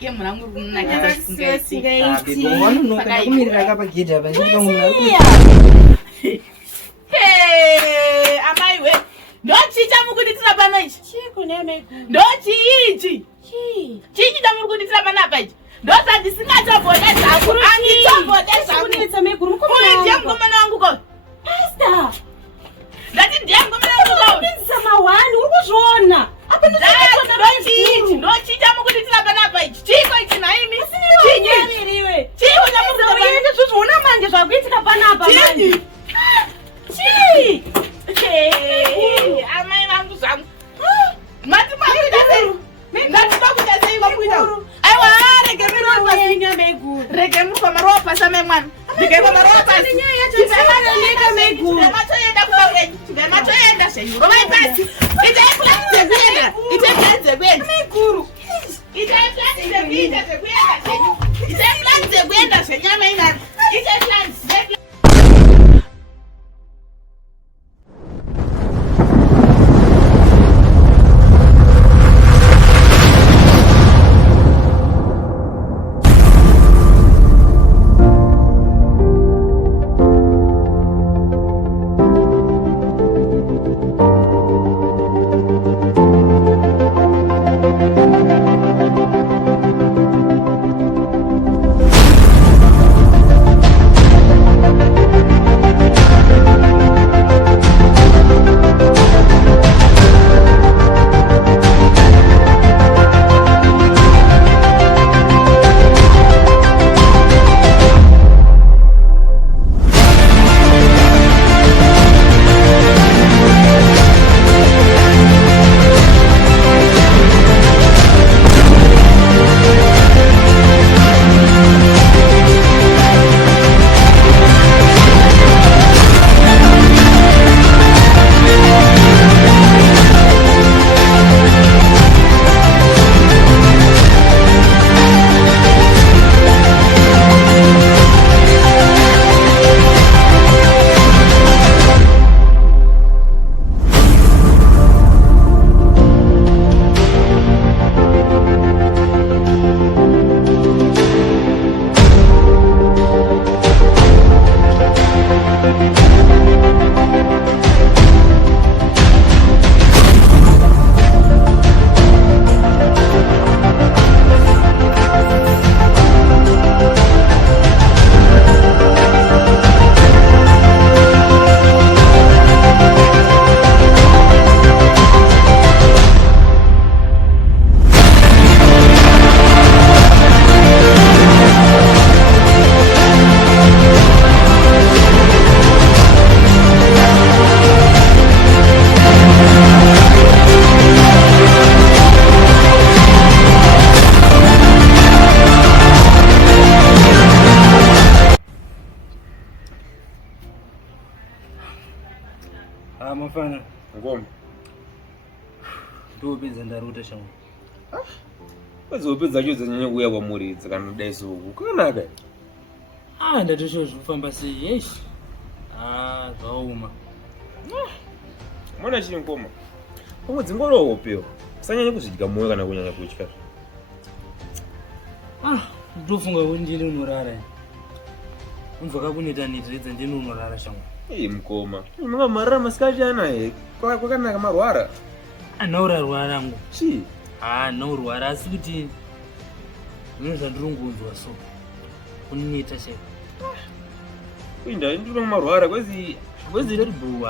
Ye mwanangu mnakaza singaiti. Bwana unokana kumirira kapa gate hapa ndiko mwana. Hey, amaiwe. Ndochicha mukuditira pano ichi. Chiko neme. Ndochichi. Chichi tamukuditira pano apa ichi. Ndosa ndisingatobhodesa akuru. Anditobhodesa akuru. Kunetsa meguru Kuri ndiye mngomana wangu ko. Pastor. Ndati ndiye mngomana wangu ko. Ndinza mawani uri kuzviona. Apa ndochichi. Ndochicha mukuditira pano apa ichi. Chiko ichi naimi. Chinyamiriwe. Chiko tamukuditira pano. Uende zvozviona manje zvakuitika panapa manje. Chi. Amai vangu zvangu. Mati makuita sei? Ndati makuita sei vakuita? Aiwa rege miropa Wenya meguru. rege mufa maropa same mwana. Rege maropa. Nega meguru. Machoenda kubawenyi. Machoenda sei. Rova ipasi. Ite plan kuenda. Ite plan kuenda. Meguru. Ite plan kuenda sei. Ite plan kuenda sei nyama ina. Ite plan. Mafana. Ngoma. Ndopedza ndaruta shangu. Wazopedza cho dzanyanya kuya kwamuridza kana daiso uku. Kanaka. Ndatosho zvofamba sei. Yesh. Zvauma. Mwana chinkoma. Pamwe dzingorowo peo. Usanyanya kuzvidya moyo kana kunyanya kutya. Ndofunga kuti ndini unorara. Unzwa kuneta nitredza ndini unorara shangu. Mkoma. Mama marara masikati anaye. Kwakanaka marwara. Anaurarwara rangu. Chi? Naurwara asi kuti zvino zvandirongonzwa so. Kuneta she. Kuinda ndiri marwara kwezi ndiri bhu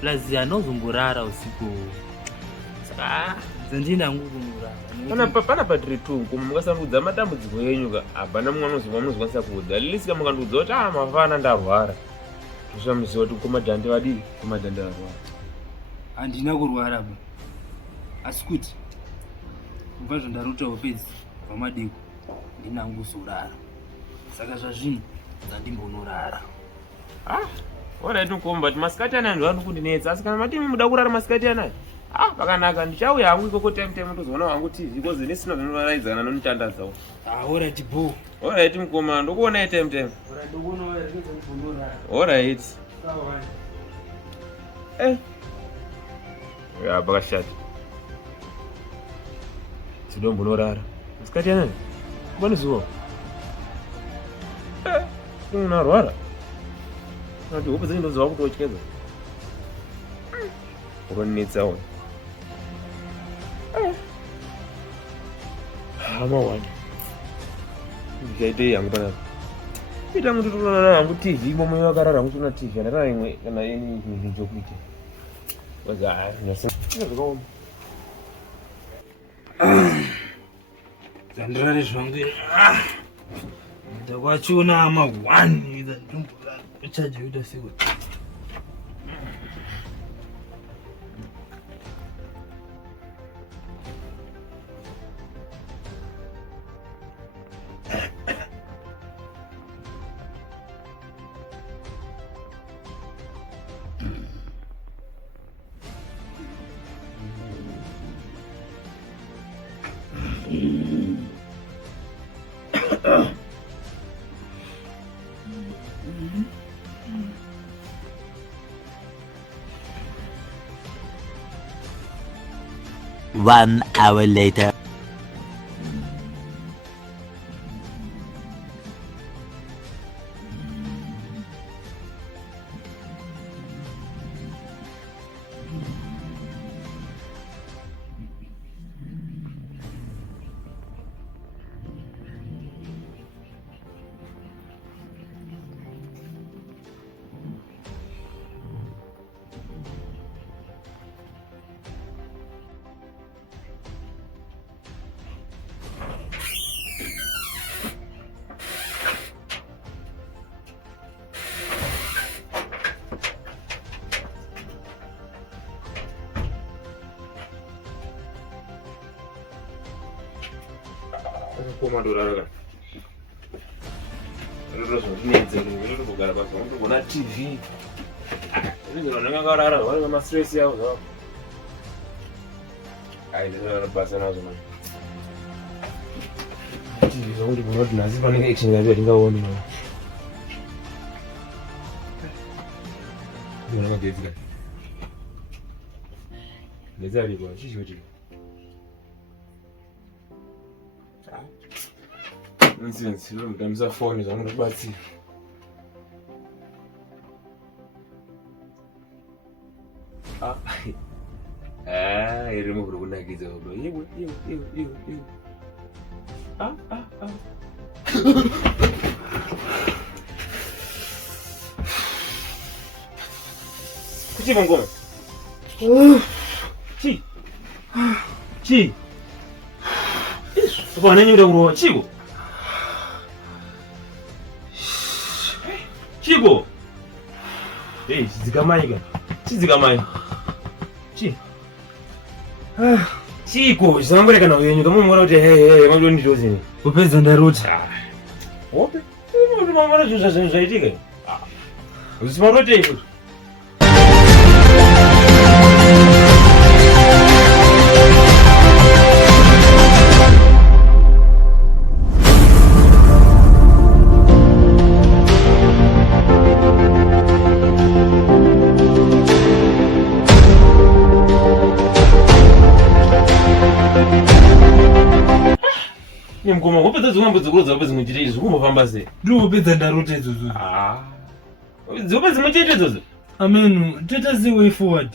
plus anozongorara usiku. Saka dzandina hangu kumurara. Pana patiri tu kumukasandudza matambudziko yenyu ka hapana mumwe anozokwanisa kuudza lilisika mukandudza kuti mafana ndarwara toshamiziva kuti kumadhande vadii kumadhande arwara. Handina kurwara ba asi kuti kubva zvandarutawo pedzi pamadeko ndinanguzorara saka zvazvino dzandimbonorara. Alright mukomba kuti masikati anaya ndo anokundinetsa asi kana matimi muda kurara masikati anaya pakanaka ndichauya hangu ikoko time tozoona wangu TV kozi nesina zvinoraraidzana nonitandadzawo. Alright bro. Alright mukoma ndokuona time. Alright ndokuona rizombonorara. Alright. Sawa. Ya bakashati. Zidombo norara. Masikati anani? Mbona zuwa? Unarwara. Nati hope zenyu ndozo wakutochekeza. Uronetsa wona. Hama wani. Ndichaite yangu panapa. Ita mutu tulona yangu TV momwe yakarara kuti una TV ana imwe kana eni njokuita. Waza nyaso. Zandrare zvangu. Ndakwachona ama 1 ida ndumbula uchaje uda siwe. One hour later. Koma dorara. Rozo neze ngiro kugara basa ngona TV. Ngiro ngangarara wale ma stress yao zo. Ai ndiro basa nazo man. TV zo ndi bunoti nazipa nenge action yabe ndingaoni no. Ndiro ngagezika. Nezali kwa chichoti. Nonsense, lo mdamza phone zangu bathi. Remove kunakiza bro. Yiwe. Kuchi mongoma. Chi. Bwana nyura kuroa chigo. Chigo. Zikamanyika. Chizikamanyika. Chi. Chiko, zangoreka na uyenyu kama mwana kuti mangiro ndizozini. Upedza ndarota. Ope. Umuntu mwana zvaitika. Usimarote ifu. Mkoma kupedza dzimwe dzikurodza kupedza muchite izvi kumofamba sei? Ndiri kupedza ndarota idzodzo. Dzopedza muchite idzodzo? Amen, toita sei way forward?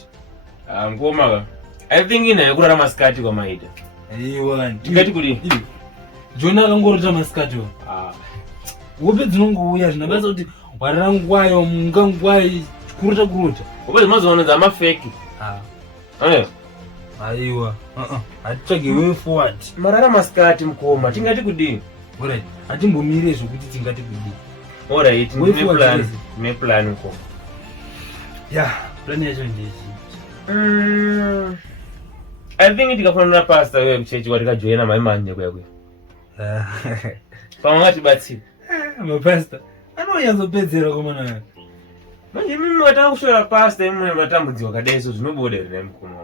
Ngoma I think ina yakurara masikati kwamaita. Aiwa, Tingati kudi? Jona akangorota masikati wa. Wope dzinongouya zvinabasa kuti warara ngwayo munga ngwayi kurota. Wopedza mazoona dzama fake. Aiwa, hatitsvage way forward. Marara masikati mkoma, tingati kudini? Alright, hatimbomire zvokuti tingati kudini. Alright, ne plan mkoma. Plan yacho ndeichi. I think tikafanira pastor wechechi watikajoina maimanye kuyakwe. Pamwe vatibatsira. Mapastor anonyadzopedzera komana. Manje mimi wataka kushora pastor imwe matambudziko kadai so zvinobuda rine mkoma.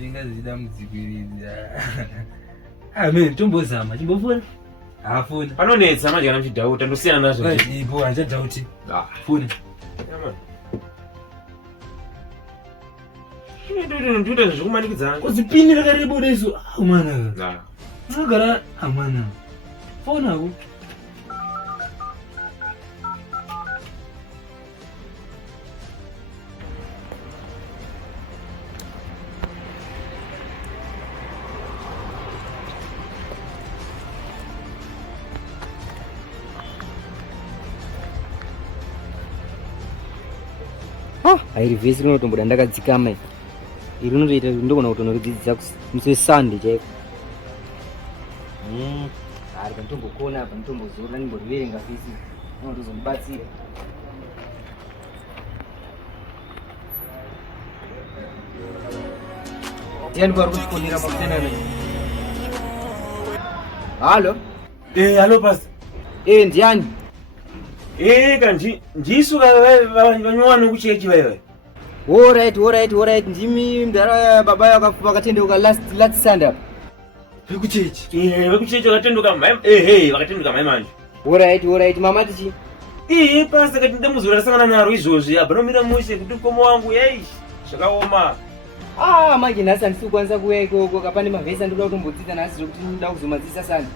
Ringazida mudzikiridza. Amen, tombozama, chimbofuna? Afuna. Panonetsa manje kana mchidhauta ndosiyana nazvo. Ipo hanchadhauti. Funa. Ndoita zvekumanikidzana. Kuzipini rakareba daiso. Mwana. Ah. Unogara mwana. Fona ku. Hairivhesi rinotomboda ndakadzikama iri rinotoita ndogona kutonodzidzisa musesande chaiko ari panditombokuona apa nditombozorora ndimboriverenga vhesi unotozondibatsira ndiani vari kuchifonera makutenana halo Hello pastor. ndiani Ndisuka vanyowani kuchechi vaiva. Alright. Ndimi mdara baba vakatendeuka last Sunday apa. Vekuchechi. Vekuchechi vakatenduka mai. Vakatenduka mai manje. Alright. Mama tichi. Pastor kati ndamuzura rasangana naro izvozvi. Abanomira mushe kuti mukoma wangu yai. Zvakaoma. Manje nhasi handisi kukwanisa kuuya ikoko kapane mavhesi andinoda kutombodzidza nhasi zvokuti ndinoda kuzomadzisa Sunday.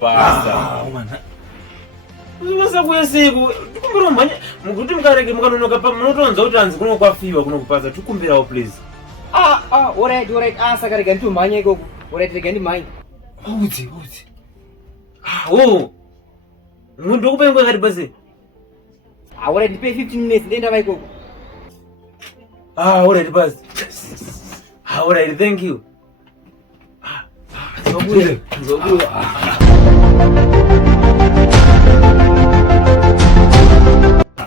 Pastor. Mwana. Uzvimasa kuya seiko. Tikumbira mbanya. Mukuti mukarege mukanonoka pa munotonza kuti hanzi kunokwafiwa kunokupasa. Tikumbirawo please. Alright. Saka rega nditomhanya ikoko. Alright, rega ndimhanye. Udzi. Munhu ndokupa ngwa kati basi. Alright, ndipe 15 minutes ndenda ikoko. Alright basi. Alright, thank you. Zobuya.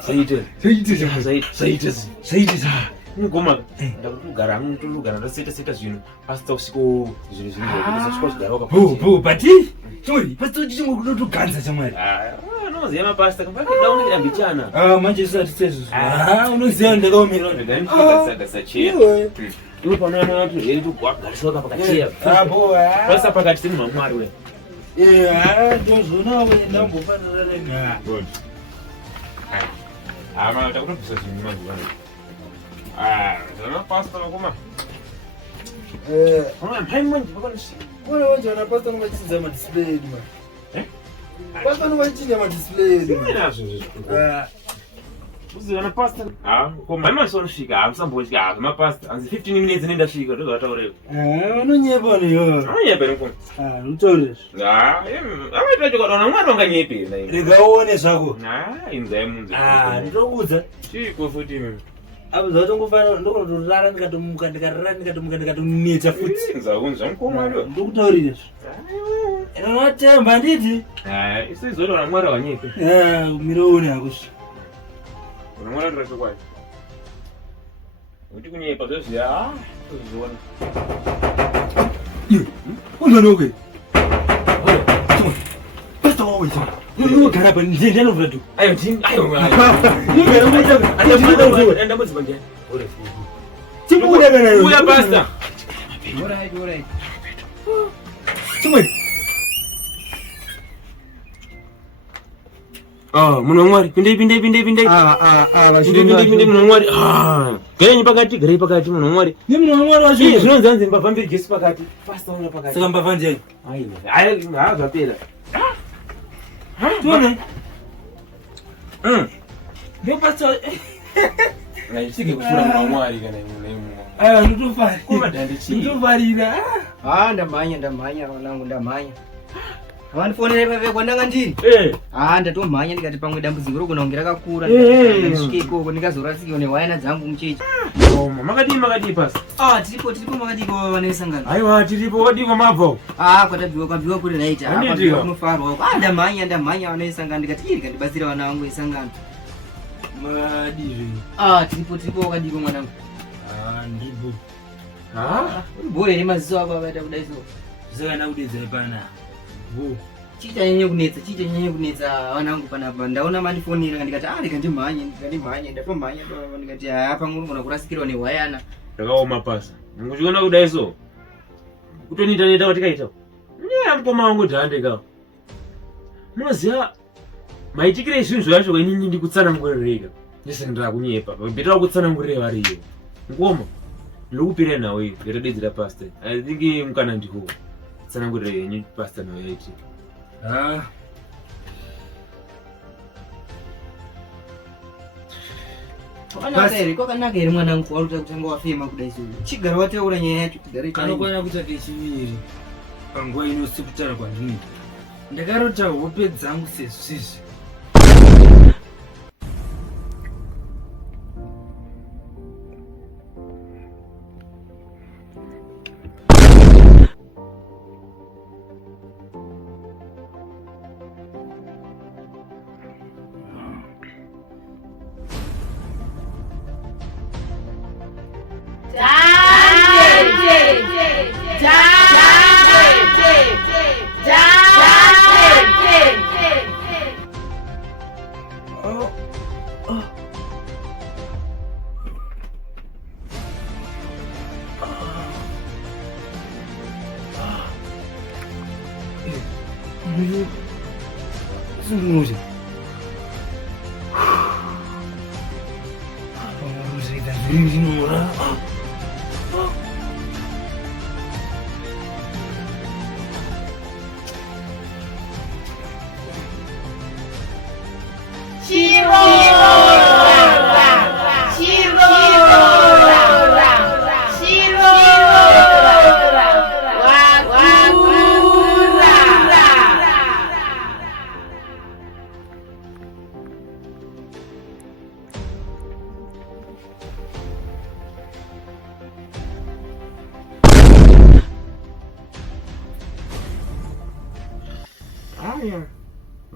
Saite. Ngoma ndakugara mutulugara ndaseta zvino pastor usiko zvino zvino zvigara Bo, bati. Chori, pastor chimwe kunotoganza chamwari. Unoziva mapasta kapaka daunira mbichana. Manje sati unoziva ndakaomera Saka sachia. Iwe panoona watu heri tugwagariswa pakachia. Pasa pakati timu mamwari we. Ndozvona wenda mbofanira renga. Good. Takutobvisa zvinhu mazuva ano. Zvana pastor ngoma. Hai manje pakanoshika. Kona wajana pastor ngachidza madisplay edu man. Pastor ngachidza madisplay edu. Nazvo zvizvo. Uzivana pastor. Koma imasonosvika hamusambosvika zvemapastor. Hanzi 15 minutes nendasvika ndozvataureva. Unonyepa neyo. Unonyepa nekoma. Unotaurira. Amaita chokwadi mwari wanganyepe. Rega uone zvako. Inzai munze. Ndinokuudza. Chiko futi mimi. Apo zvatongofanira ndokutorara ndikatomuka ndikatonetsa futi. Nzaunza mukoma ndo. Ndokutaurira. Unotemba nditi? Isizolo mwari wanyepe. Miroone hakusha. Unomwana ndiracho kwayo. Kuti kunyepa zvozviya, tozviona. Unanoke. Pastor wawecha. Unogara pa ndende anovula tu. Ayo ndini, ayo. Ndamudzi banje. Chimukuda nayo. Uya pastor. Alright. Chimwe. Munhu wamwari, pindei. Pindei munhu wamwari. Gerei pakati munhu wamwari. Ni munhu wamwari wacho. Zvinonzi hanzi mbavhambiri Jesu pakati. Pastor uya pakati. Saka mbavha njani? Zvapera. Tuone. Ndio pastor. Ngaisike kushura munhu wamwari kana imwe. Ndotofara. Kumadhande chii. Ndotofarira. Ndamhanya vanangu ndamhanya. Vandifonera pave kwandanga ndiri. Ndatomhanya ndikati pamwe dambudziko rogona kunge rakakura. Ndisvike ikoko ndikazorasikiwa nehwayana dzangu muchechi. Makadii pasi? Tiripo makadiko vanesangano. Aiwa tiripo wadiko mabvo. Kwabviwa kuri right. Apa kunofarwa. Ndamhanya vanesangano ndikati kandibatsira vana vangu esangano. Madiri. Tiripo wakadiko mwanangu. Ndiripo. Bore nemaziso ako akaita kudai so. Saka ndakudedzera pana. Chichanyanya kunetsa vanangu panapa. Ndaona mandifonera ndikati rega ndimhanye ndatomhanya ndikati pamwe unogona kurasikirwa nehwayana. Ndakaoma pasa. Muchiona kudai so. Kutonita watikaita. Nyaya mukoma wangu ndaandeka. Munoziva maitikire zvinhu zvacho inini ndikutsanangurira. Ndisendera kunyepa. Bheta kutsanangurira variyo. Ngoma. Lokupira nawe yatadedzera pastor. I think mukana ndiko. Sana ngure yenyu pastor nawe yaiti. Kwakanaka here mwanangu waruta kutanga wafema kudai zuva. Chigara wataura nyaya yacho kugara ita. Anokwana kutsvake chiviri panguva inosipi kutaura kwandinoita. Ndakarota hope dzangu sezvizvi. Sungunuzi.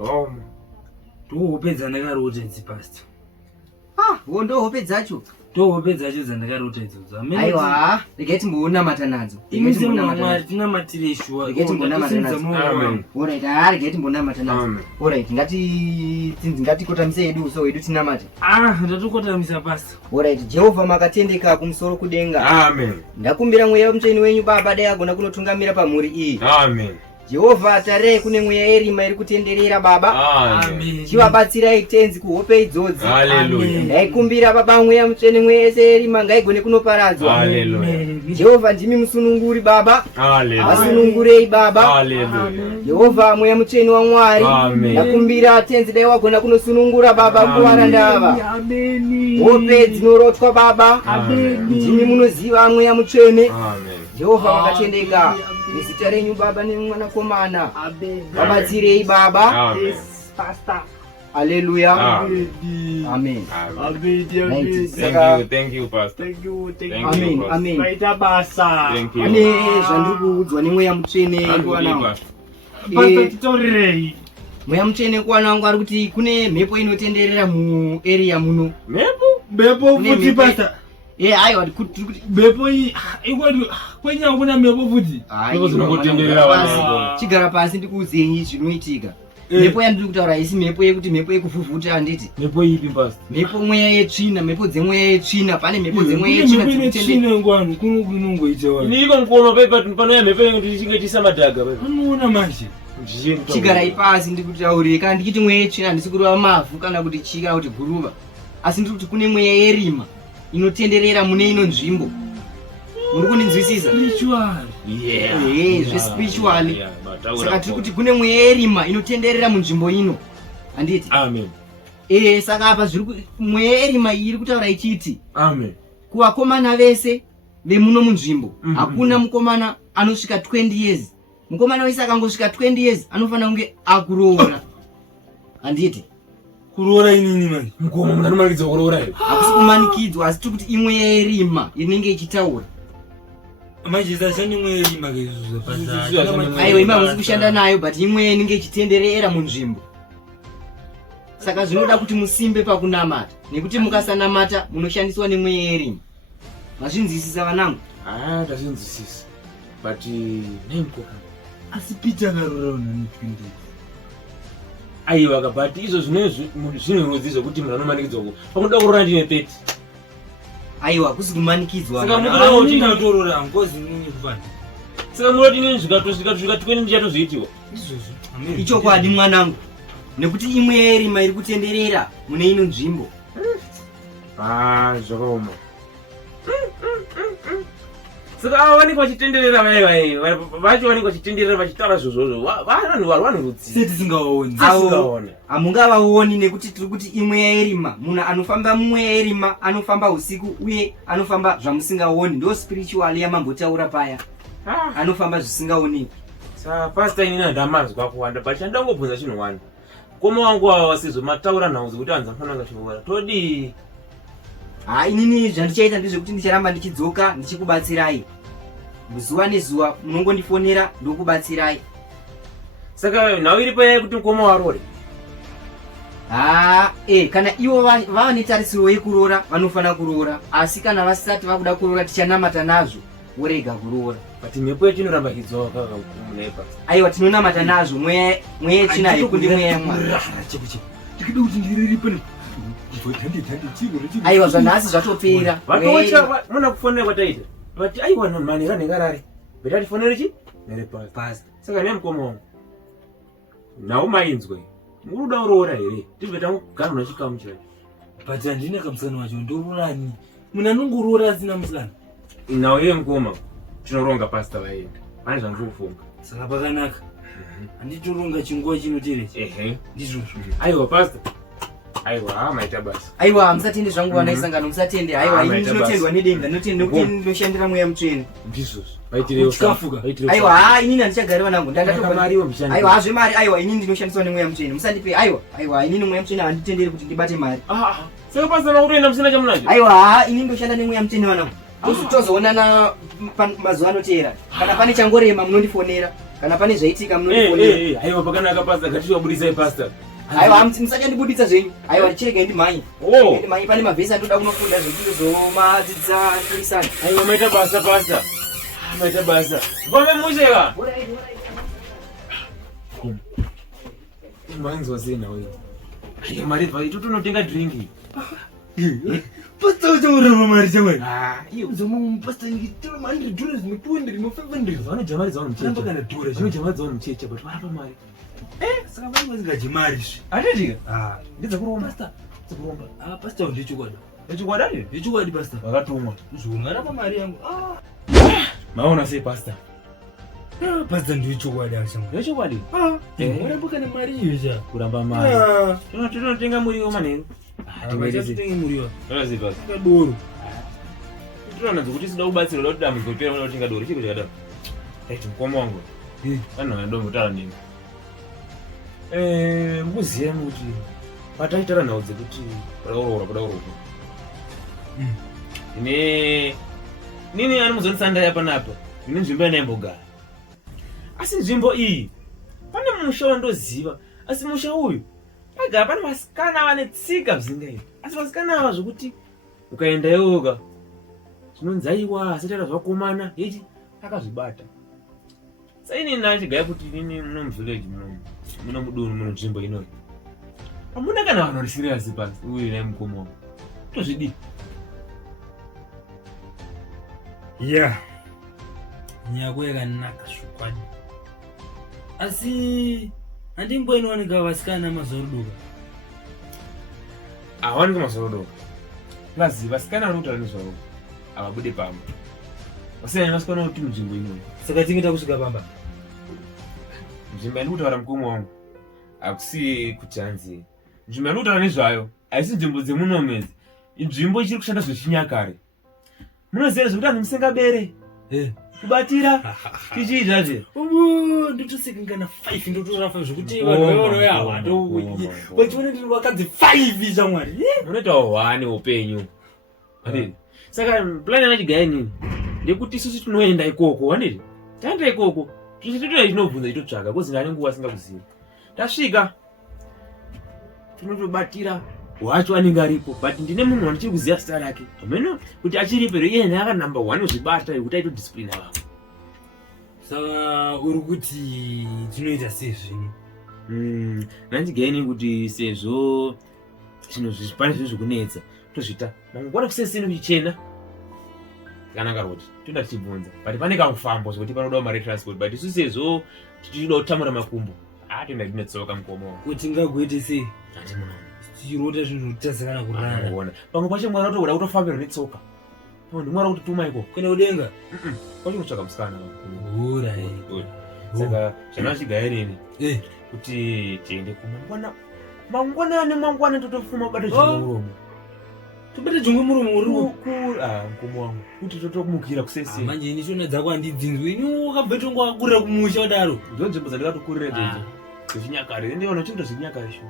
Roma. Ndohope dzandakarota idzi pastor. Ndo hope dzacho. Ndohope dzacho dzandakarota idzodzo. Aiwa, regai timbonamata nadzo. Imisi Mwari tinamatire Shua. Regai timbonamata nadzo. Amen. Alright, regai timbonamata nadzo. Alright, ngatikotamise yedu uso wedu tinamate. Ndatokotamisa pastor. Alright, Jehovha makatendeka kumusoro kudenga. Amen. Ndakumbira mweya mutsveni wenyu Baba dai agona kunotungamira pamhuri iyi. Amen. Jehovha tarei kune mweya yerima iri kutenderera Baba. Amen. Chivabatsirai tenzi kuhope idzodzi. Hallelujah. Ndaikumbira Baba mweya mutsveni mweya yese yerima ngaigone kunoparadzwa. Hallelujah. Jehovha ndimi musununguri Baba. Hallelujah. Vasunungurei Baba. Hallelujah. Jehovha mweya mutsveni waMwari. Amen. Ndakumbira tenzi dai wagona kunosunungura Baba kuvaranda ava. Amen. Hope dzinorotwa Baba. Amen. Ndimi munoziva mweya mutsvene. Amen. Jehovha wakatendeka. Muzita renyu Baba nemwanakomana. Vabatsirei Baba. Amen. Haleluya. Amen. Amen. Thank you, pastor. Thank you. Amen. pastor. Amen. Vaita basa. Thank you. Ane zvandiri kuudzwa nemweya mutsvene Pastor. kuwana. Pastor titorirei. Mweya mutsvene kuwana wangu ari kuti kune mhepo inotenderera muarea muno. Mhepo futi pastor. Aiwa kuti Mhepo iyi ikwati kwenyanga kuna mhepo futi. Dzinongotenderera pasi. Chigara pasi ndikuudzei zvinoitika. Mhepo yandiri kutaura haisi mhepo yekuti mhepo yekuvhuvhuta handiti. Mhepo ipi pastor? Mhepo mweya yetsvina, mhepo dzemweya yetsvina, pane mhepo dzemweya yetsvina dzinotenderera. ngwani kunongoita wani. Niko mkono pepa panoya mhepo yekuti tichinge tisamadhaga pepa. Anoona manje. Chigarai pasi ndikutaurire kana ndichiti mweya yetsvina handisi kureva mavhu kana kuti chii kana kuti guruva. Asi ndiri kuti kune mweya yerima inotenderera mune ino nzvimbo. Muri kundinzwisisa? Spiritual. Zvespiritual. Saka tiri kuti kune mweya yerima inotenderera munzvimbo ino. Handiti? Amen. Saka apa zviri mweya yerima iyi iri kutaura ichiti. Amen. Kuvakomana vese vemuno munzvimbo. Hakuna mukomana anosvika 20 years. Mukomana wese akangosvika 20 years anofanira kunge akuroora. Handiti? Kuroora inini manje. Mukoma munomanikidza kuroora here. Hakusi kumanikidzwa asi tiri kuti imweya yerima inenge ichitaura. Manje zashandi mweya yerima kezvo pastor. Aiwa imamusi kushanda nayo but imweya inenge ichitenderera munzvimbo. Saka zvinoda kuti musimbe pakunamata. Nekuti mukasanamata munoshandiswa nemweya yerima. Mazvinzwisisa vanangu? Ndazvinzwisisa. But nemukoma. Asi Peter akaroora unani 20. Aiwa but izvo zvinorudzi zvokuti munhu anomanikidzwa ku. Pakuda kuroora ndine 30. Aiwa kusi kumanikidzwa. Saka munoti ndinotorora ngozi nini kufana. Saka munoti nini zvikatosvika 20 ndichatozviitiwa. Izvozvo. Ichokwadi mwanangu. Nekuti imweya yerima iri kutenderera mune ino nzvimbo. Zvakaoma. Saka awanikwa vachitenderera vacho vanikwa vachitenderera vachitaura zvozvozvo vanhu vari vanorutsi seti singaoni hamungavaoni nekuti tiri kuti imwe yairima munhu anofamba mumwe yairima anofamba usiku uye anofamba zvamusingaoni ndo spiritual yamambotaura paya anofamba zvisingaoneki. Saka pastor inini handamazwa kuwanda but chandangobvunza chinhu wani koma wangu ava wasizvo mataura nhau dzekuti hanzi afanira kachivora todi inini zvandichaita ndezvekuti ndicharamba ndichidzoka ndichikubatsirai zuva nezuva munongondifonera ndokubatsirai. Saka nhau iripo yai kuti mukoma warore kana ivo vava netarisiro yekuroora vanofanira kuroora asi kana vasati vakuda kuroora tichanamata nazvo vorega kuroora but mhepo yetinoramba ichidzwa munepa aiwa tinonamata nazvo mweya yechina yekundi mweya yamwari tikida kuti ndiriripo aiwa zvanhasi zvatopera vatocha muna kufonera kwataita but aiwa mani ranhengarare betatifonere chi nerepasi saka nemukoma wangu nhau mainzwe muruda uroora here tibve tangogara muna chikamu chacho but handine kamusana wacho ndororani munhu anongoroora asina musana nhau yemukoma tinoronga pastor vaenda pane zvandikufunga saka pakanaka handitoronga chinguva chinoterechi ndizvozvo aiwa pastor aiwa maita basa aiwa musatende zvangu vanaisangano musatende aiwa ini ndinotendwa nedenda ndinoshandira mweya mutsvene ndizvozvo aiwa inini handichagari vanangu aiwa hazve mari aiwa inini ndinoshandiswa nemweya mutsvene musandipe aiwa inini mweya mutsvene handitenderi kuti ndibate mari saka pastor nakutoenda musina chamunacho aiwa inini ndoshanda nemweya mutsvene vanangu tozoonana mazuva anoteera kana pane changorema munondifonera kana pane zvaitika munondifonera aiwa pakanaka pastor ngatiwabudisai pastor aiwa musachandibuditsa zvenyu aiwa ndichirege ndimhanye pane mavhesi andoda kunofunda zvekuzomadzidza turisana aiwa maita basa pastor maita basa vamemusheka mainzwa sei nawe mari bva totonotenga drinki pastor uchaurama mari chamwari pastor nditiro mari $100 $200 $500 vanojamari dzavanhu kana dhora zvinojamari dzavanhu muchecha but varapa mari saka vanhu vasingadyi mari atendika ndedzakuromba pastor pastor ndechokwadi echikwadi ndechokwadi pastor vakatumwa zvoungarapa mari yangu maona sei pastor pastor ndechokwadi ashangu ndechokwadi uramba kana mari iyo cha kuramba mari tinotenga muriwo manheru tenge muriwo doro tinoona dzekuti sida kubatsira kuti dambudziko topera mana kutenga doro chiko chakadaro aiti mukoma wangu vanhu vanadombotaura nemi mukuziva kuti pataitara nhau dzekuti padaurora nini ani muzonisandaya panapa ine nzvimbo yanaimbogara asi nzvimbo iyi pane musha wandoziva asi musha uyu pagara pane vasikana vane tsika zvisingaiti asi vasikana ava zvokuti ukaenda iwoga zvinonzi aiwa asataira zvakomana yechi akazvibata sainini nachigaya kuti nini muno muvillage muno mudunhu muno nzvimbo inoyi hamuna kana vanhu vari siriyasi pasi uye nai mukoma wangu tozvidii nyako yakanaka zvokwadi asi handimboinowanika vasikana mazoruduka hawanika mazoruduka plazi vasikana vari kutaura nezvavo havabude pamba vasiyani vasikana kuti munzvimbo inoyi saka tingeta kusvika pamba nzvimbo yandi kutaura mukoma wangu hakusi kuti hanzi nzvimbo yandi kutaura nezvayo haisi nzvimbo dzemunomedzi inzvimbo ichiri kushanda zvechinyakare munoziva zvekuti hanzi musingabere kubatira tichiita zve nditosekengana 5 ndotora 5 zvokuti vanhu vanoyawa vachiona ndiri vakadzi 5 chamwari unoitawo 1 upenyu saka plani yanachigaya nini ndekuti isusu tinoenda ikoko waniti taenda ikoko tichititoda tinobvunza chitotsvaga kozi ngane nguva asingakuzivi tasvika tinotobatira wacho anenge aripo but ndine munhu wandichiri kuziva zita rake ameno kuti achiripo iye naaka number 1 uzvibata kuti aitodisciplina vavo saka uri kuti tinoita sezvino nandigaini kuti sezvo zvinhu zvipane zvinhu zvekunetsa tozvita mangwana kusesini kuchichena kanaka roti toda tichibvunza but pane kamufambo zvokuti panodawo mari transport but isu sezvo tichida kutamura makumbo toenda tinetsoka mukoma wangu kuti ngagoite sei handimunoona tichirota zvinhu zvotazikana kurara pamwe pacho mwari atoda kutofambira netsoka Pone mwana kutituma iko. Kwenda udenga. Kwacho kutsvaka musikana. Ura. Saka chinochigaireni. Kuti tiende kumangwana. Mangwana totofuma bata chingumuromo. Tobata chingumuromo uri mkomo wangu. Kuti totomukira kusese. Manje ini shona dzako andidzinzwe. Ini wakabva tongo wakurira kumusha wadaro. Nzvimbo dzandakatokurira dzonzo. Zvinyakare ndiona chinto zvinyakare sho.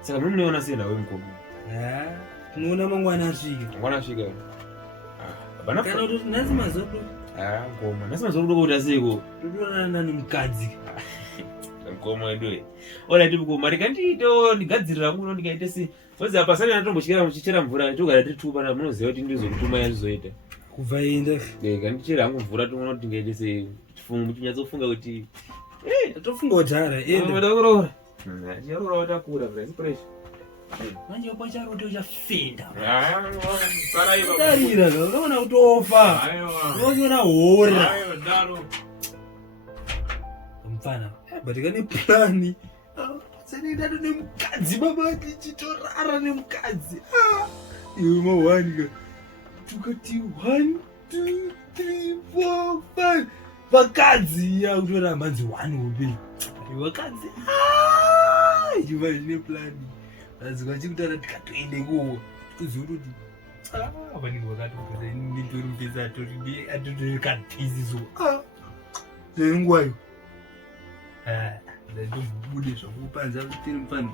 Saka munoona sena wemkomo. Unoona mangwana asvika. Mangwana asvika. Kana kuti nhasi mazodo. Ngoma. Nhasi mazodo kuti asiko. Totorana nemukadzi. Mkomo wedu. Ola tibuko mari kandito ndigadzirira muno ndikaite si. Kozi apa sana natombochikira muchichera mvura togara titupa na munoziva kuti ndizokutuma yazoita. Kubva enda. Kandichera hangu mvura toona kuti ndingaite se chifungu chinyatsofunga kuti tofunga udhara enda. Ndakurora. Ndiyarora watakura bra inspiration. Manje wapacharoto uchafenda. Saraiva. Darira unaona kutofa. Unaona hora. Daro. Mfana. Batikane plani. Sani ndado nemukadzi baba ndichitorara nemukadzi. Iwe mawanga. Tukati 1 2 3 4 5. Vakadzi ya kutora manzi 1 ubi. Vakadzi. Iwe ndine plani. Azwa chikutara tikatoende kuwo. Kuzuruti. Vanenge vakatogara ndintori mpesa atori atotori katizizo. Zengwayo. Ndombude zvakupanza kutiri mfana.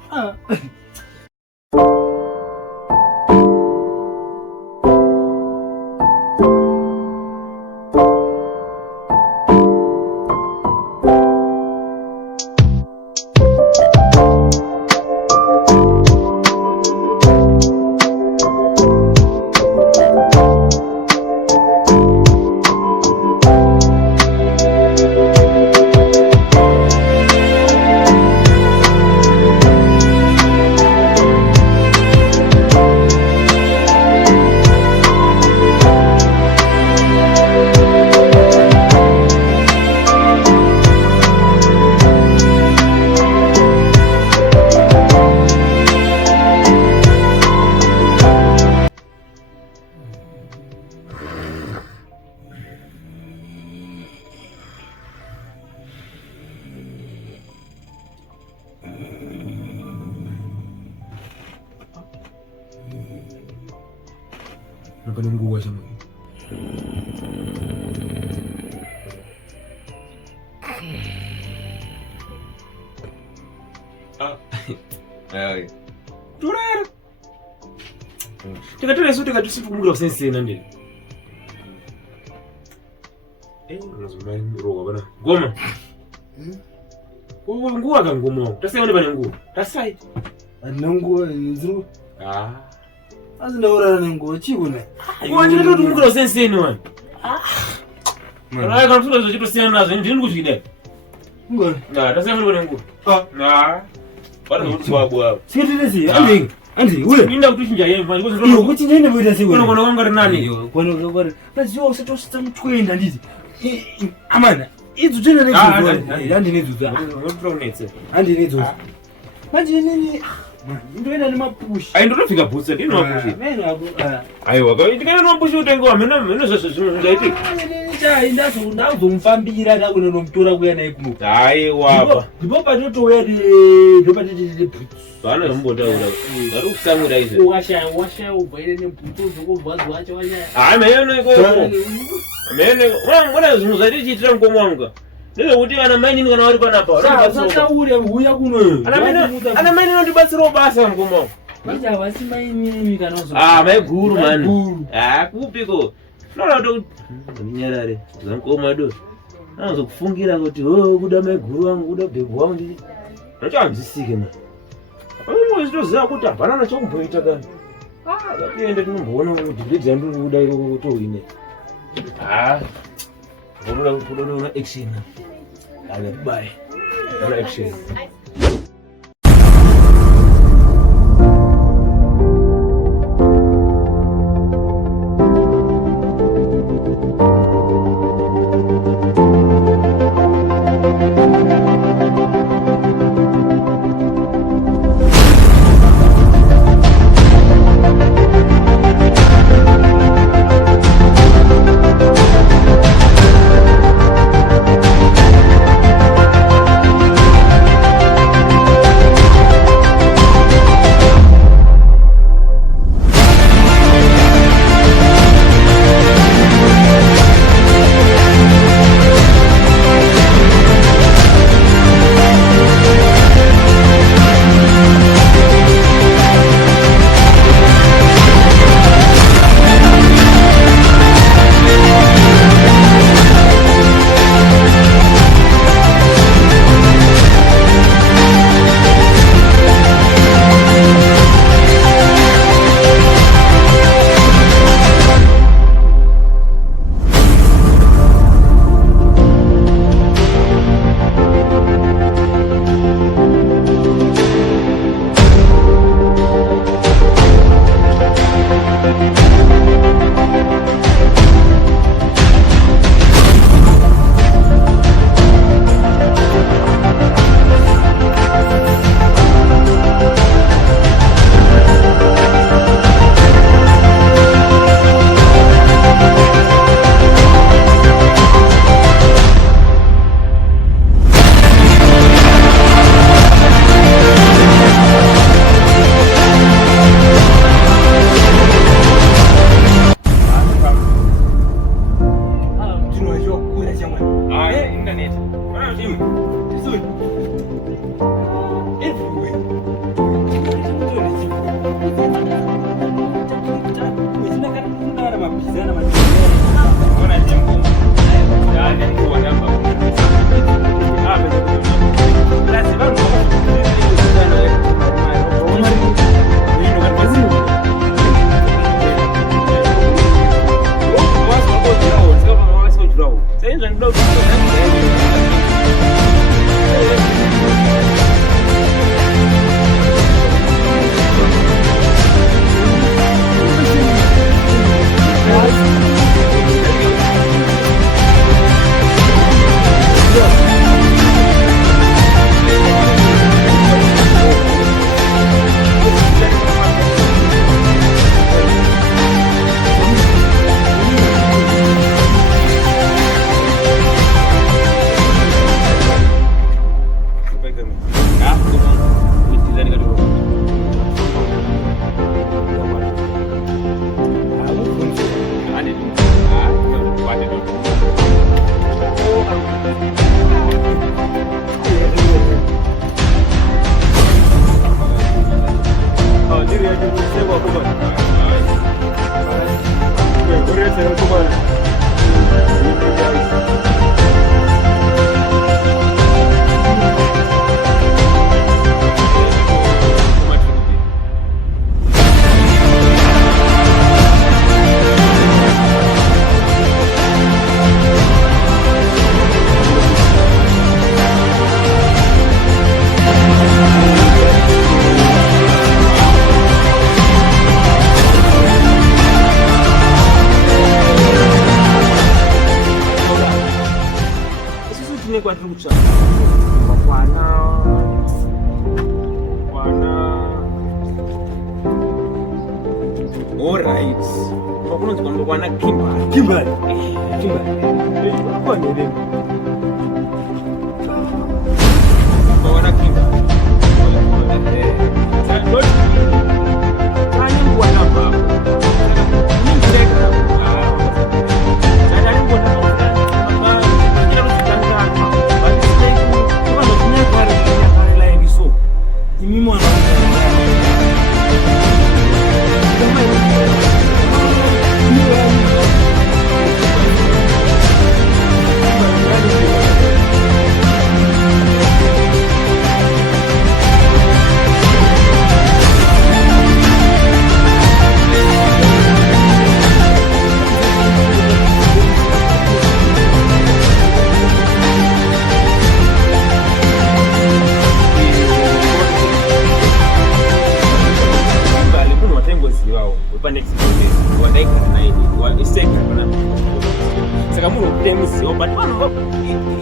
Napenda nguo sana. Ai. Turara. Tikatore sote katusifu kumura sense nande. Unazumai roho bana. Ngoma. Nguo akangoma. Tasaione bana nguo. Tasai. Ananguo nzuru. Azindaurana nenguo chikuna. Wanje kuti mukura senseni wani. Rai kana fuzo chito siyana nazo ndini kuchida. Ngoni. Tasaione bana nguo. Bana kuti wabo hapo. Sitirezi andi ule. Ninda kutuchinja yemva ndiko Iyo kuti ndine boita sewe. Kono wanga nani? Iyo kono kwari. Basi yo setosita mutwenda ndizi. Amana. Idzu tena nedzo. Andi nedzo. Andi nedzo. Manje nini? Ndoenda nemapushi. Ai ndotofika butsa ndino mapushi. Meno abo. Aiwa ka ndikana nomapushi utengo wamena meno zvazvaiti. Chai ndazomufambira ndakune nomutora kuya naye kuno. Aiwa. Ndipo patotouya ndopatitite butsu. Bana mbotaura. Ari kusamura izvo. Washaya ubvaire nebhutsu zokubvadzwa wacho washaya. Ai meno iko. Meno mwana zvinhu zvatichiitira mukomo wangu. Ndezvokuti ana maini kana vari panapa. Saka uri huya kuno. Ana maini nondibatsirawo basa mukomo wangu. Manje havasi maini kana uzo. Maiguru mani. Kupiko. Noda kuti nyarare zamukoma do. Anozokufungira kuti kuda maiguru wangu kuda bhebhu wangu ndi. Ndochanzisike mani. Pamwe zvitoziva kuti hapana nachokumboita kana. Ngatiende tinomboona kuti ndedza ndiri kuda ikoko kuti uine. Kudoda action. Bye. Action. Ndiri yaje kusema kwa Korea tena kwa kwa tucha kwana all right kwa kuna kwana kimba kwa nini kwana kimba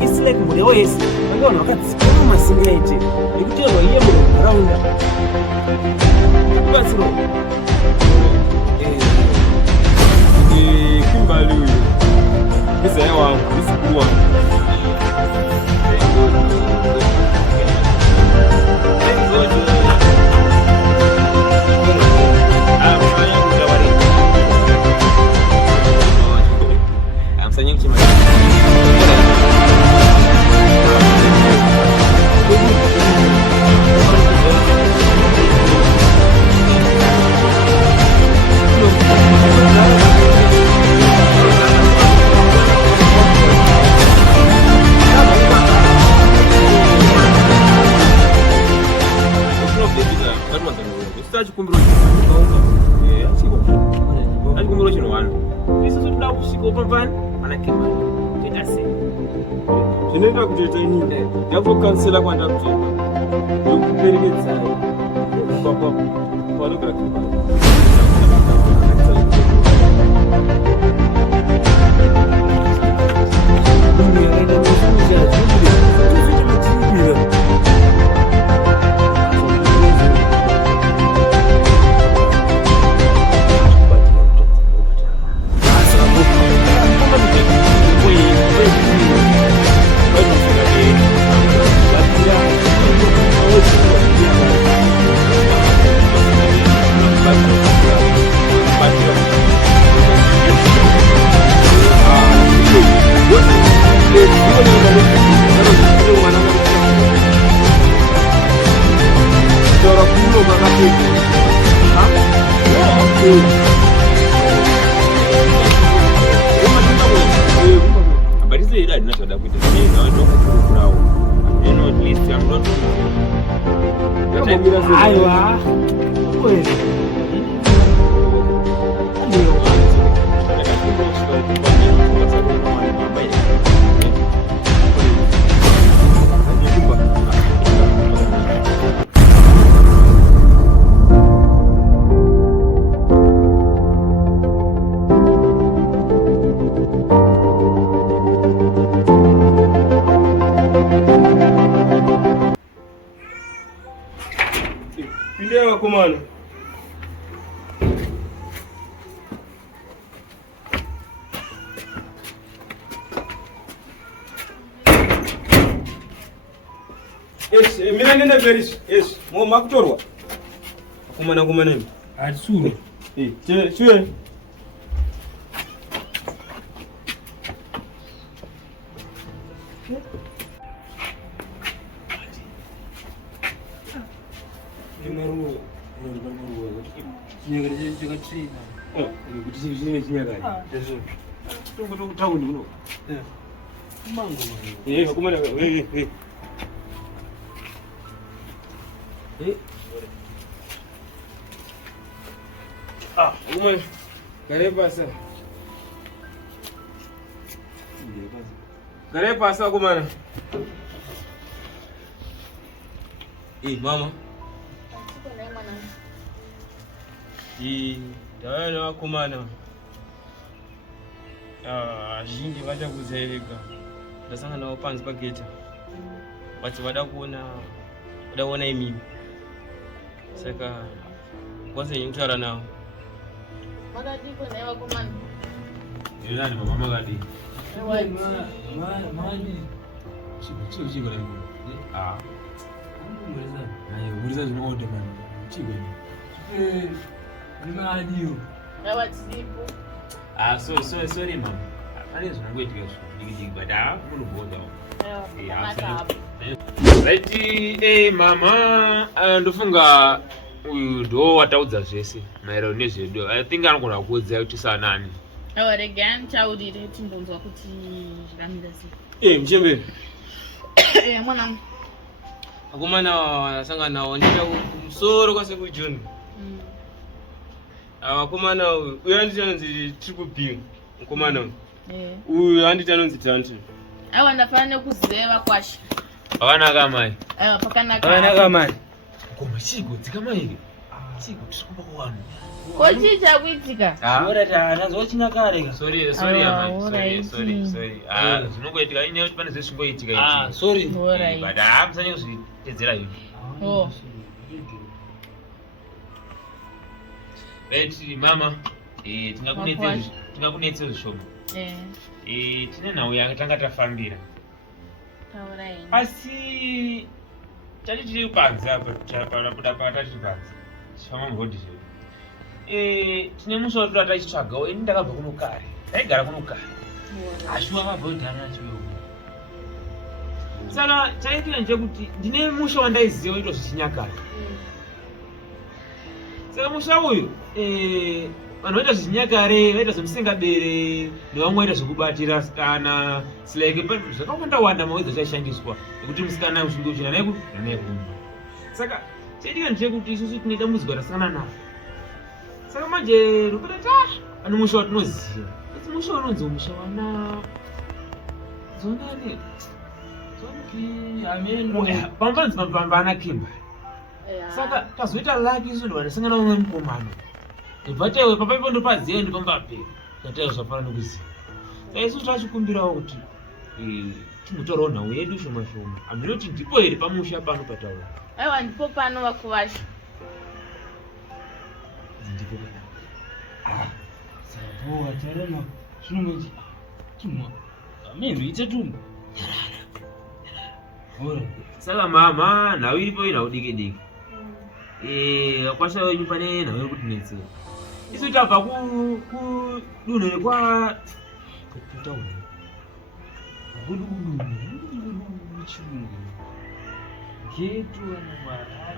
it's like mudewesi ngona wakati kama singeje ikutelo iye mu around basiro kimbali huyo bisa yawa bisikuwa Nenda kuteta nini? Yapo kansela kwenda kutoka. Ukuperekeza. Papa. Wale kwa kipa. Aiwa. Ndio kumana. Yes, mina nenda beris. Yes, mo makutorwa. Kumana nini? Atsuru. Chwe. Maru Chinyakare chakatsvina. Kuti chine chinyakare. Taundi kuno. Mango. Kumana kumana. Gare pasa. Gare pasa kumana. Mama. Ndavana vakomana zhinji vachakuzereka. Ndasangana navo panze pageta vati vada kuona imimi, saka kwazenye kutaura navo. Makadiko naye vakomana? Nani mama makadi? Chigo na nguo. Nguriza zvinoode mani. Chigo ni. Nimadiyo. Ngawatizipo. Sorry mama. Pane zvinongoitika zvidiki but munobvunza. Right, mama, ndofunga uyu ndo wataudza zvese maererano nezvedu. I think anogona kuudza kuti sanani. Regani chaudire timbonzwa kuti zvakamira sei. Muchemberi. Mwanangu. Vakomana vasangana nawo ndita kumusoro kwasekuru John. Vakomana uyu anditi anonzi Triple P. Mukomana uyu anditi anonzi Tanti. Aiwa ndafanira kuzeva kwashi. Pakanaka mai. Aiwa pakanaka. Pakanaka mai. Koma chigo dzikamairi. Chigo tisikomba kuwana. Kochi chakuitika? Orata anazwa chinyakare ka. Sorry amai. Sorry. Zvinongoitika inyaya kuti pane zvezvingoitika. Sorry. But musanye kuzvitedzera izvi. Right mama, tingakunetse zvishoma. Tine nhau yakatanga tafambira. Taurai. Asi tati tiri panze apa tiri panze. Chifamba murodhi zvedu. Tine musi watora tachitsvagawo ini ndakabva kuno kare. Taigara kuno kare. Ashuwa mabva kudhara chiwewo. Saka chaitika ndechekuti ndine musha wandaiziva waitwa zvechinyakare. Saka musha uyu vanhu vaita zvechinyakare, vaita zvemusingabere nevamwe vaita zvekubatira sikana sileke zvakawanda mawedza chaishandiswa nekuti musikana usvinge uchina naye kumba. Saka chaitika ndechekuti isusu tine dambudziko rasangana naro. Saka manje rokutati pane musha watinoziva. Asi musha unonzi musha wana zonani. Pambanzi mapambana kimba. Saka tazoita laki isu ndo vasangana umwe mukomana. Ibvatewe papa ndo paziye ndo pambape. Katayo zvafana nokuziva. Saka isu tachikumbirawo kuti tinotorawo nhau yedu shoma. Aminoti ndipo here pamusha pano pataura. Aiwa ndipo pano vakuvashi. Ndipo pano. Sawa tarana. Zvinongoiti. Tumwa. Amendu itatumba. Saka mama nhau iripo inhau diki. Kwasha wenyu pane nhau iri kutinetsera. Isu tabva kudunhu rekwa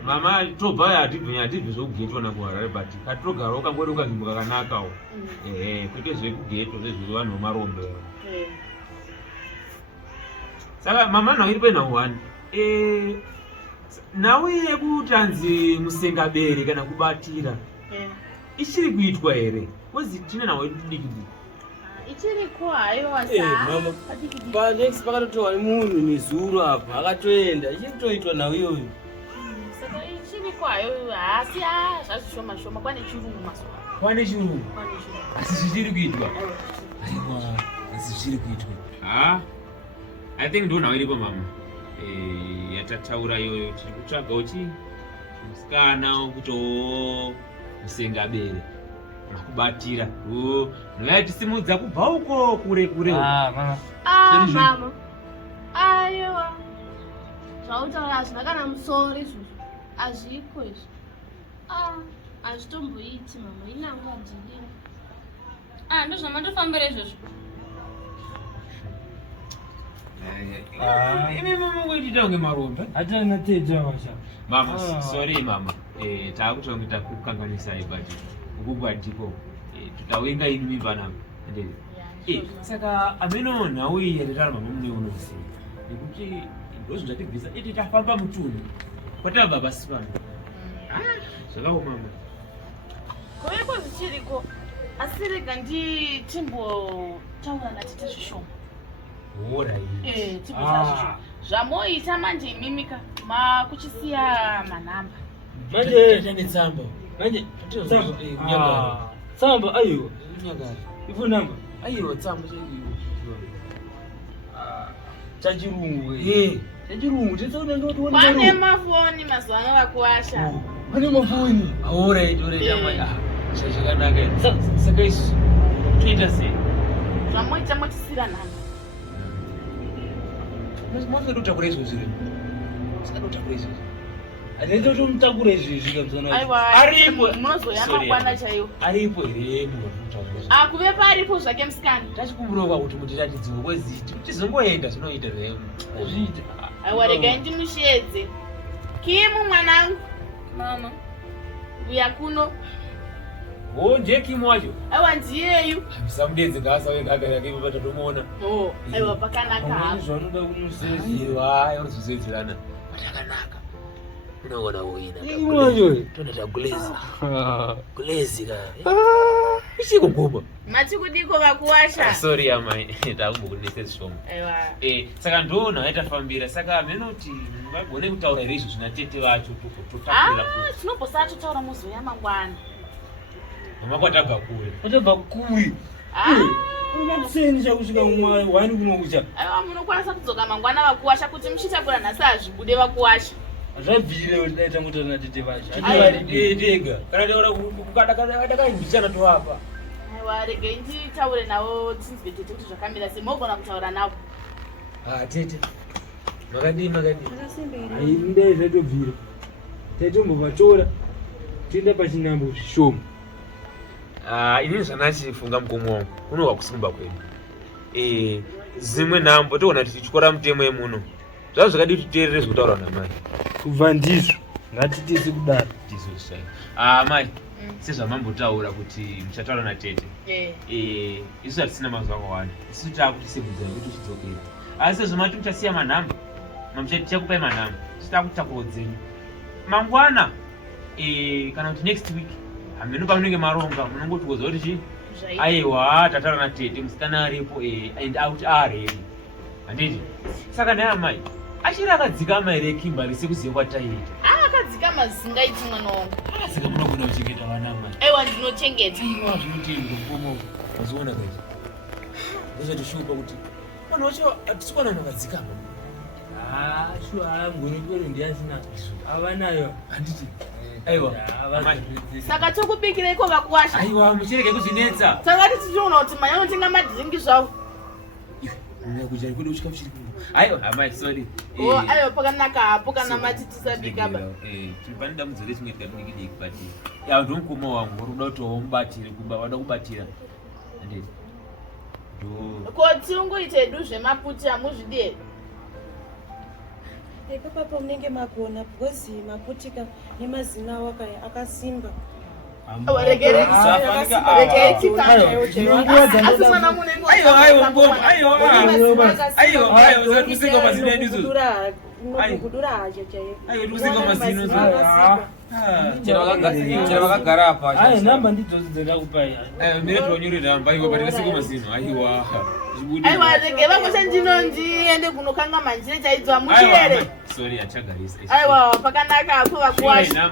mama tobva hatibvi zvekugetwa nakuharare but katogara ukangori ukanzvimbo kakanakawo. Kwete zvekugetwa zvezvevanhu vemarombe. Saka mama nhau iripo inhau 1. Nhau yekutanzi musengabere kana kubatira. Ichiri kuitwa here? Kozi tine nhau diki. Ichiriko hayo wasa. Mama. Pa next pakatotowa munhu nezuro apa akatoenda. Ichitoitwa nhau iyoyo. Saka ichiriko hayo asi zvazvishoma kwane chirungu mazuva. Kwane chirungu. Asi zvichiri kuitwa. Aiwa, asi zvichiri kuitwa. I think ndo nhau iripo mama. Yatataura yoyo tiri kutsvagawo musikana wekutowo musengabere nakubatira. Noyatisimudza kubva uko kure. Mama. Mama. Aiwa. Zvautaura hazvina kana musoro izvozvo. Hazviko izvo. Hazvitomboiti mama, inangu handidini. Ndozvamandofambira izvozvo. Imi mama ngoitita kunge marombe. Hatana teja washa. Mama, sorry mama. takuta kuita kukanganisa ibati ukugwadiko tutawenga ini mimba namo ndeni saka ameno nawe yerera mama mune unozi nekuti ndozvo zvatigisa iti tafamba mutuni kwata baba sipano zvakawo mama koiko zvichiriko asi rega nditimbotaura natete zvishoma timbozazvisho zvamoita manje imimika makuchisiya manhamba manje tane tsamba manje tsamba aiwa ifu namba aiwa tsamba chachirungu chachirungu titsaona ndotiona pane mafoni mazuva ano vakuasha pane mafoni zvakanaka saka isi toita sei zvamoita mochisira nhamba masadotakura izvozvi sikadotakura izvozvi handito tomutakura izvezvi kamzana aiwa munozoya mangwana chaiwo aripo here munhu akuve paripo zvake musikani tachikumbirova kuti mutitatidziwe kweziti tizongoenda zvinoita zviita aiwa regai ndimushedze kimu mwanangu mama uya kuno ndiye kimu wacho aiwa ndiyeyu musamudedze ngaasawegagayakeipatatomuona aiwa pakanaka zvanoda kumuseiwa urozozedzerana patakanaka unoona uina tonata gulezi ka ichikuguma matikudiko vakuwasha sorry amai takumbokunese zvishoma aiwa saka ndona aitafambira saka menoti vagone kutaura here izvo zvinatete vacho totaura tinombosara totaura muzoya mangwana mama kwatabva kure atabva kuri unakuseni chakusvika wani kunokucha aiwa munokwanisa kudzoka mangwana vakuwasha kuti muchitakura nhasi hazvibude vakuwasha zvabvire kuti daita mutana tete vacho dega kana taura kukadakaimbishana tovapa aiwa regei nditaure navo tinzwe tete kuti zvakamira sei mogona kutaura navo tete makadii aimudai zvatobvira taitombovachora toenda pachinambo zvishoma inini zvanachifunga mukomo wangu unohwa kusimba kwedu zimwe nhambo toona tichityora mutemo yemuno zvavo zvakadi titeerere zvekutaura namai kubva ndizvo ngatitisi kudaro tizosai mai sezvamambotaura kuti muchataura natete isu hatisina mazuva akawanda isu taakutisebudza nekuti uchidzokera asi sezvomati muchasiya manhamba tichakupai manhamba titakutakuro dzenyu mangwana kana kuti next week hameno pamunenge maronga munongotikodza kuti chii aiwa tataura natete musikana aripo and out aredi handiti saka naye amai achiri akadzikama here kimbari sekuziva kwataita akadzikama zisingaiti mwana wangu saka munogona kuchengeta vana mai aiwa ndinochengeta zvinotendwa mukomo maziona kaiti ndozvatishupa kuti vanhu vacho hatisikuwana munhu akadzikama shuwa ngonikwero ndiyasina avanayo handiti aiwa saka tokubikireiko vakuwasha aiwa muchereke kuzvinetsa saka titichiona kuti mai anotenga madhiringi zvavo kujari kwedu uchika uchiri aiwa amai sorry aiwa pakanaka hapo kana mati tisabikaba tiri pane dambudzo resimwe tikadikidiki but yawo ndomukoma wangu uri kuda kuti wamubatire kumba wada kubatira handiti ko tirungoita edu zvemaputi hamuzvidi here ipapo munenge magona because maputika nemazina awo akasimba chero vakagara apa namba ndidzodzi dzendakupai aiwa rege vangosha ndinondiende kunokanga manjire chaidzo hamuchiere aiwa pakanaka apo vakuwasha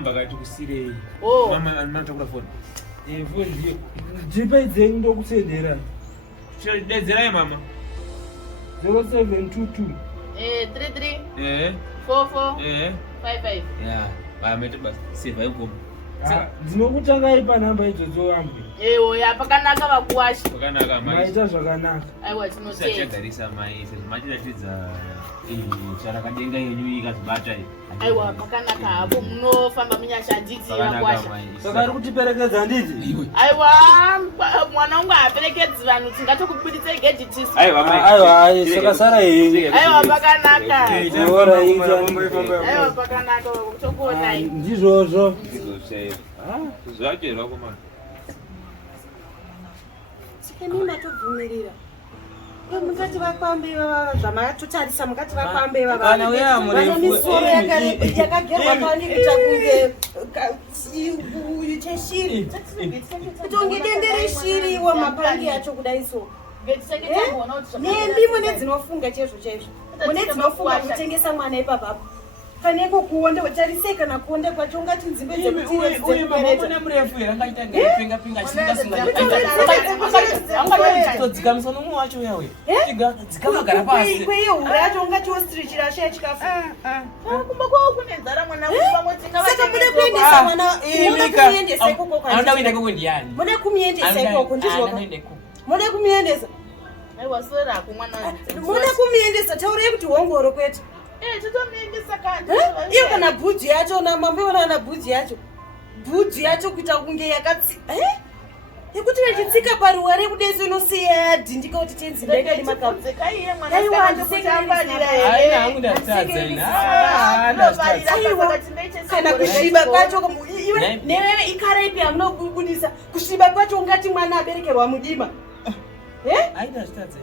ndipaidzei ndokusendera dedzerai mama 0722 33 44 55 vamete basi sevai ngoma ndinokutangai panhamba idzodzo ambwe ewoya pakanaka vakuwasha pakanaka maita zvakanaka aiwa tinoteagarisa mai sezvomatiratidza charakadenga yenyu ikazibata aiwa pakanaka hapo munofamba munyashandidzi vakuwasha saka ari kutiperekedza nditi aiwa mwana wangu haaperekedzi vanhu tingatokubuditsei gedhitisu aiwa saka sara hei aiwa pakanaka aiwa pakanaka tokuonai ndizvozvo Sei. Zvacherwa komana. Sikenima tobvumirira. Mukati vakwambe zvamatotarisa mukati vakwambe Kana uya murefu. misoro yakagerwa pani kuita kunge cheshiri. Kutonge dendere shiri iwo mapangi yacho kudai so. Nembi mune dzinofunga chaizvo chaizvo. Mune dzinofunga kutengesa mwana ipapapo. Kaneko kuonda utarise kana kuonda kwacho ungati nzimbe dzekuti uye mama mune murefu yangaita ngepinga pinga chisingasinga. Anga todzika musono mumwe wacho uya uya. Dzika magara pasi. Kweyo uracho ungati ostrich rashe yachikafu. Kumba kwao kune nzara mwana pamwe tingava. Saka mude kuendesa mwana. Mude kumuendesa ikoko kana. Anoda kuenda koko ndiani? Mude kumuendesa ikoko ndizvo. Mude kumuendesa. Aiwa sora kumwana. Mude kumuendesa taurei kuti hongoro kwete. Chitomuendesa kandi. Iyo kana bhudhi yacho na mambeona na bhudhi yacho. Bhudhi yacho kuita kunge yakatsi. Yekuti vachitsika paruware kudai inosiya yadhindika kuti tenzimba ikadi makapu. Dzekaiye mwana sakatambarira here. Haina hangu ndatadza ina. Kana kushiba kwacho newewe ikara ipi yamunobudisa kushiba kwacho ungati mwana aberekerwa mudima. Haina zvitadza.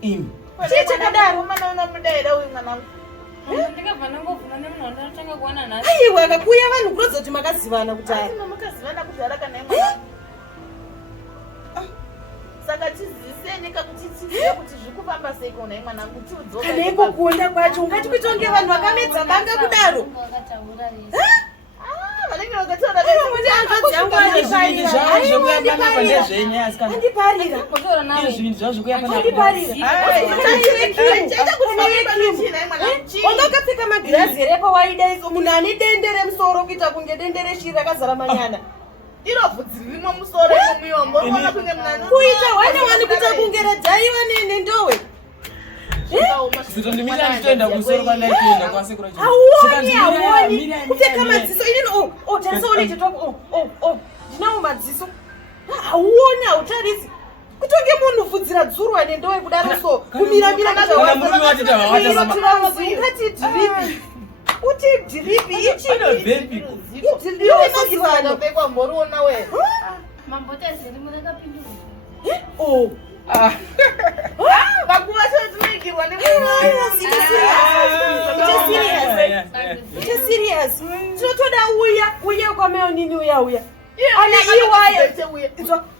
Imi. Chicha kadaro mwana unomudaira uyu mwana. Ndikabva nangobvuna nemunhu wandinotanga kuona nhasi. Aiwa akakuya vanhu kurodza kuti makazivana kudhaya. Makazivana kudhara kana imwana. Saka tiziseni kakuti tizive kuti zvikufamba sei kuna imwana kuti udzoka. Kana iko kuonda kwacho ungati kutonge vanhu vakamedza banga kudaro. Vakataura rese. Vanenge vakataura Mune anzvadzi yangu andiparira. Zvekuya panapa ndezvenye asikana. Andiparira. Kutora nawe. Zvinhu zvazvokuya panapa. Andiparira. Wanga ukapfeka magirazi here pawaida iso munhu ane dendere musoro kuita kunge dendere shiri rakazara manyana. iro bvudzi ririmo musoro mumuyombo unoona kunge munani. Kuita wani kuita kunge radhaiwa nendowe. Zitondimira nditoenda kusoro kwandaitoenda kwasekura chino. Hauoni kupfeka madziso inini tarisa one chitoko ndinawo madziso. Hauoni hautarisi. Kutonge munhu bvudzi dzurwa nendowe kudaro so kumiramira ungati dhiripi. Uti dhiripi ichi. Iwe mazivana pekwa mboriona we. Mambotezeri murakapindura. Vakuva chotinoikirwa serious. Tinotoda uya kwameo nini uya. Ana iwaya.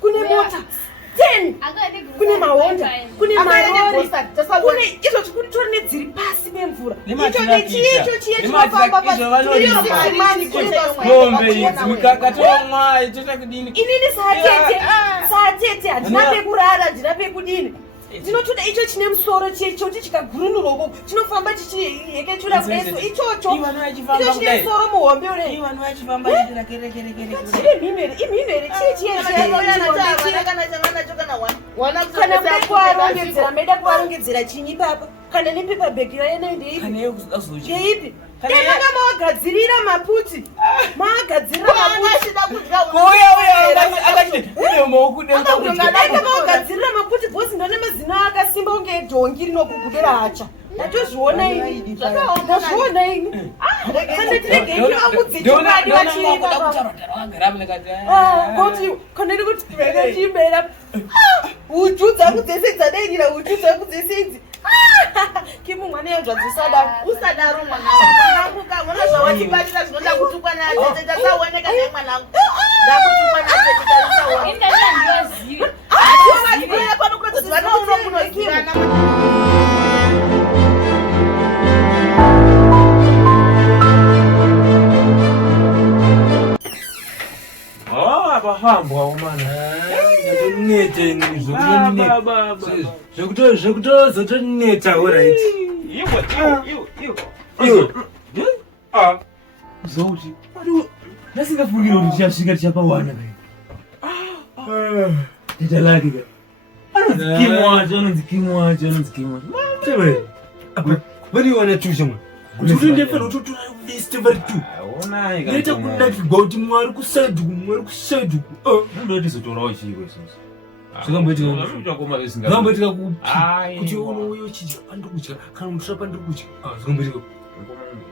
Kune mota. 10. Kune mahonda. Kune marori. Kune izvo chikutori nedziri pasi pemvura. Icho chiye chinofamba pasi. Mombe idzi mikakatomwa itoita kudini. Inini saa tete handina pekurara handina pekudini. Ndinotoda icho chine musoro choti chikagurunurwa chinofamba chichihekechura kudeso ichocho. Icho chine musoro muhombe ure. Imhimhere kana muda kuarongedzera maida kuarongedzera chinyi papa kana nepepa bhegi yayena ndeipi ndakanga maagadzirira maputi maagadzirira maputi bhosi ndone mazina akasimba unge edhongi rinokugudira hacha ndatozviona ini ndazviona ini kana tiregei amudzichimadi vachirikakoti kana iri kuti chimbera uchu dzangu dzese dzadairira uchu dzangu dzese idzi kimu mwana yanzvadzisada usadaro mwanangu kamona zvawatibatira zvinoda kutukwa natete tasaoneka nemwanangu ndakutukwa natete tarisawa Indandiwaziva. atiwavatikwira pano kuti vanouno munozirana. Abahambwa umana. Ndatoneta inini zvekutozotoneta alright. Zauti. Ndasingafungire kuti tichasvika tichapawana kai. Data lake kai. Anonzi kimwacho. Tebe. Apa valiwana tusha mwa. Kuti ndefana utotora list vari 2. Ona ika. Ndeta kunakigwa kuti mwari kusaidu. Ndotizotorawo chiro isusu. Zvakamboitika Zvakamboitika zvakamboitika kuti unouya uchidya pandokudya kana mutora pandokudya zvakamboitika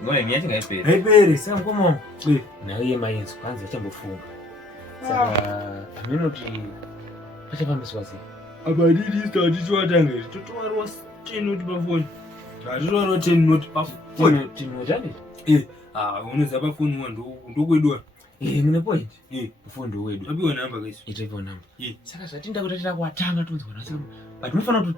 Ngone ngiyathi ngayibheka. Hayipheri. Sankomo. Eh. Nayo yemayinzi kwanza chambofunga. Saka aminoti pachapambiswa sei. Abadidi isikhathi siwatangere. Totwari was 10 not bafoni. Ngazitwari wa 10 not bafoni. Tinojani? Unaweza bafoni ndokwedu. Mune point. Mfundi wedu. Abiwa namba guys. Itepo namba. Saka satinda kutatira kuatanga tunzwa naso. But unofana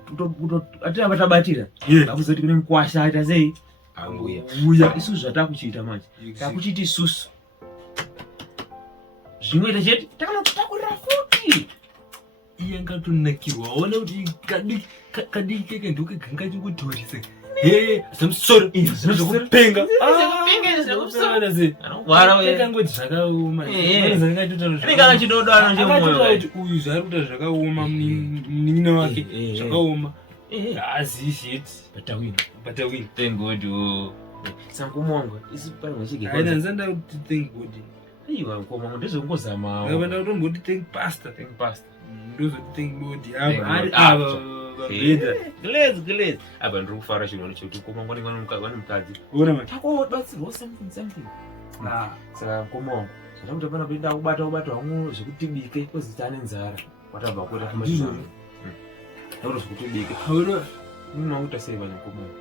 atira batabatira. Akuzoti kune mkwasha aita sei? Ambuya. Uya. Isusu zvatakuchiita manje. Takuchiti isusu. Zvinoita chete takanotakurira futi. Iye ngatonakirwa waona kuti kadiki keke ndoke ganga chikutorisa. Samsoro zvinozokupenga. Zvinokupenga sei? Anovara we. Kangoti zvakaoma. Anenge achidodana nje moyo. Uyu zvari kuita zvakaoma munin'ina wake. Zvakaoma. Azishit. Batawina. Thank God. Sankumongo isi pari mwechige. Haina nzanda kuti thank God. Aiwa nkomongo ndezvongozama. Ngavanda kutomboti thank pastor. Ndozoti thank God. Glez. Aba ndiri kufara chinhu nechekuti nkomongo vane mukadzi. Ona manje. Takobatsirwa something. Saka nkomongo. Zvinokuti pana kuenda kubata hangu zvekutibike kozita ane nzara. Watabva kuita kumashina. Ndoro zvekutibike. Hauna unoita sei vanhu nkomongo.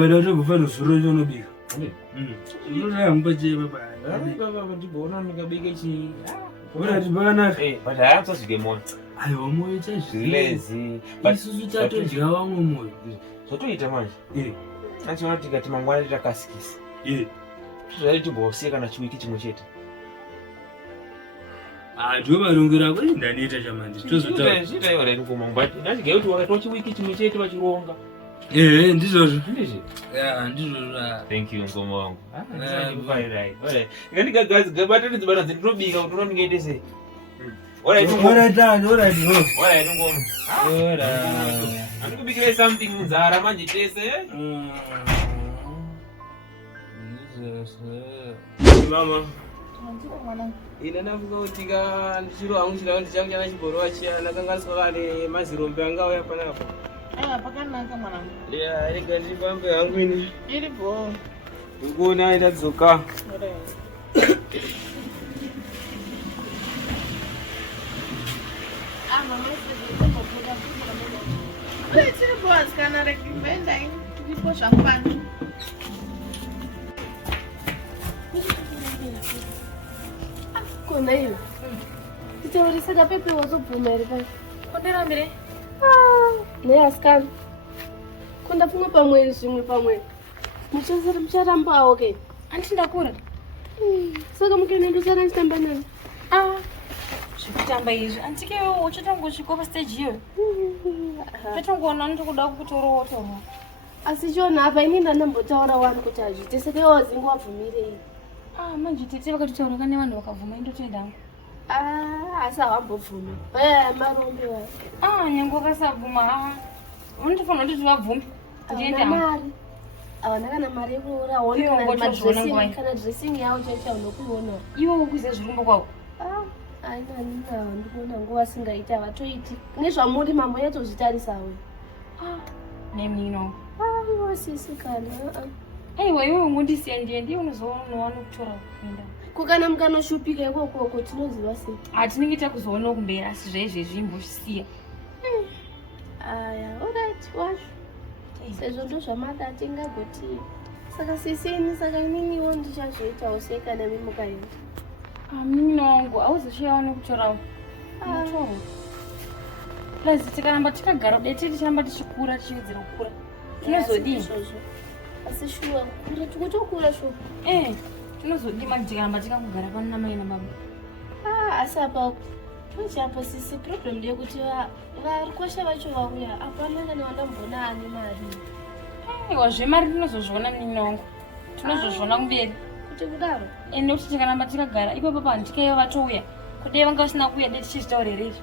Wena utobufana zuro chonobika. Unoda mupache Baba ndibona nikabike chi. Ora tibana. But hayatsazvike moyo. Aiwa moyo Lazy. Isusu chatodya vamwe moyo. Zvotoita manje. Achiona tikati mangwana takasikisa. Zvai timbosiya kana chiwiki chimwe chete. Ndiwe marongero ako ndaniita chamanje. Tozotaura. Zvita iwa rero nkomongo. But ndachige kuti wakatoa chiwiki chimwe chete vachironga. Ndizvozvo. Ndizvo. Ndizvozvo. Thank you nkomongo. Right. Ngandikagazi batanidzi bana dzindinobika kuti unoningete sei. Alright nkomongo. Andikubikire something nzara manje tese. Mama. Ina navuka kuti ndichiro hangu chira kuti changu chana chiborowa chiya nakanganiswa kale mazirombe anga uya panapo. Pakanaka mwanangu. Rega ndifambe hangu ini. Iripo. Ukuona aita dzoka. Mama isizokubuda kubuda. Tiri boss kana rekibenda ndipo zvakwana. Kona hiyo. Titaurisa pepe wazobvuma iri pai. Konderambire. Neasikana. Kundafunga pamwe zvimwe pamwe. Mucharambawo ke. Anti ndakura. Saka mukene ndosara nditamba nani. Zvekutamba izvi antikewo uchitangosvika pastage iyo. Petongoona ndikuda kutorotora. Asi chona apa ini ndandambotaura wani kuti azviite saka iwo zingu wabvumirei. Manje tete vakatitaura kane vanhu vakabvuma indotoendangu. Asi havambobvumi. Marombe wayo. Nyange wakasabvuma. Unotofanira kuti vabvume. Hawana mari. Hawana kana mari yekuura. Haoni kana dressing yavo chaicha unokuiona. Iwo ukuziva zvirumbo kwavo. Aina ndikuona nguva singaiti havatoiti. Nezvamuri mambo yatozvitarisawo. Nemino. Iwo sisi kana. Aiwa iwe ungondisiya ndiye unozoona kutora kuenda. Kukana mukanoshupika ikoko tinoziva sei. Hatinenge takuzoona kumberi asi zvaizvezvi imbosiya. Alright, washo. Sezvo ndozvamada tingagoti. Saka sisini saka ininiwo ndichazoitawo sei kana mimukaenda. Mimi wangu hauzoshiyawo kutorawo. Mutoro. Lazi tikaramba tikagara dete tichamba tichikura tichiwedzera kukura. Tinozodini? Asi shuwa kukura tikutokura shuwa. Tinozodini manje tikaramba tikangogara pano namai nababa. Asi apa pochapa sisi problem ndeyekuti varikwasha vacho vauya hapana kana vandambona ane mari. Aiwa zvemari tinozozviona mimi wangu. Tinozozviona kumberi. Kuti kudaro? Nekuti tikaramba tikagara ipapo pandikaiva vatouya. Kudai vanga vasina kuuya dai tichizvitaurira.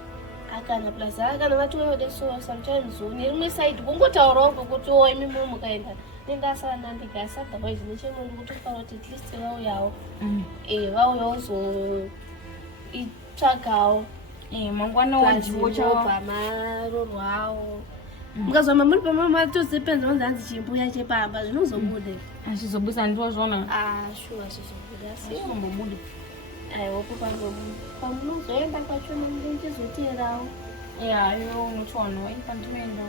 Akana plus kana vatouya dai so sometimes nerimwe side kungotaurawo kwekuti imi mukaenda. Nendasana ndigasa otherwise nechemwe ndikutofanira kuti at least vauyawo. Vauyawo itsvagawo. Mangwana wanjiwo chawo pamaroro awo. Mukazoma muri pamama tosepenza wanzanzi chimbuya chepamba zvinozobuda. Azvizobusa ndozvona. Shuwa zvizobuda. Azvizombobuda. Aiwa pamunozoenda kwacho nemuchizoterawo. Yo muchono pandinoenda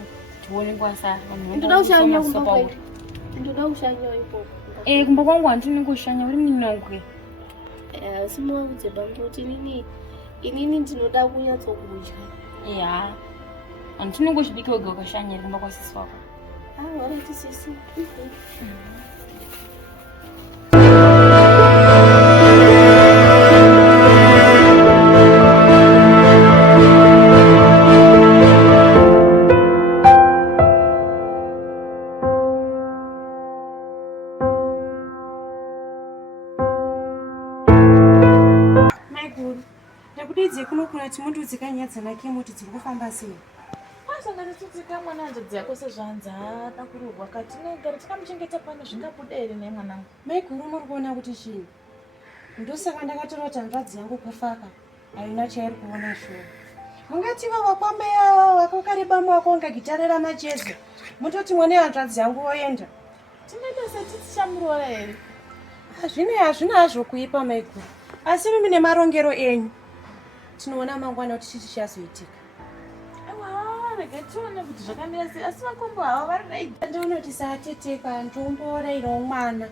tione kwasa vanhu. Ndoda kushanya kumba. Ndoda kushanya ipo. Kumba kwangu handini kushanya uri minongwe. Simuudze bangu kuti inini ndinoda kunyatsokudya. Handini kuzvibika wega ukashanya kumba kwasisi wako. Warati sisi. Dzikanyadzana kemoti dziri kufamba sei? Pasangana tudzika mwana hanzvadzi yako sezvanza takururwa katinogara takamuchengeta pano zvingabuda here nemwanangu. Maiguru muri kuona kuti chii? Ndosaka ndakatorota hanzvadzi yangu kufaka haina chairi kuona shuwa. Mungativa wakwameya wakakareba wako ungagitarira machezo mutoti mwene hanzvadzi yangu oenda. Tinoita setiti chamurora here? Hazvina hazvo kuipa maiguru, asi mimi nemarongero enyu tinoona mangwana kuti chii chichazoitika. Rega tione kuti zvakamira sei, asi vakombo hava vari raidha. Ndinoona kuti sateteka ndomborairawo mwana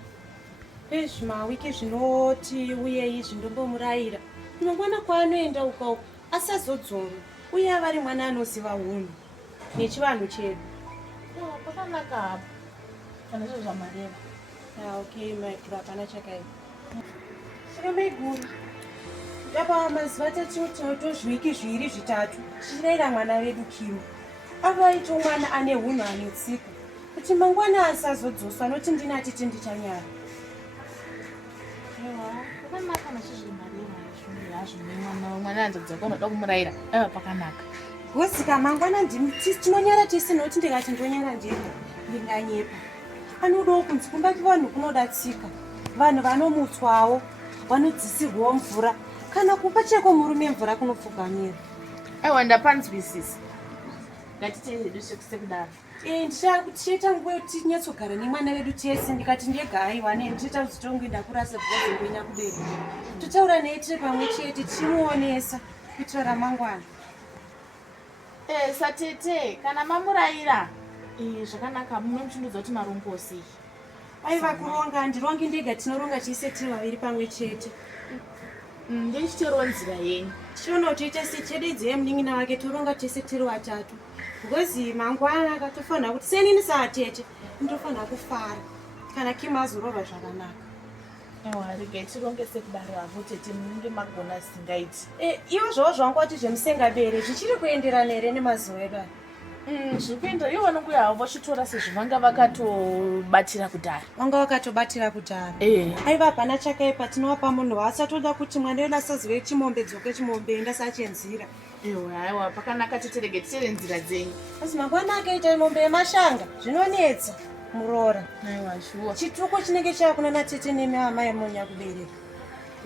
pezvimawiki zvinoti uye izvi ndombomurayira mangwana kwaanoenda ukauko asazodzoro uye ava ari mwana anoziva hunhu nechivanhu chedu. Pakanaka hapo kana izvo zvamareva. Okay maiguru hapana chakaipa. Saka maiguru ndapa mazuva totozviki zviviri zvitatu tichirayira mwana wedu Kimu avaito mwana ane hunhu ane tsika kuti mangwana asazodzoswa noti ndinatiti ndichanyara. Pakanaka nachizvimareva hazvo mwana hanzvadzi yako unoda kumurayira pakanaka. Gosika mangwana tinonyara tese noti ndikati ndonyara ndega ndinganyepa. Anodawo kunzi kumba kwevanhu kunoda tsika, vanhu vanomutswawo vanodzisirwawo mvura kana kupa cheko murume mvura kunopfugamira. Aiwa ndapanzwisisa. Ngatite hedu sekudaro. Ndichaita nguva yekuti tinyatsogara nemwana wedu tese ndikati ndega aiwa ndichaita kuti tongoenda kurasa bvudzi ngwenya kubereka. Totaura naye tiri pamwe chete tichimuonesa kuitira ramangwana. Satete kana mamurayira zvakanaka munomuchindudza kuti marongosi. Aiva kuronga handirongi ndega, tinoronga tese tiri vaviri pamwe chete. Ndichitironzira yenyu. Tichiona kuti tese chededzi yemunin'ina wake toronga tese tiri vatatu. Because mangwana akatofanira kuti senini saatete ndinofanira kufara kana Kimu azorova zvakanaka. Aiwa regai tironge sekudaro hapo tete munenge magona singaiti. Iwo zvavo zvangoti zvemusengabere zvichiri kuenderana here nemazuva edu aya? Zviri kuenda ivo vanonguya havo vachitora sezvo vanga vakatobatira kudhara. Vanga vakatobatira kudhara. Aiva hapana chakaipa tinovapa munhu waasatoda kuti mwana wedu asazive chimombe dzoke chimombe enda sachenzira. Aiwa pakanaka titerege titere nzira dzenyu. Asi mangwana akaita mombe yemashanga zvinonetsa murora. Aiwa shuwa. Chituko chinenge chakunana tete nemi amai munya kubereka.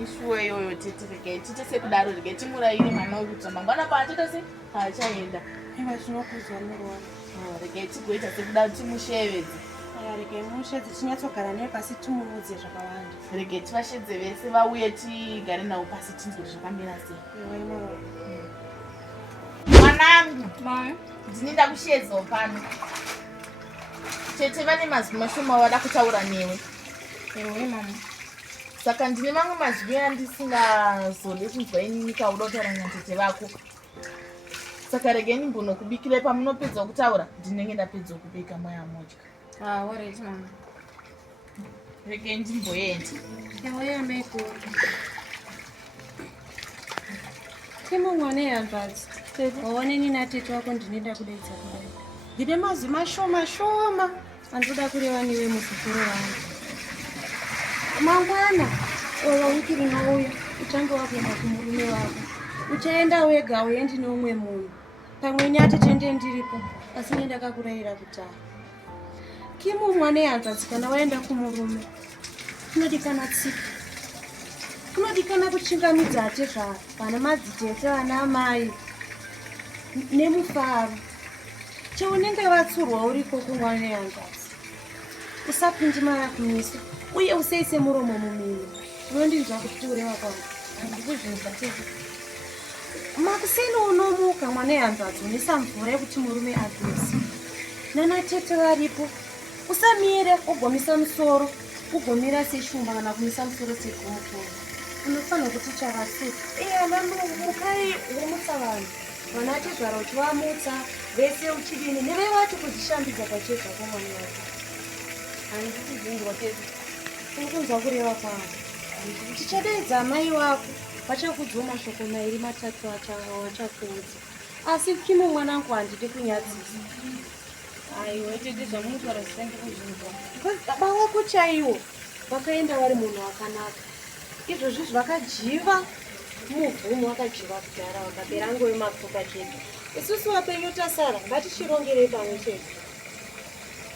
Ishuwa iyoyo tete regai tite sekudaro regai timurayire mwana wedu kuti mangwana paatita se haachaenda. Aiwa zvinokuzwa murora. Regai tigoita sekudaro timushevedze. Regai mushedze tinyatsogara naye pasi timuudze zvakawanda. Regai tivashedze vese vauye tigare navo pasi tinzwe zvakamira sei. Mwanangu, ndinoda kushedzawo pano. Tete vane mazwi mashoma wada kutaura newe. Mama. Saka ndine mamwe mazwi andisingazode kunzwa inini kauda kutaura natete vako. Saka regai ndimbonokubikira pamunopedza kutaura ndinenge ndapedza kubika moya modya. Alright mama. Regai ndimboenda. Maiguru. Kimu mwana yanzvadzi. Waoneni natete wako ndinoda kudaidza kudai. Ndine mazwi mashoma andoda kureva newe muzukuru wangu. Mangwana wawikiri nouya uchange wakuenda kumurume wako. Uchaenda wega uendi neumwe munhu. Pamwe nyati tende ndiripo asi ndakakurayira kutara. Kimu mwana yanzvadzi kana waenda kumurume kunodikana tsika. Kunodikana kuchingamidza ate zvavo vana madzitete vana amai nemufaro. cheunenge vatsurwa uriko kumwana yangazi usapindimara kumiso uye usaise muromo mumiro unondinzwa kuti ureva kwangu handikuzvinza tete makuseni unomuka mwana yanzadzo unisa mvura yekuti murume adhose nanatete varipo usamire ugomisa musoro ugomira seshumba kana kumisa musoro segumukuru unofanira kuti chavasuta anamumukai womutsa vanhu vanatezvara uchivamutsa vese uchidini nevevacho kuzvishambidza pachezva kwamwana wako handikuti zvinzwa tete unokunzwa kureva kwavo tichadeedza amai vako vachakudzwa mashoko mairi matatu vachakuudza asi kimo mwanangu handidi kunyadzisa aiwa tete zvamunotwara zvisange kuzvinzwa baba vako chaiwo vakaenda vari munhu wakanaka izvozvi zvakajiva mubvumu wakajiva kudhara wakapera ngove mapfuka chete isusu vapenyu tasara ngatichirongerei pamwe chete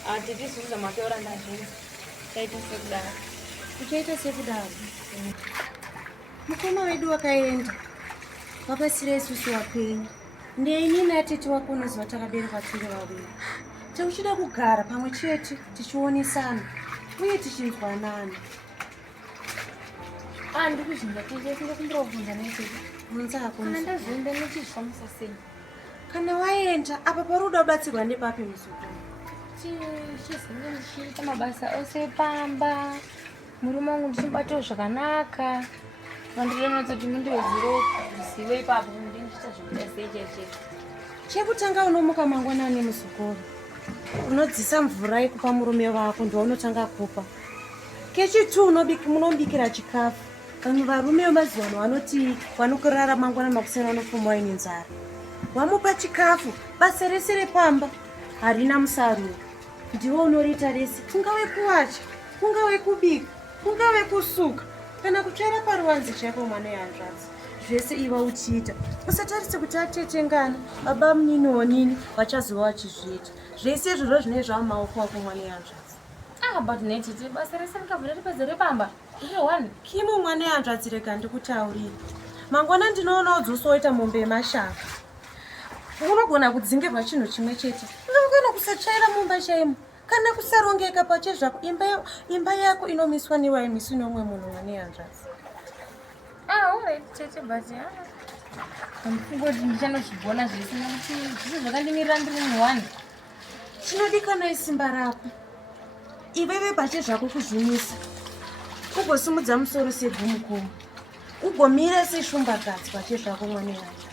hatiti isusu zvamataura ndazvino chaita sekudaro uchaita sekudaro mukoma wedu wakaenda vakasira isusu vapenyu neini natete wako nezuva takaberekwa tiri vaviri tauchida kugara pamwe chete tichionesana uye tichinzwanana ndikuzvinza tete singakumbirobvunza netete munzako kana ndazoenda nechizvifambisa sei kana waenda apa paruda kubatsirwa nepapi musukuru chizenge ndichiita mabasa ose pamba murume wangu ndichimubatawo zvakanaka vandirenatsa kuti mundiwedziro zivo ipapo ndindichita zvekuita sei chaichecho chekutanga unomuka mangwanani musukuru unodzisa mvura yekupa murume wako ndounotanga kupa kechitu munobikira chikafu vanhu varume vemazuva ano vanoti vanokurara mangwana makusena vanofuma vaine nzara wamupa chikafu basa rese repamba harina musaruro ndiwo unoriita rese kungave kuwacha kungave kubika kungave kusuka kana kutsvera paruvanzi chako mwana yanzvadzi zvese iva uchiita usatarise kuti atetengana baba munini wonini vachazova vachizviita zvese izvozvo zvine zvamaoko ako mwana yanzvadzi but netete basa rese rikabvira ripedza repamba iri 1 kimo mwana yanzvadzi rega ndikutaurira mangwana ndinoona udzosoita mombe yemashaka unogona kudzingerwa chinhu chimwe chete unogona kusatsvaira mumba chaimo kana kusarongeka pachezvako imba yako inomiswa newaimisi nomwe munhu mwana yanzvadzi alright tete but ndikungoti ndichanozvigona zvese nokuti zvisi zvakandimirira ndiri munhu 1 chinodikana isimba rako iveve pachezvako kuzvimisa ugosimudza musoro sebhumukomo ugomira seshumbakadzi pachezvako mwana yanzvadzi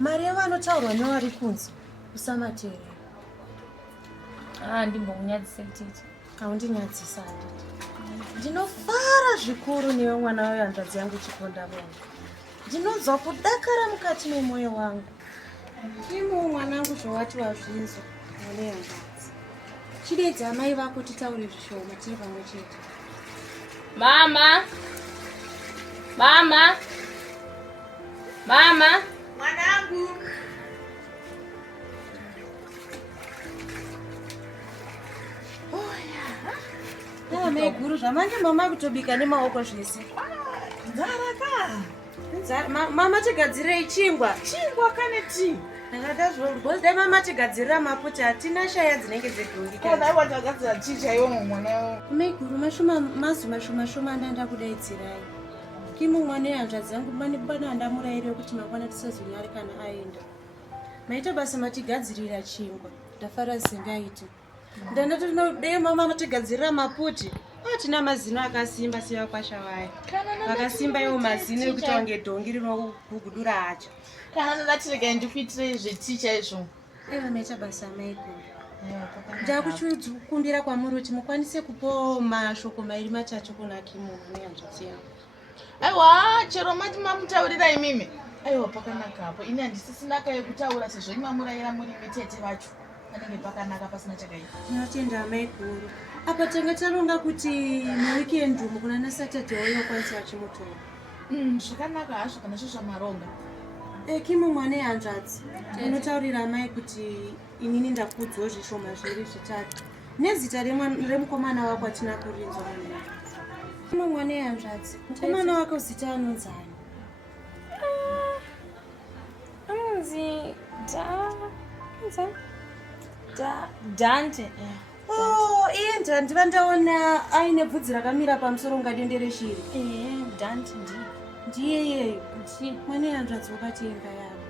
mari yavanotaurwa nevari kunzi usamateerera ndimbokunyadzisei tete haundinyadzisa handiti ndinofara zvikuru newe mwana wehanzvadzi yangu chikonda vangu ndinonzwa kudakara mukati memwoyo wangu imo mwanangu zvowati wazvinzwa mwana yanzvadzi chidedza amai vako titaure zvishoma tiri pamwe chete mama mwanangu mai guru zvamange mama kutobika nemaoko zvese mama tigadzirei chingwa kane tii ndakatazvozde mama tigadzirira maputi hatina shaya dzinenge dzedhongiaiwa tagadzira chii chaiwo mumwana mai guru mashoma ndanda kudaidzirai kimo mwana yanzvadzi yangu bana ndamurayire wekuti mangwana tisazonyari kana aenda maita basa matigadzirira chingwa ndafara zingaiti ndandatinodei mama matigadzirira maputi atina mazino akasimba sevakwasha vayo vakasimba iwo mazino ekuti wange dhongi rinogudura hacha kana ndadatirega ndikuitire zveti chaizvo aiva maita basa maiguru ndakuchikumbira kwamuri kuti mukwanise kupawo mashoko mairi matatu kuna kimo neyanzvadzi yangu aiwa chero mati mamutaurira imimi aiwa pakanaka hapo ini handisisindaka yekutaura sezvo imamurayira muri mitete vacho panenge pakanaka pasina chakaita ndinotenda amai guru apa tanga taronga kuti mawikendi umo kuna nasatadhe wayo wakwanisa vachimutora zvakanaka hazvo kana zvo zvamaronga kimo mwana yanzvadzi unotaurira amai kuti inini ndakudzwa zvishoma zviri zvitatu nezita remukomana wako atina kurinzwa mwana kimo mwana yanzvadzi mukomana wako zita anonzani anzi Dante. Iye ndandiva ndaona aine bvudzi rakamira pamusoro ungadendere shiri. Dante ndiye iyeyo. Mwene hanzvadzi wakatienga yavo.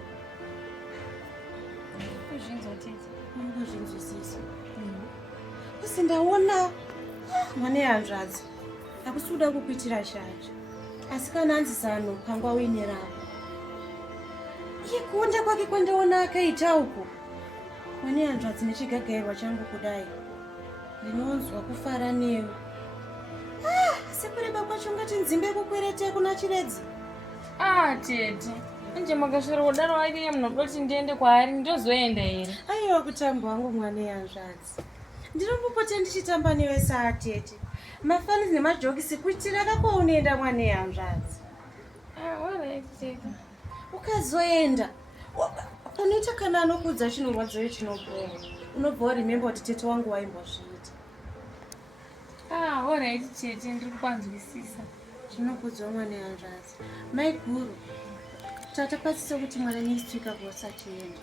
Kuzvinzwisisa. Kusi ndaona mwene hanzvadzi hakusi kuda kukuitira shanje, asi kana anzi Zano pangwa uine ravo. Iye kuonda kwake kwandaona akaita uko, mwene hanzvadzi nechigagairwa changu kudai ndinonzwa kufara newe. Asi kureba kwacho ngati nzimbe kukwerete kuna Chiredzi. Tete nje makashora kudaro wake munodoti ndiende kwaari ndozoenda here. Aiwa kutamba wangu mwane hanzvadzi, ndinombopota ndichitamba newe saa tete mafani nemajokisi kuitira kako unoenda mwane hanzvadzi. Ukazoenda unoita kana anokudza chinorwadzayo chinopora, unobva remember kuti tete wangu waimbozviita. Alright tete, ndiri kwanzwisisa. Zvinokudzwa mwane hanzvadzi. Mai guru tatakwatsisa kuti mwana neiswika kuosa chienda.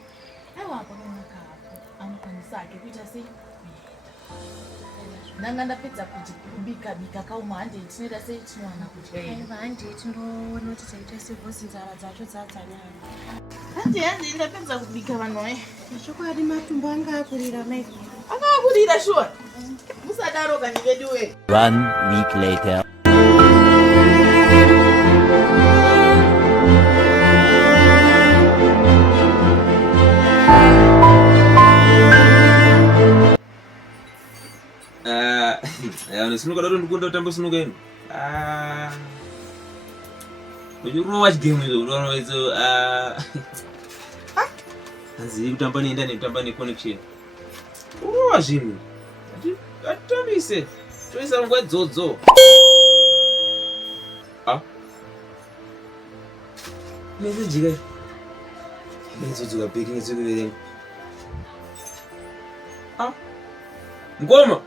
Aiwa pakanaka hapo anokwanisa ake kuita sei nanga ndapedza kuti kubika kauma hande tinoita sei tinowana kudya here. Aiwa hande tindoona kuti taita sevhosi nzara dzacho dzadzanyanya. Hande ndapedza kubika vanhu chokwadi matumbo anga akurira mai guru. Akakurira sure. Musadaro kani vedu we. 1 week later. Sinuka dado ndikunda kutamba sinuka ino. Ujuru watch game hizo, unaona hizo Anzi kutamba ni ndani kutamba ni connection. Zvinhu. Atambise. Toisa ngwa dzodzo. Message ga. Message ga picking zikuverenga. Ngoma.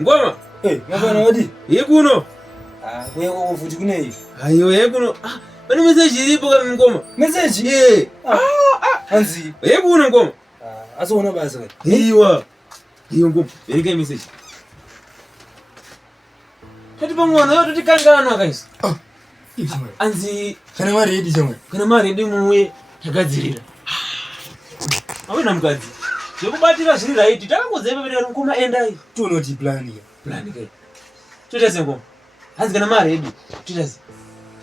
Ngapana wadi? Yekuno. Kuyeko futhi kuneyi. Hayo yekuno. Pane message iripo kama ngoma. Message? Anzi. Yekuno ngoma. Asona basa kai. Hiyo ngoma. Vereka message. Tati pamwana yo tutikangana guys. Anzi kana mari yedi chamwe. Kana mari yedi muwe takadzirira. Awena mukadzi. Yekubatira zviri right. Takakuzepa vere ngoma endai. Tunoti plan here. Plan kai. Tutase ngoma. Anzi kana mari yedi. Tutase.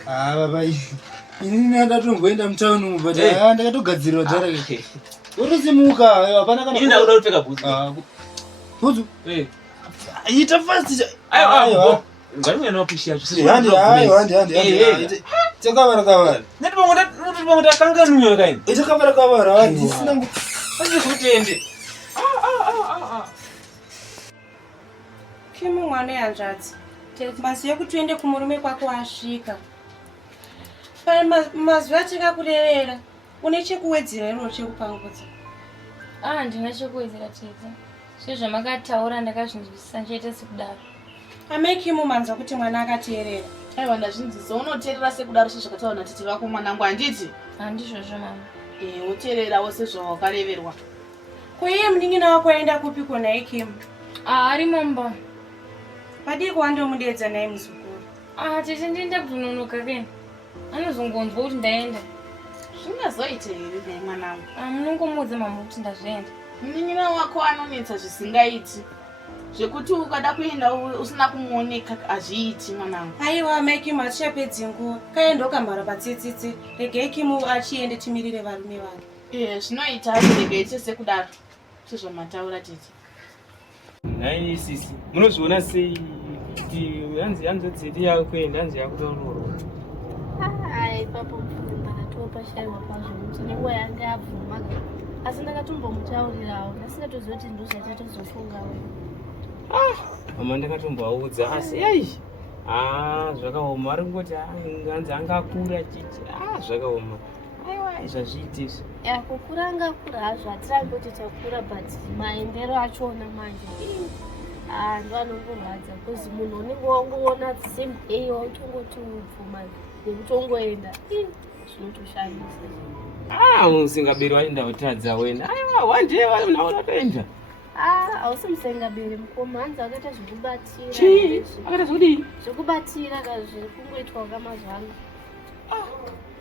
Baba ini ndatomboenda mtown umu but ndakatogadzirwa dzara kai. Urisimuka hapana kana. Ini ndakuda kupfeka bhutsu. Bhutsu? Ita fast. Ayo. Ngani mwana wapisha zvo. Handi. Takavara kavara. Neti takanganuyo kaini. Takavara kavara handi sina ngo. Andikutende. Kimu mwana hanzvadzi. Mazuva ekuti uende kumurume kwako asvika. Mazuva atakakurerera une chekuwedzera iro chekupangudza. Ndina chekuwedzera tete. Sezvamakataura ndakazvinzwisisa ndoita sekudaro. Amai Kimu manzwa kuti mwana akateerera. Aiwa ndazvinzwisisa. Unoteerera sekudaro sezvakataurwa natete vako mwanangu handiti? Handizvozvo mama. Uteererawo sezvawakareverwa. Kuiye munin'ina wako aenda kupi kona Kimu? Ari mumba. Padiko wandomudeedza naye muzukuru. Tete ndienda kunonoka keni. Anozongonzwa kuti ndaenda. Zvingazoite here nei mwanangu? Munongomuudza mama kuti ndazvienda. Munin'ina wako anonetsa zvisingaiti. Zvekuti ukada kuenda usina kumuoneka hazviiti mwanangu. Aiwa amai Kimu hatichapedzi nguva. Kaenda ukamhara patsitsitsi. Regai Kimu achiende timirire varume vake. Zvinoita regai chese kudaro. Sezvamataura tete. Nai sisi. Munozviona sei kuti hanzi tseti yako kuenda hanzi yakutaurwa. Ipapo ndakatopa shaiwa kwazvo kuti nenguva yange abvuma. Asi ndakatombomutaurirawo ndasingatoziva kuti ndozvatatozofungawo. Mama ndakatomboaudza asi zvakaoma ari kungoti hanzi anga akura achiti zvakaoma. Aiwa zvazviiti izvi. Kukura angakura hazvo hatirangoti takura but maendero achona manje. Ndo anongorwadza because munhu unenge wangoona the same day wautongoti ubvuma nekutongoenda. zvinotoshamisa. Musingaberi waenda utadza wena. Wanje unaona toenda. Hausi musingaberi mukoma, hanzi akaita zvekubatira. Chii? Akaita zvekudii? Zvekubatira zviri kungoitwa kwamazuva ano.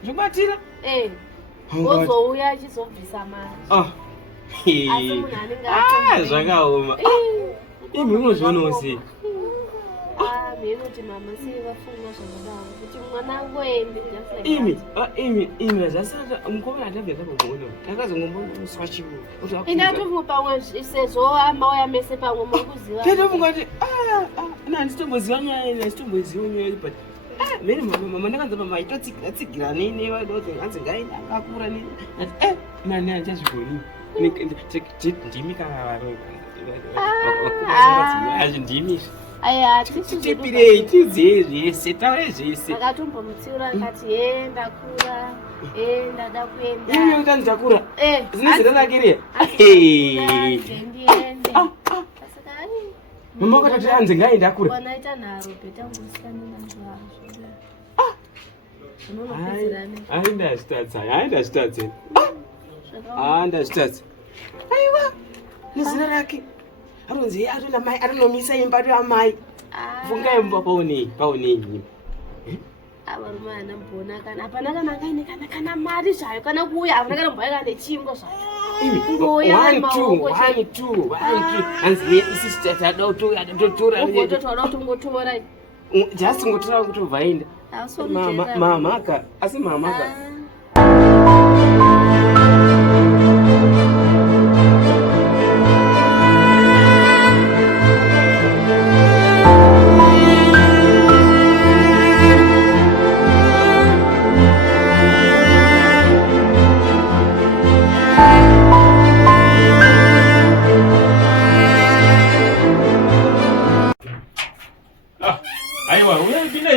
Zvekubatira? Wozouya achizobvisa mari. Asi munhu anenge zvakaoma. Imi unozvionawo sei? Kuti mama sei vafunga zvakadaro kuti mwana ngoende imi zvasaka mukoma atabvesa pamuono takazongombouswa chivo inatofunga pamwe sezvo amauya mese pamwe muri kuziva tatofunga kuti handisitomboziva nyaya handisitomboziva nyaya but mene mama ndakanza mama itotsigira nini vadoti hanzi ngaini akakura nini ati nani handichazvigoni ndimi ndimi tipirei tidziye zvese taure zvese akatombomutsiura akati ndakura ndada kuenda imi kuti ndakura zvinezviranakire mama akatoti hanzi ngai ndakura wanaita nharo betangusikanina ndazvitadza ndazvitadza aiwa nezina rake aronzi atona mai anonomisa imba yamai fungai mba paonei varume hana mbona kana hapana kana akaine kana mari zvayo kana kuuya hapana kana mbaya kana nechingwa zvayo hanzi isisitataada kutotora kutongotora just ngotora kutobva enda mamaka asi mamaka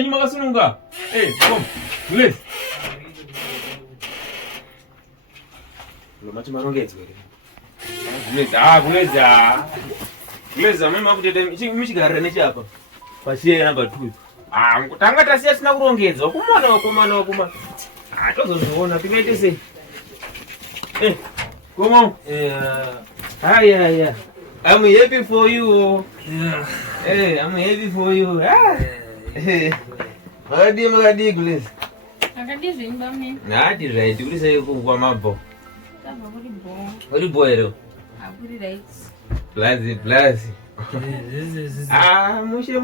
makasununga kom Gulezi lomati marongedzwe Gulezi amema kutete michigarira nechapa pasiye namba 2 tanga tasiya sina kurongedzwa kumana tozozviona tingaite sei komo I'm happy for you. I'm happy for you. Makadi Gulezi. Akadi zvimba mne. Nati right kuri sei kwa mabho. Kama kuri bo. Kuri boero. Akuri right. Blazi. Mushe.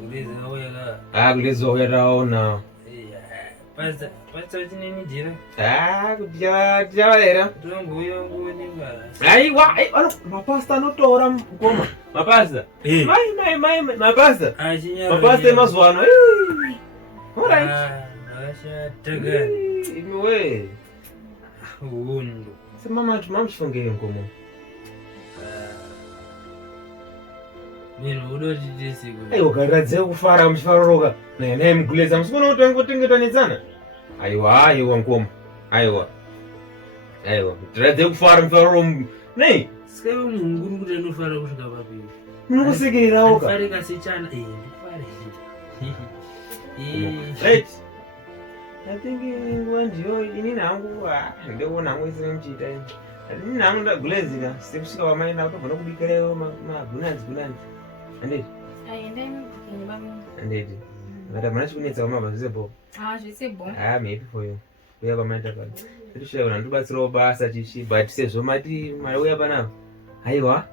Gulezi wauya Gulezi wauya raona. Pasta chineni jira. Kuti chavarera. Tongoyo ngoninga. Aiwa, mapasta anotora mukoma. Mapasta. Mai, mapasta. Mapasta emazuva ano. Alright. Nakashataga. Iwe. Undo. Mama tumamchifongere mkomo. Mino udoti disiku. Ukaradze kufara mchifaroroka. Naye Mgulezi msikono utangotengetanedzana. Aiwa mkomo. Aiwa. Tiradze kufara mchifaroro. Nei. Sikawe munguru kuti anofara kusvika papi. Munokusekererawo ka. Fare kasichana. Ndifare. Right. I think ndiyo inini hangu ndikuona hangu isiri mchiita ini. Inini hangu ndagulezi ka sekusvika wamai navo togona kubikirawo magunanzi. Anditi? Anditi. But I'm not kunetsa mama zvise zvise bo. I'm happy for you. Uya pamaita pano. Tirishaura ndibatsirawo basa chichi but sezvo mati mari uya panapa. Aiwa.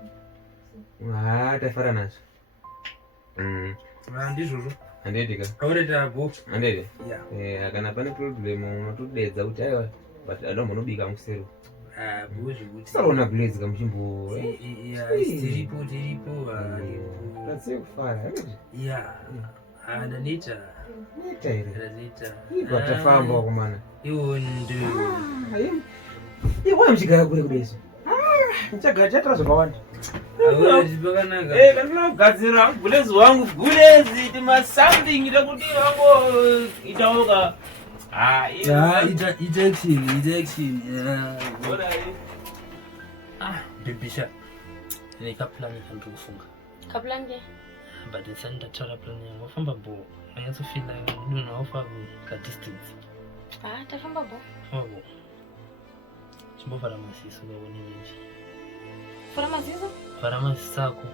Tafara nazvo. Ndizvozvo. Anditi ka. Aureta bo. Anditi? Kana pane problem unotodedza kuti aiwa but adombono musero. Buzvi kuti. Saona Gulezi kamuchimbo. Tiripo. Tatse kufara. Ndanita ere. Iwa tafamba kumana. Iwo ndo. Iwa mchigara kure kudeso. Nchagara zvakawanda. Zvakanaka. Kana kugadzira Gulezi wangu Gulezi tima something kuti wangu itaoka. Ita action. Bibisha. Ni kaplan kandufunga. Kaplan ke? But it's under travel plan yangu famba bo. Anyatso feel like nduna ofa ka distance. Ah, tafamba ba? Oh. Chimbofara masiso uone magic. Fara masiso? Fara masisako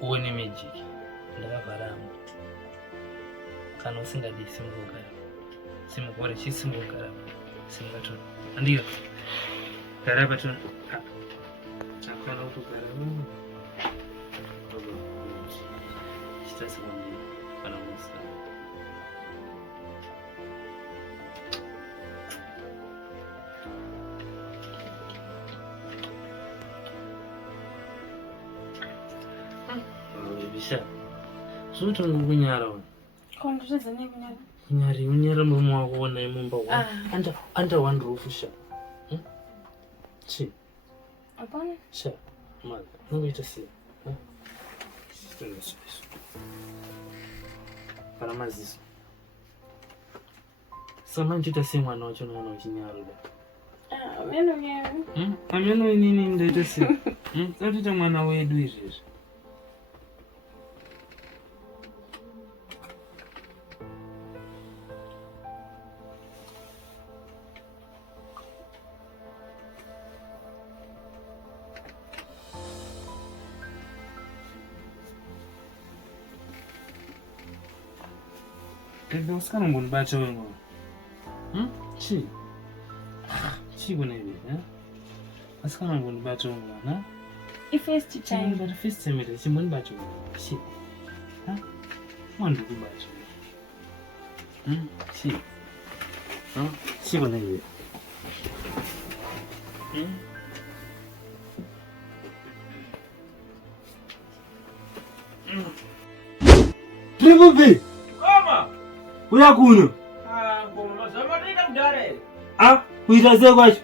uone magic. Ndakavharamo. Kana usingadi simugara. Simugore chisimugara. Simgato. Ndio. Garaba tu. Chakona utogara. Stress mwani. Kana musa. Bisa. Suatu kunyara. Kondo zane kunyara. Kunyara mumu wako wona imumba wa. Anda wanrufusha. Chi. Apana? Sha. Mala. Nuita si. Para maziso. Samanje tasemwa nocho nono chinyaro. Meno nyewe. Ameno nini ndaita si. Tatita mwana wedu izvi. Ndio usikana mbona bacha wewe. Chi. Chi kuna hivi, Usikana mbona bacha wewe, na? First time. But first time ile mbona bacha wewe. Chi. Mwandu kubacha. Chi. Chi kuna hivi. Triple B. Uya kuno? Ngoma zama tenda kudare. Kuitaze kwacho.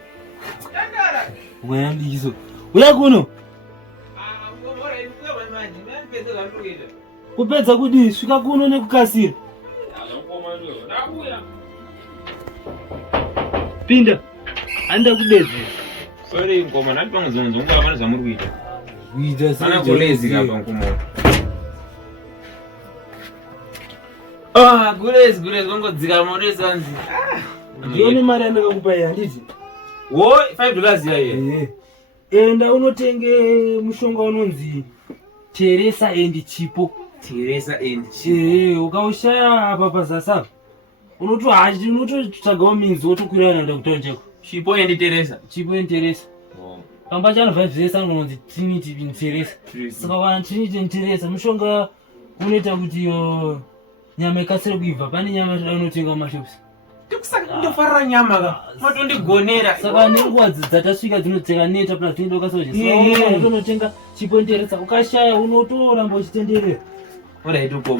Kudara. Wayambizo. Uya kuno? Ngoma iri kuwe manje, mpedza zvamunoita. Kupedza kudi svika kuno nekukasira. Ngoma ndiyo. Ndakuya. Pinda. Anda kudedza. Sorry ngoma ndapanga zonzo ngava zvamuri kuita. Kuita sei? Mana golezi kapa ngoma. Gurezi vangodzika moresa nzi. Ndione mari andakakupa iyi handiti. Wo $5 yaye. Enda unotenge mushonga unonzi Teresa and Chipo. Teresa and Chipo. Ukaushaya apa pazasa. Unototsvagawo minzi wotokwira naenda kutonjeko. Chipo and Teresa. Chipo and Teresa. Pamba chanovha zvese anonzi Trinity and Teresa. Saka kana Trinity and Teresa mushonga unoita kuti nyama ikasire kuibva. Pane nyama unotenga mumashops. Ndofarira nyama ka. Matondigonera. Saka nenguva dzatasvika dzinotsenga neta plus tinoda ukasozve. Saka unotenga Chipo and Teresa. Ukashaya unotoramba uchitenderera.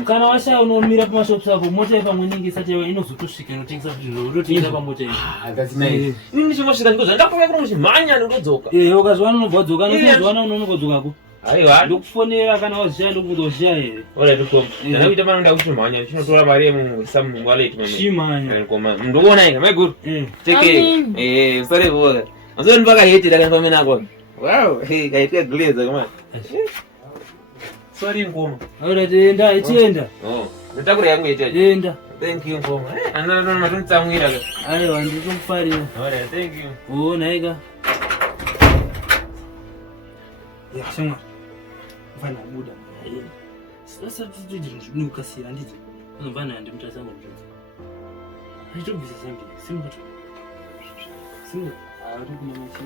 Kana washaya unomira pamashops apo mota yepamwe inenge isati yava inozotosvika inotengesa zviro utotenga pamota iyo. That's nice. Ini ndichingosvika ndikoza ndakuya kuti mhanya ndodzoka. Ukazwana unobva wadzoka nokuzwana unonokodzokako. Aiwa ndokufonera kana wazishaya ndokuzoshaya here. Alright kom. Ndinoita mana ndakuti mhanya ndinotora mari yemu some wallet mama. Chimanya. Ngoma ndikuona ika my good. Take sorry boy. Azoni mpaka hate ndakafamba mena kwa. Wow, kaitwa glaze kama. Sorry ngoma. Alright enda ichienda. Nditakura yangu ita. Enda. Thank you ngoma. Anana matonitsamwira ka. Aiwa ndikufarira. Alright thank you. Naika. Ya shamwa. Mfana muda yeye. Sasa tujije ndikukasira ndije. Unobana ndimutazama mutadzi. Achitobvisa zambi. Simba. Ari kuma machi.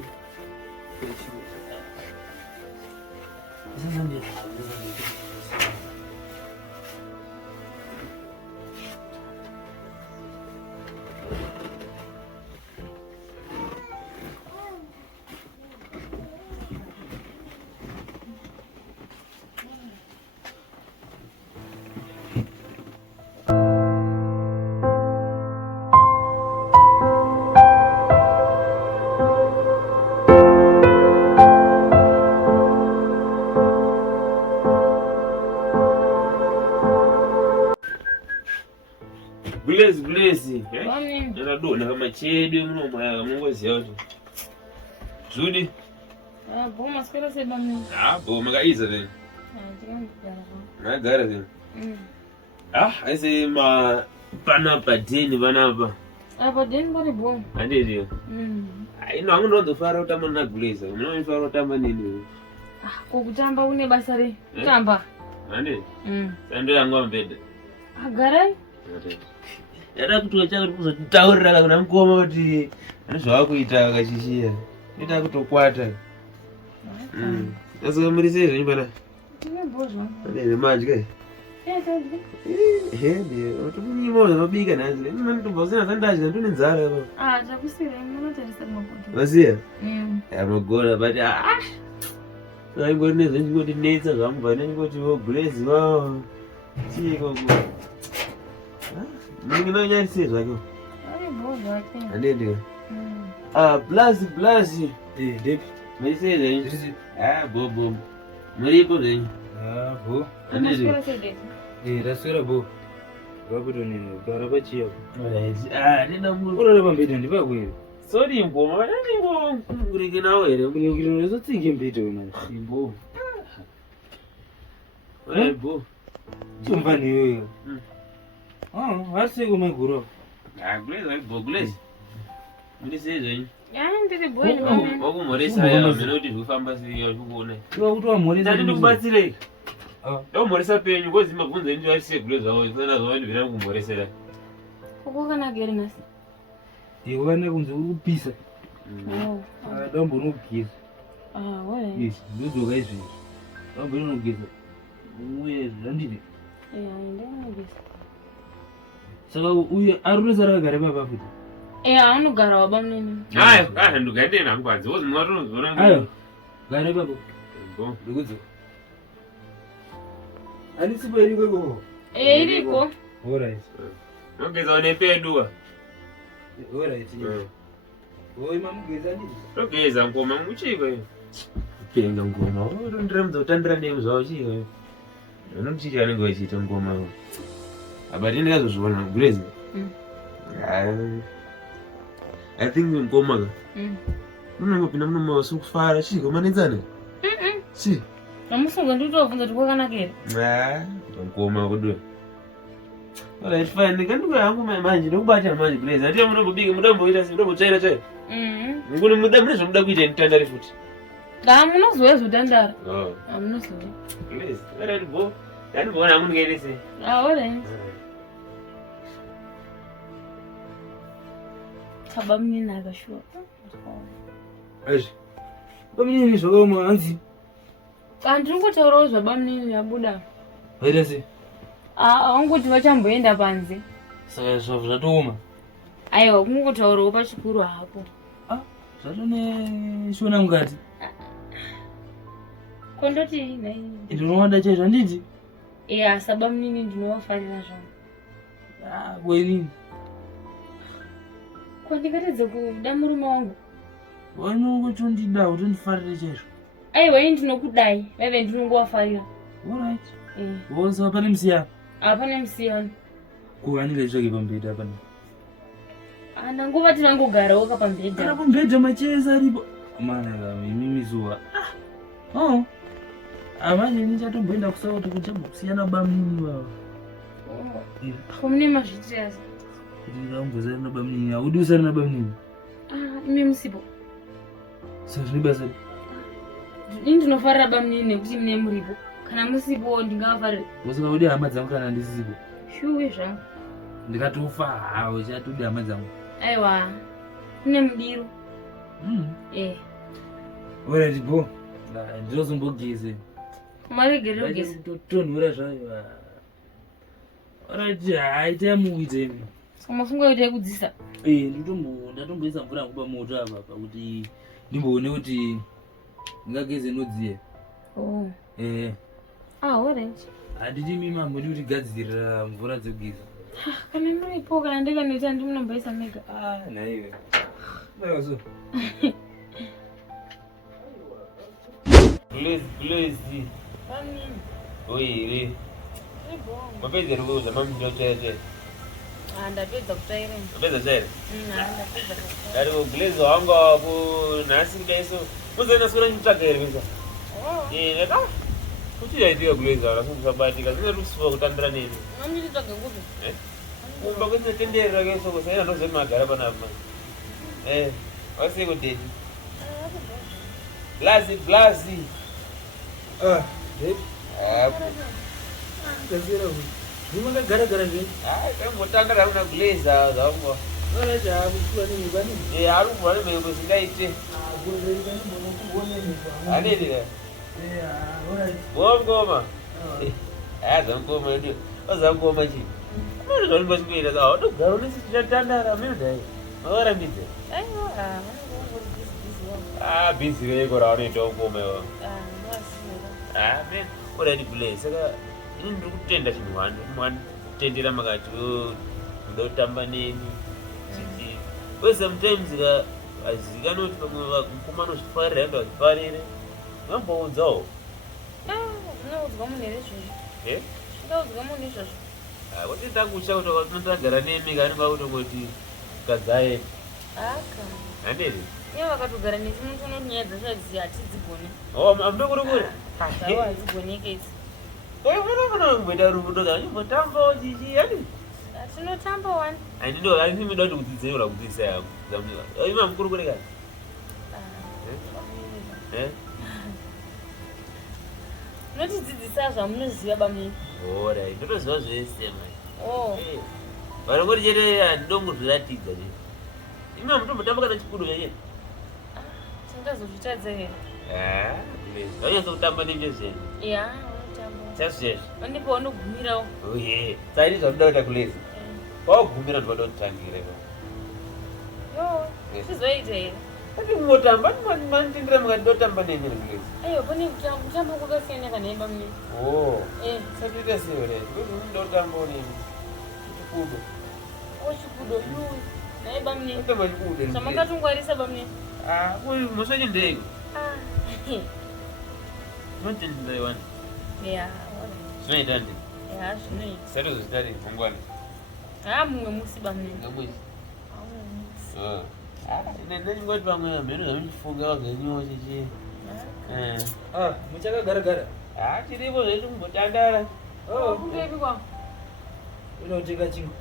Zambi. Blezi. Ndadona kama chedu munomaya mungoziya kuti. Zudi? Boma spera seba mimi. Boma kaiza then. Magara then. Aise ma pana padeni vanapa. Apa den bari bon. Handiti. Ino hangu ndonzofara kutamba naGlazer. Munofara kutamba nini? Kokutamba une basa re. Tamba. Handiti. Sando yangu ambeda. Agarai? Yada kutoka chako kuzotaurira kana mukoma kuti zvaakuita akachishia. Ita kutokwata. Azomurise zvenyu bana. Tine bozwa. Handiti madye. Ndio, utunyimo unabika nazi. Mimi ntumba sina sandaje ntune nzara baba. Chakusira munotarisa mapoto. Wasiya? Amagora but Sai ngone zenji ngoti netsa zvamubva ngoti woGlazer wao. Chiko ko. Mungi nonyarise zvako. Bozwa ke. Handiti. Plus. Depi. Mise zenji. Bobo. Muripo zenji. Bo. Handiti. Raswera bo. Wabudo nini? Barabachi yako. Nina mungu. Urara pambeda ndipakwera. Sorry ngoma, vanani ngoma ngurike nawo here. Kunyukira unozotsinge mbito wena. Imbo. Bo. Chumva niwe. Wasiko maguro. Glazer. Muri sezo. Ndiri boy mama. Okumoresa ya melodi kufamba siyo kuone. Iwa kuti wamoresa. Ndati ndikubatsire. Omoresa penyu ngozi mabvunze ndi wasi Glazer wawo isana zvawani vina kumoresera. Kokana gere nasi. Iwana kunze ukupisa. Dambo nokugeza. Wala. Yes, ndozoka izvi. Dambo nokugeza. Uye zvandiri. Ndinogeza. Saka uye arunesa rakagara baba futi. Anogara waba munini. Ndugande nakubadzi wozi mwatonozvona. Ayo. Gare baba. Bo. Ndikudzo. Ani sipo iriko koko. Iriko. Alright. Nogeza one peduwa. Alright. Oi mamugeza ndiri. Togeza ngoma muchiko iyo. Kupenga ngoma. Ndira muzotandira nemu zvawo chiyo. Unomuchicha anenge achiita ngoma. Abati ndakazozviona Glazer. I think ngoma ka. Unongopinda muno wasukufara chiko manedzana. Si. Amusunga nditobvunza kuti kwakanakira. Ngoma kudwe. Alright fine, ndikanduka hangu manje ndokubata manje Glazer. Ati munobika mudomboita mudombotsvaira tsvaira. Ngune mune zvomuda kuita nditandare futi. Munozoya zvotandara. Munozoya. Glazer. Alright bo. Ndandibona hangu ndingaitese. Alright. Kaba munini akashuwa. Azvi. Pamunini zvakaoma hanzi. Ndiri ngotaurawo zvaba munini yabuda. Vaita sei? Angoti vachamboenda panze. Saka zvatooma. Aiwa kungotaurawo pachikuru hapo. Zvatone shona mukati. Kondoti nai. Ndinoda chaizvo handiti? Saba munini ndinowafarira zvavo. Kwenini? Kwandingatedze kuda murume wangu. Wanongotondida kuti ndifarire chaizvo. Aiwa ndinokudai, veve ndinongowafarira. Alright. Wonse pane musiyano? Hapana musiyano. Kuhanira zvake pambeda pana. Ndangova tirangogarawo kapambedha. Kana pambedha macheza aripo. Mana mimi zuwa. Manje nichatomboenda kusauti kuchambokusiyana bamunini wavo. Komune mazvitirazi. Ndingambozari nabamunini, haudi usari nabamunini? Imi musipo. Saka zvine basa. Ndinofarira bamunini nekuti mune muripo. Kana musipo ndingafarira. Wasaka udi hama dzangu kana ndisipo? Shuwe zvangu. Ndikatofa hawo chatudi hama dzangu. Aiwa. Kune mudiro. Alright bo. Ndinozombogeze. Maregere ugeze. Totonhura zvayo. Alright, haita muite imi. Mafungo yote kudzisa. Ndatomboisa mvura kuba moto apa kuti ndimboone kuti ndingageze nodziye. Alright. Handiti mima muri kuti gadzirira mvura dzekugeza. Kana muripo kana ndikanoita ndimunomboisa mega. Naiwe. Bayoso. Glazer. Oire. Mapedza rukuza mamundo chete. Ndapedza kutsvaira. Mapedza chete. Ndapedza kutsvaira. Dari Glazer wangu apo nhasi kudaiso. Muzana sura nitsvaga here kuisa. Neka. Kuti yaidika Glazer akasungusa batika. Zvine rusiwa kutandira neni. Nditsvaga ngupi? Umba kuti tendera ke soko sai ndo zemagara panapa. Wasi kuti. Glazi. Gazira uyu. Nimanga gara zve. Kangotanga una glazer zvangu. Ora chakuwa nini bani? Ari kubva nemhembe singaite. Anini. Ngoma. Ngoma ndio. Ngoma chi. Ndio basi kuenda sawa. Ndogara unisichitandara mimi. Ora mbidze. Busy ke kora ari ndo ngoma yo. Men ora ni place saka ndiri kutenda chinhu wani tendera makati ndotamba neni. But sometimes azikana kuti pamwe vakomana zvifarira ndo vazifarire vamboudzawo unoudzwa munhu here izvozvo ungaudzwa munhu izvozvo kuti tangucha kuti tinotagara nemi kani vakutongoti kadzaye aka handei iye vakatogara nesi munotoona nyaya dzashadzizi hatidzigoni ambe kuri kuri zavo hadzigonekezi unofanira kumboita rudo kanimbotambawo chichi handei tinotamba wani andinoda kuti kudzidzira kudzidzisa yangu ima mukuru kure kani notidzidzisa zvamunoziva bamini ora ndotoziva zvese vanongoti chete handongozviratidza ne ima mutombotamba kana chikudu chachete tindazozvitadza here vanyatsa kutamba nemchezvene chazvezvo ndipo wanogumirawo saini zvamuda kuita kulezi wagumira ndinoda kutangire zvizoita here ati motamba manitendera mukati ndotamba nemiri kulezi aiwa pane kutamba kwakasiyana kanhemba mini satoita severe ndotambawo nemi chikudo chikudo naiba mini otamba chikudo zvamakatongwarisa bamini musochi ndeiko notendaiwani zvinoita ndi zvinoita satozozitari mangwana mumwe musi bamini ndingoti pamwe mhenu zvamuchifunga wazvenyiwo chichi muchakagara tiripo zvedu kumbotandara kungeipikwa unotenga chingwa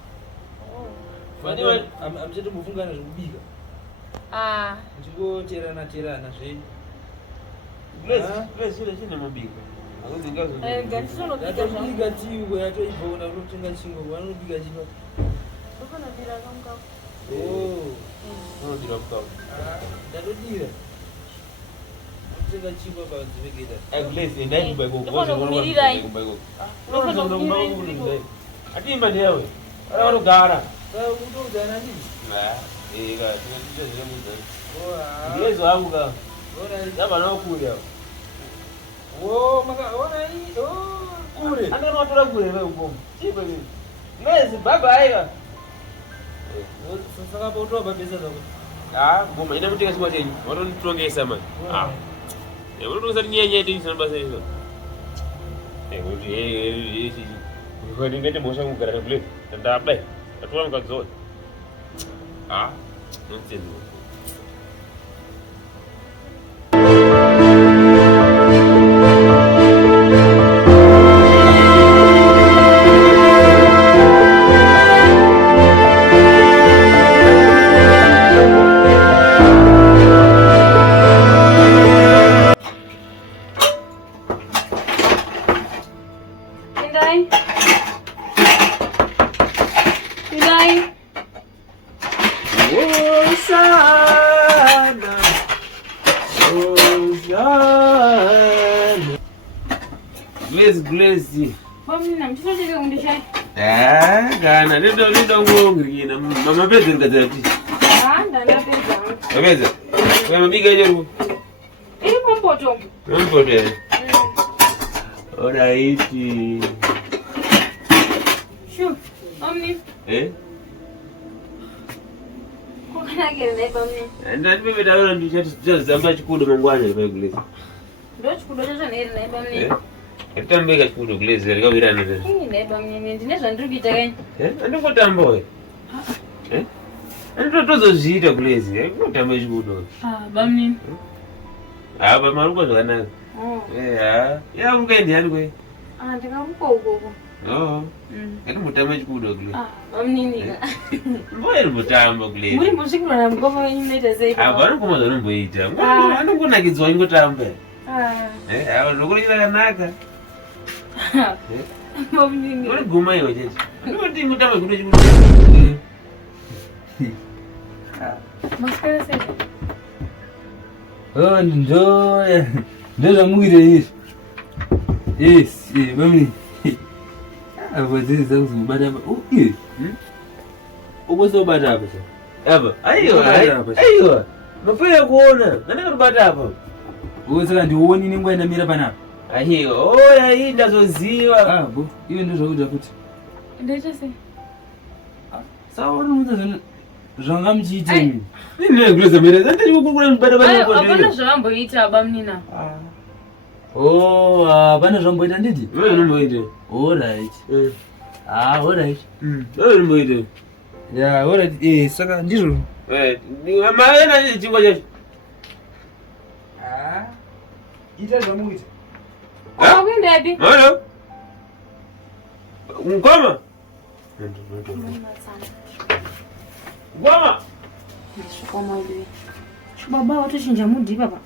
amuchatombofungana zvekubika muchingoterana zvenyu zviro chine mabiko ndatombika tiiko yatoibvaona unotenga chingwa vanobika chipa unodira mukapu ndatodira kutenga chingwa panzivegeta atimba ndewe akanogara kutoudzana ndii ngezo angu ka zabanaokurya kure andinotora kure veukomo chipa ngezi baba aiva saka pautowa babesa zakuti ngoma ina kutenga chingwa chenyu watonitongesa mani unotongesa tinyenyete isina basa iso kuti ndingati mosha kugara nekulezi ndabdai atowa mukadzoa nonsense Glaze. Kana ndongongirina mama pedza ngadzati. Ndandapedza. Wapedza? Wamabika icho. Iri pompoto. Pompoto. Alright. Shu, omni. Kokanakira naiba mni. Ndandipepeta ndichazamba chikudo mangwana pa glaze. Ndo chikudo chacho neri naiba mni. Tambeka chikudo glaze rikawirana ndio. Naiba mni ndine zvandiri kuita kanyi. Andingotamba we. Anditotozozviita glaze. Kunotamba chikudo. Bamni. Bamaruko zvakanaka. Ukaenda yani kwe? Ndingaruka ukoko. Oh. Ene mutamba chikudo kule. Amnini. Mboye mutamba kule. Muri muzvikura na mukoma wenyu munoita sei? Apana koma zvanomboita. Anongonakidzwa ingotambe. Awa zvokuti chakanaka. Amnini. Uri guma iwe cheche. Unoti mutamba kudo chikudo. Maswera sei? Oh, ndo zvamuire izvi. Yes, mami. Apa dziri dzakuzobata apa? Ukuzobata apa sasa? Apa? Aiwa. Mapera kuona. Nani kubata apa? Saka ndiwoni nenguva ndamira panapa. Aiwa. Hii ndazoziva. Bo, iwe ndo zvakuita kuti. Ndaita sei? Saka unoita zvanga muchiita imi. Nini kuleza mira? Ndati kukukura mbada bana. Apana zvamboita bamnina. Hapana zvamboita nditi? Wewe unomboita. Alright. Alright. Wewe unomboita. Yeah, alright. Saka ndizvo. Maana chingwa chacho. Ita zvamuita. Wakuenda yapi? Mano. Ngoma. Ngoma. Shukoma iwe. Baba watochinja mudhi baba.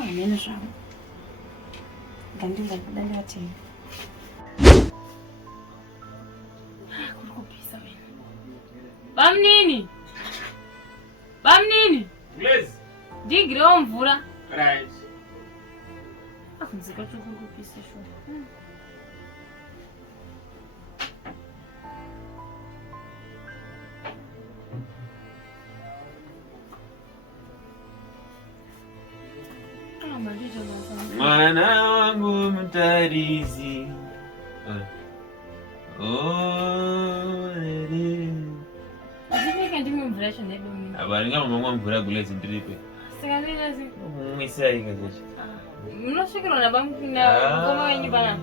Amene zvavo. Ngandinga kudanga tena. Kuri kupisa wena. Bamnini. Bamnini. Yes. Ndigirewo mvura. Right. Akunzika kuri kupisa sho. Mwana wangu mtarizi. Azivika ndimwe mvura shonebe mimi. Abaringa mama mvura gulezi ndiripe. Saka ndinazi. Mwisa ikajeje. Munosvikirwa nabamukina ngoma wenyu bana.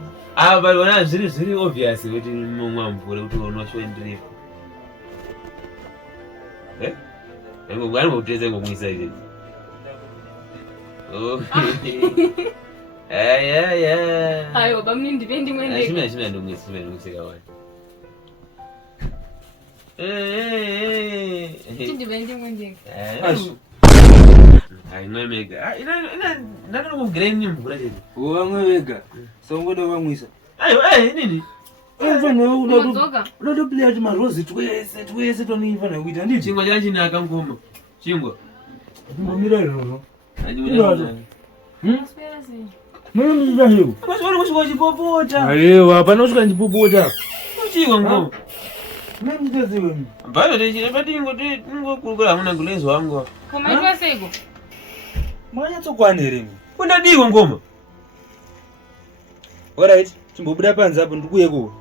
Bali wana zviri obvious kuti mumwa mvura kuti unoshowe ndiripe. Ngo bwana muteze ngomwisa ije. Ayo bamni ndipendi mwende. Ashimya ndomwisa kawa. Ndipendi mwende. Ino mega. Ina ngomgreni mvura chete. Wamwe wega. Songoda vamwisa. Nini? Unotoplaya kuti marozi twese tonifanira kuita nditi? Chingwa chachinaka ngoma. Chingwa. Mbomira izvozvo. Maswera sei? Munomuita sei? Maswera kusvika chipopota. Aiwa, hapana kusvika ndipopota. Chingwa ngoma. Munomuita sei wemi? Bado tingokurukura hamuna gulezo wangu. Komaitwa seiko? Mwanyatsokwana here mi? Kundadiwa ngoma. Alright, chimbobuda panze apo ndikuyeko.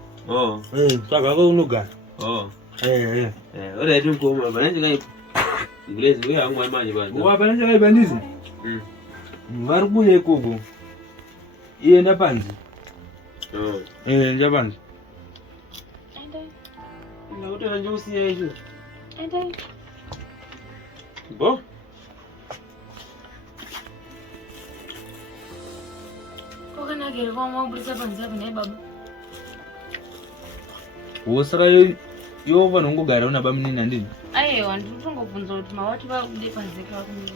Saka ko unogara. Alright ngoma, bana ndingai gulezo uya amwe manje bana. Wapana chakaipa ndizi? Vari kubuda ikoko. Iyenda panze. Nja panze. Ndakutona njokusiya icho. Endai. Bo? Wakanakira kwama wabudisa panze apo naye baba. Saka yovanhu ngogara una bamunini ndini? Aiwa nditongobvunza kuti mawati vabude panze pakumira.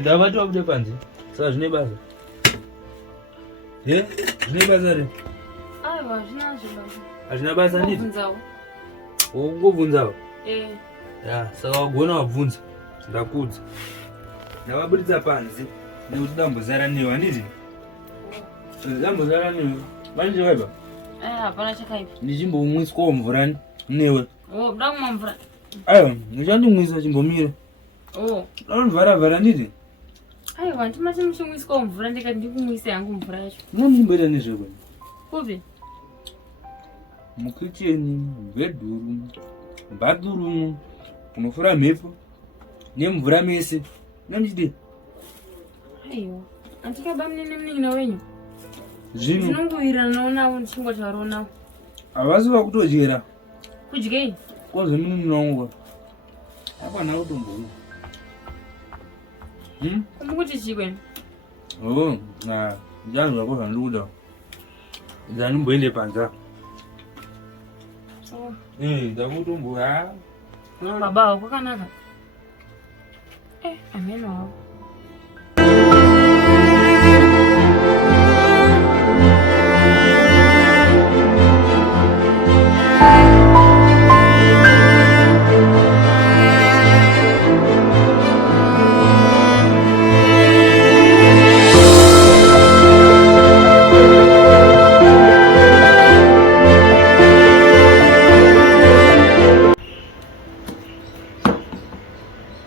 Ndavati vabude panze. Saka zvine basa. Zvine basa re? Aiwa zvinazvo basa. Hazvina basa nditi? Ngobvunzawo. Ngobvunzawo? Ya, saka wagona wabvunza. Ndakudza. Ndavabudisa panze nekuti dambozara newe handiti? Dambozara newe. Manje waiba? Hapana chakaipa. Ndichimbomwiswawo mvura newe. Buda kumwa mvura. Aiwa, ndichandimwisa chimbomira. Anondivhara-vhara nditi? Aiwa, ndimati muchimwiswawo mvura ndikati ndikumwisa yangu mvura yacho. Ndimboita nezvekwe. Kupi? Mukicheni, bedroom, bathroom, unofura mhepo, nemvura mese. Namuchiti? Aiwa, andikabamnene munin'ina wenyu. Zvino? Ndinongowiriranawo nawo ndichingotaurawo nawo. Havasi vakutodyera. Kudyei? Kozi munin'ina wangu. Apana kutombouya. Mukuti chikwenu? Ndichanzwa ko zvandiri kuda. Zanomboende panza. Ndakutomboya. Baba wako kanaka. Ameno wako.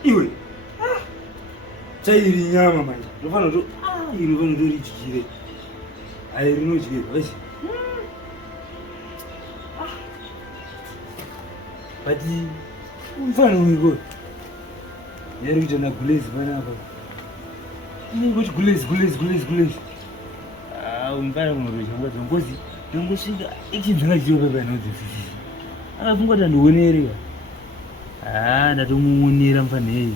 Iwe. Chairi nyama manje. Ndofana to iri vano ndori chikire. Ai rinojira basi. Bati mfano wiko. Yari kuita na gulezi pana apa. Ini kuti gulezi. Umfana unotocha ngozi ngozi. Ndongoshinga ichimvanga chiyo pepa inodzisi. Akafunga kuti ndionere. Ndatomuonera mfanei.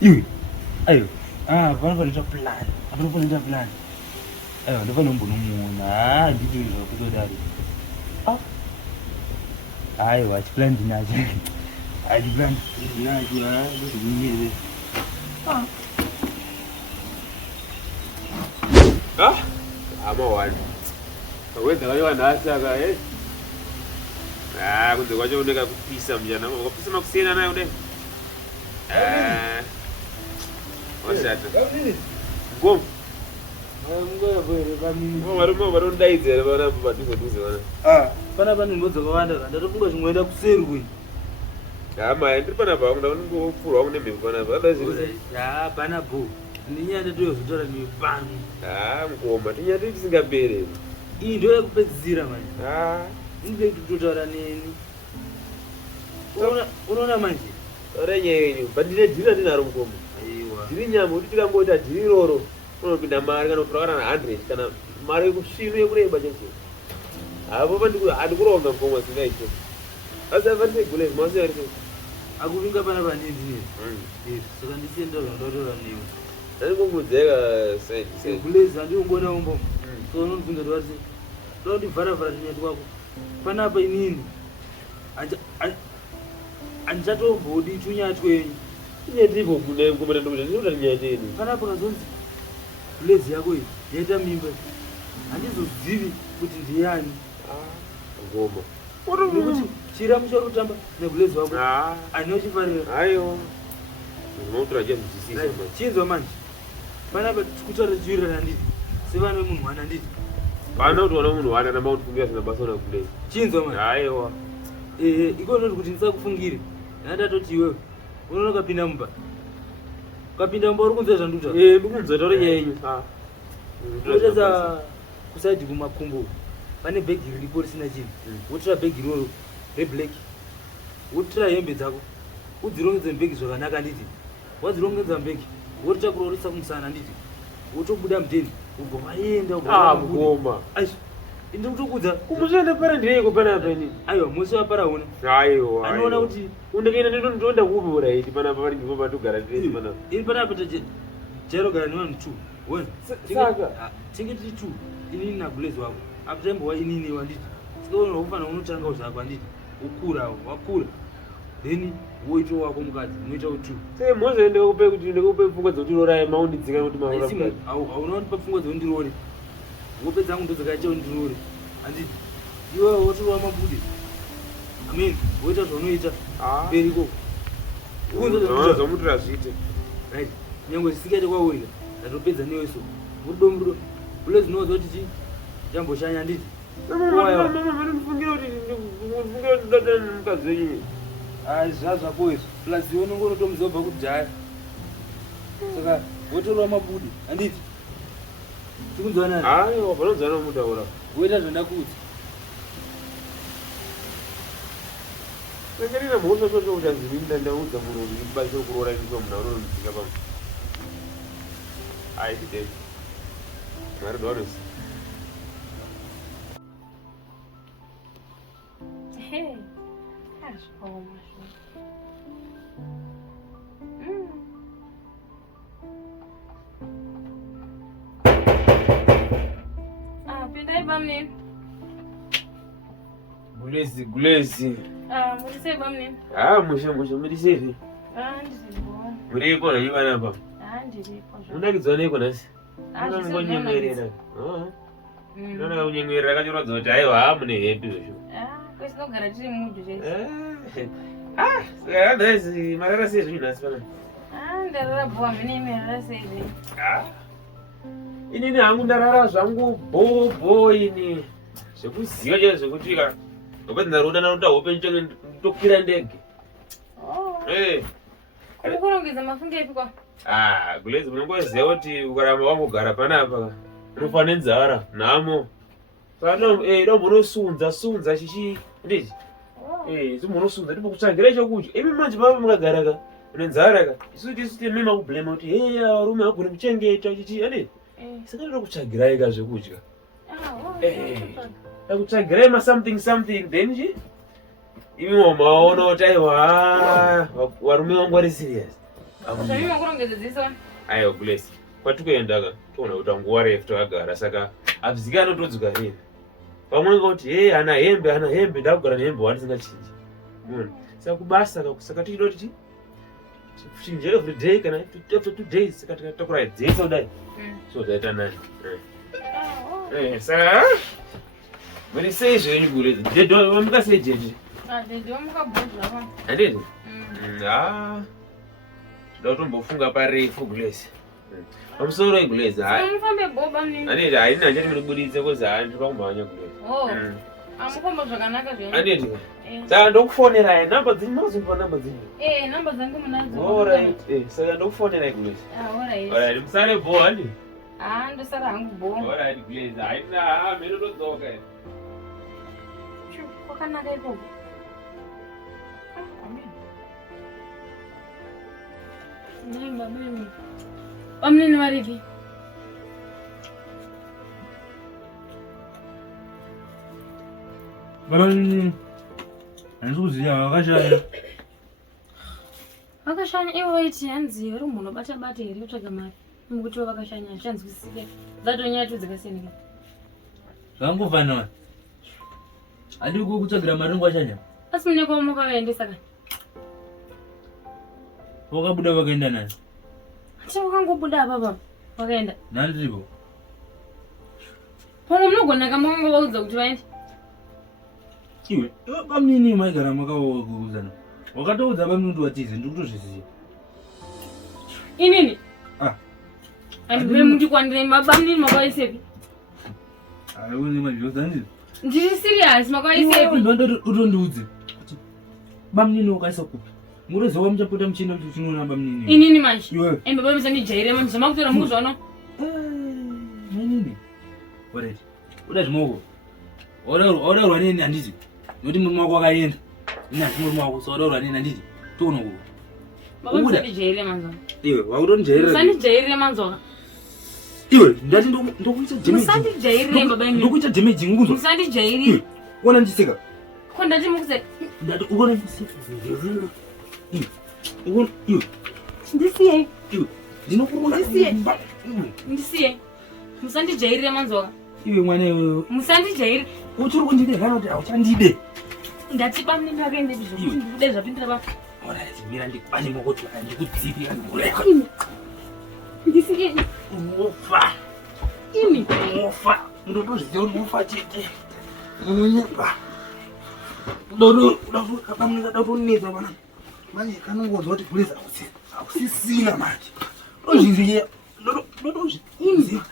Iwe. Ayo. Panofanira plan. Panofanira plan. Ayo, ndofana kumbonomuona. Ndito zvakutodaro. Ayo, achiplan ndinacho. Achiplan ndinacho. Ndozvikunyere. Amawani. Kwenza kayo anasaka kunze kwacho uneka kupisa mjana. Wakapisa makusiyana nayo ude. Washata. Ngom. Ngoya bwere pamini. Varondaidze vana padhuze vana. Pana panhu dzakawanda ndatofunga zvimwe kuseri kuyi. Mai ndiri panapa ndangopfurwa kune mhepo panapa. Pana bo. Ndinyaya ndatozotaura newe pano. Ngoma tinyati tisingapere. Iyi ndo yekupedzisira manje. Ndide kutotaura neni. Unoona manje? Renye yenyu, bandine dhira ndinaro mugombo. Dhiri nyama kuti tikangoita dhiri iroro unopinda mari kana kutora kana 100 kana mari yekusvino yekureba chacho. Hapo handikuronga mugombo singaito. Asi afanire gulezi mawasi ari sei? Akuvinga pana pandinzi. Saka ndisienda zvandotaura newe. Ndandingomudzeka sei. Gulezi handiongoona umbo. So unobvunza kuti wati todi vharavhara tinyati kwako. Panapa inini andichatombodi chunyatwenyu inyatipo kune ngomerendo ndinoda nyateni panapa kazonzi gulezi yako iyi yaita mimba handizozivi kuti ndiyani ngoma nekuti chiramu chari kutamba negulezi wako anochifarira aiyo zvinotora chezvisisa chinzwa manje panapa tikutaura tichiwirirana handiti sevana vemunhu wana handiti pana kuti wana munhu wana namba kutifungira zvina basa ona kudei chinzwa manje aiwa ikonoti kuti ndisakufungire ndandatoti iwewe unoona ukapinda mumba uri kunzwa zvanduta ndikunzwa tauri nyenyu unotaza kusaidhi kumakumbo pane bhegi riripo risina chinhu wotora bhegi iroro reblack wotora hembe dzako udzirongedza mubhegi zvakanaka handiti wadzirongedza mubhegi wototakurorisa kumusana handiti wotobuda mudheni ubva waenda ngoma ndiri kutokudza kumuzoenda para ndireiko panapa ini aiwa musi wapara una aiwa anoona kuti undikaenda ndonda kuupiura iti panapa pari ndipo patogara tiresi panapa ini panapa chairogara nevanhu 2 saka tinge tiri 2 inini nagulezi wako apa taimbowa inini wanditi sikaona ufana unotanga zvako handiti wakura then woito wako mukadzi unoita 2 sei mozoenda kupe kuti ndikupe pfungwa dzotirora maundidzika kuti maura hauna kundipa pfungwa dzoundirore wopedza angu ndodzakaita undirore handiti iwe wotorwa mabude amen woita zvaunoita mberi koko zomutira zvite right nyange zvisingaite kwaurika ndatopedza newe so murudo ule zvinowodza kuti chii chamboshanya handiti ndifungira kuti ndodana nemukadzi wenyu zvazvako izvo plus iwe unongonotomuzobva kudhaya saka wotorwa mabude handiti tikunzwanani aiwa panonzwana mutaura woita zvandakuudza ndangarina mhosva chocho kuti hanzini ndandaudza munhu kuti ndikwanise kuroora iniswa munhu aunonodzika pamwe aitidei mwari dwarosi bamnini. Gulezi. Muri sei bamnini? Musha muri sei? Ndizibona. Muri kona yivana apa? Ndiripo. Undakidzwa neko nasi? Unongonyemerera. Nona unyemerera kanyorodza kuti aiwa mune hepi zvo. Kwesinogara tiri mudu zvese. Saka ndazi marara sei zvinhu nasi pana? Ndarara bhuwa mine merara sei zvino. Inini hangu ndarara zvangu bho ini. Zvekuziva chaizvo zvekuti ngopedza ndaroda nota hope ndokwira ndege. Kurikurongedza mafungo epi kwa? Gulezi munongoziva kuti ukaramba wangogara panapa unofa nenzara nhamo. Saka mundosunza chichi ndizvi. Mundosunza ndipo kutsvagira chokudya. Imi manje papa mukagara nenzara isu teme makublema kuti varume vagone kuchengeta chichi andii. Saka ndoda kutsvagirai zvekudya. Kutsvagirai something then chi imi maona kuti aiwa varume vangu vari serious. Aiwa Gulezi kwatikuenda toona kuti nguva refu takagara saka abvizika anotodzoka rini. Pamwe kuti ana hembe ndakugara nehembe wandisingachinji. Saka kubasa saka tichida kuti chinje every day kana after 2 days saka takatakura dzese kudai. So zvaita nani. Saka muri sei zvenyu Gulezi? Dedho mukasei jeje? Dedho mukabhodhla kwa. Handiti? Toda kutombofunga parefu Gulezi. Pamusoro eGulezi mufambe boba mnini. Handiti haina njati munibuditse kozi ndiri pakumhanya Gulezi. Amufamba zvakanaka zvenyu. Handiti? Saka ndokufonerai namba dzenyu mazopa namba dzenyu. Namba dzangu munadzo. Alright. Saka ndokufonerai Gulezi. Alright. Musare bho handiti? Ndosara hangu bho. Alright Gulezi. Haina mhero ndodzoka. Kwakanaka ikoko. Bamnini varipi? Bamnini handisi kuziva vakashanya. Vakashanya ivo vaiti hanzi vari munhu bata here utsvaga mari. Mukuti vakashanya hazvianzwisisike. Dzatonyaya dzikasenika. Zvangofanana. Handi kutsvagira mari ngwashanya. Asi mune kwavo mukavaendesa kani? Wakabuda wakaenda nani? Ati wakangobuda apa wakaenda? Nandiripo. Pamwe munogona kamangovaudza kuti vaende? Iwe bamnini maigara makakuuzana. Wakatoudza bamnini kuti watize ndikutozviziva. Inini? Handive muti kwandire bamnini makavaisepi? Haune mazvose handiti? Ndiri serious makavaisepi? Ndandoti utondiudze kuti bamnini wakaisa kupi? Muroziva muchapota muchienda kuti tinoona bamnini. Inini manje? Iwe. Baba musandijaire manje zvamakutora mukuzvaona? Nini? Alright. Uda zvimoko. Wadaurwa neni handiti? Nokuti murume wako wakaenda. Ina murume wako so wadaurwa neni handiti? Toona kuko. Baba musandijaire manzoka. Iwe wakutondijairira. Musandijaire manzoka. Iwe ndati ndokuita damage. Musandijaire baba imi. Ndokuita damage ngunzo. Musandijaire. Wona ndiseka. Ko ndati mukuse. Ndati ukona ndiseka. Iwe. Ndisiye. Iwe. Ndinokuona. Ndisiye. Musandijaire manzoka. Iwe mwana iwe. Musandijaire. Uchiri kundide kana kuti auchandide. Ndati bamnini vakaende zvekuti ndikude zvapindira pa. Alright, mira ndikubane mokoti ndikudzipira ndikureka. Ndisiye. Ufa. Imi. Ufa. Ndotozviziva kuti ufa chete. Unonyepa. Dotonetsa bana. Manje kanongodzwa kuti Gulezi hausisina manje. Ndozviziva. Ndotozviziva.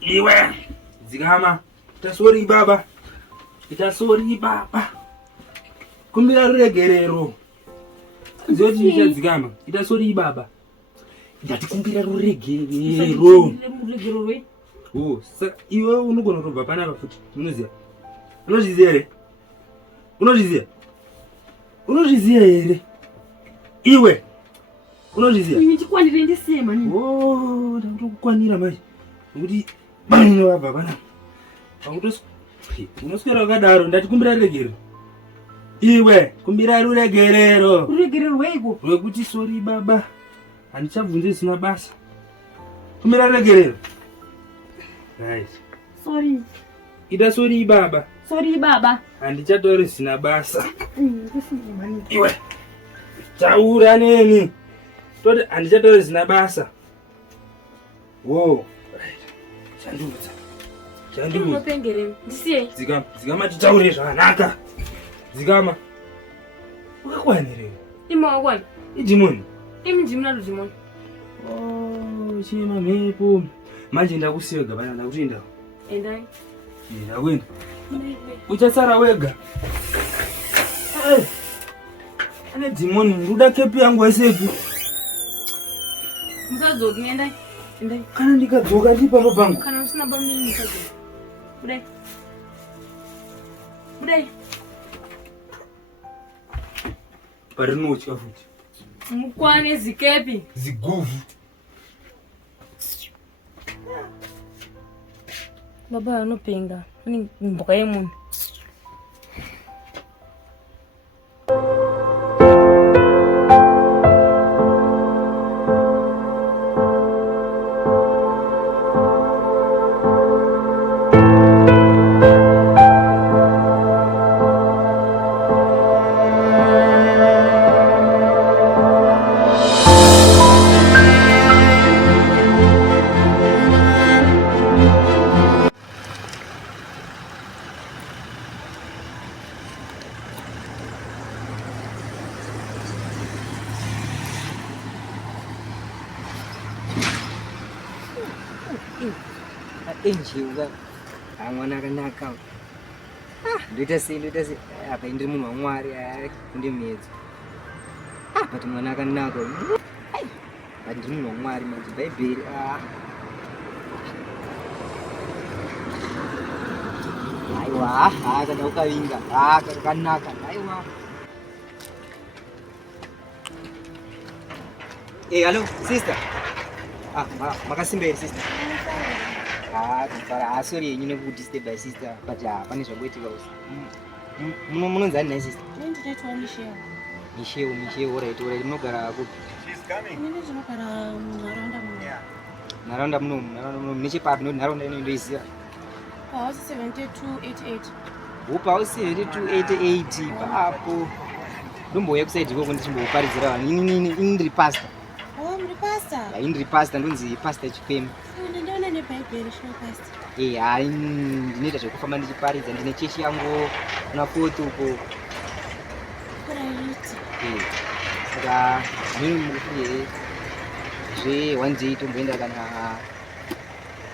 Iwe. Dzikama. Itasori baba. Kumbira ruregerero. Zoti ndichadzikama. Itasori baba. Ndati kumbira ruregerero. Saka iwe unogona kutobva panapa futi. Unoziva? Unozviziva here? Unozviziva here? Iwe. Unozviziva? Imi chikwanire ndisiye mani. Ndakutokukwanira manje. Nokuti bamnini wabva panapa. Unoswera wakadaro ndati kumbira ruregerero. Iwe kumbira ruregerero. Ruregerero rweiko? Rwekuti sori baba. Handichabvunze zvisina basa. Kumbira ruregerero. Right. Sorry. ida sori baba. Sori baba. Handichatori zina basa. Iwe. Taura neni. Toti handichatori zina basa. Wow. Chandudza. Unopengere. Ndisiye. Zikama titaure zvakanaka. Zikama. Wakwanire. Wakwana. Idimoni. Ndimuna Dimoni. Oh, chima mhepo. Manje ndakusiya gabana ndakutinda. Endai. Ndakwenda. Uchatsara wega. Ane Dimoni nduda kepi yangu aisepi. Musadzoka endai. Endai. Kana ndikadzoka ndipa pangu. Kana usina bamini musadzoka. Budai. Budai. Parinotya futi. Mukwane zikepi. Ziguvu. Baba anopenga. Ani mboka yemunhu. Enjiwa amwana akanaka ndoita sei apa ndiri munhu waMwari kundimedza but mwana akanaka but ndiri munhu waMwari manje bhaibheri aiwa kana ukavinga kakanaka aiwa. Hello sister. Makasimba here sister. Sorry, you know who disturb by sister, but pane zvangaitika usi. Munonzi ani nai sister? Ndinoitwa Michelle. Michelle, alright. Munogara kupi? Inini ndinogara munharaunda muno. Nharaunda muno. Nechepapi noti nharaunda ino ndoiziva? House 7288. Upa house 7288 papo. Ndombouya kusaidi ikoko ndichimboparidzira vanhu. Ini ndiri pastor. Oh, muri pastor? Ini ndiri pastor, ndonzi Pastor Chikwemu. Ndinoona nebhaibheri shiro pastor. Ndinoita zvekufamba ndichiparidza, ndine chechi yangu kuna 4th uko. Right. Saka ndini muri zve one day tomboenda kana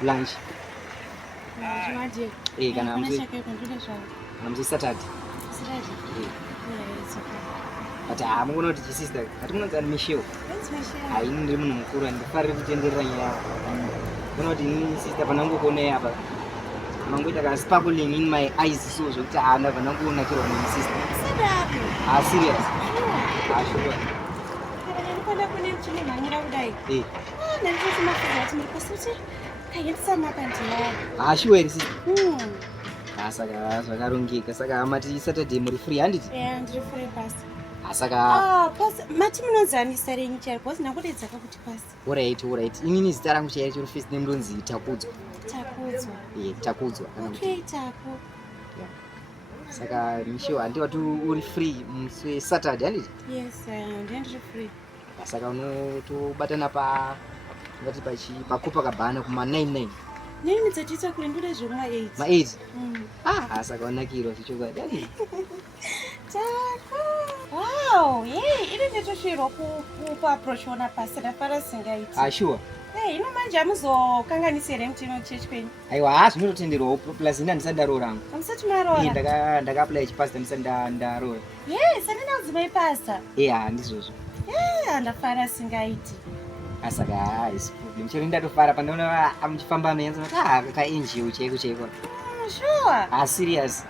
lunch. Kana musi Saturday. But mungoona kuti chisister hatimunonzi ani Michelle. Ini ndiri munhu mukuru handifariri kutenderera nyaya. Munoti ini sister panangokuonai apa mangoita ka sparkling in my eyes so zvokuti ndabva nangonakirwa nemi sister. Serious? Sure. Ndinoda kune mchinomhanyira kudai. Nandinotimafuza kuti muri pasuti kaendisama pandiya. Sure here sister. Saka zvakarongeka. Saka amati Saturday muri free handiti? Ndiri free pastor. Saka mati munonzanisa renyu chari because nakudedzaka kuti pasi. Alright. Inini zita rangu chairi chiri first name ndonzi Takudzwa. Takudzwa. Okay, Taku. Saka Michelle handiwa tu uri free musi Saturday handiti? Yes, ndiri free. Saka unotobatana ngati paCopacabana kuma 99. Nini dzatiita kuri ndoda zvoma 8. Ma 8? Saka wanakirwa zvichokwadi. Taku. Wow, ini nditosvirwa kupa approach ona pasi ndafara singaiti. Sure. Ino manje amuzokanganisire mutino chechi kwenyu. Aiwa, zvinototenderwa plus ina ndisandaroora. Amusati maroora? Ndakaapply chipastor ndisandaroora. Sandina kudzimai pastor. Handizvozvo. Ndafara singaiti. Saka haisi problem. Chero ndatofara pandaona amuchifamba menzo kuti ka-NGO chaiko. Sure. Serious.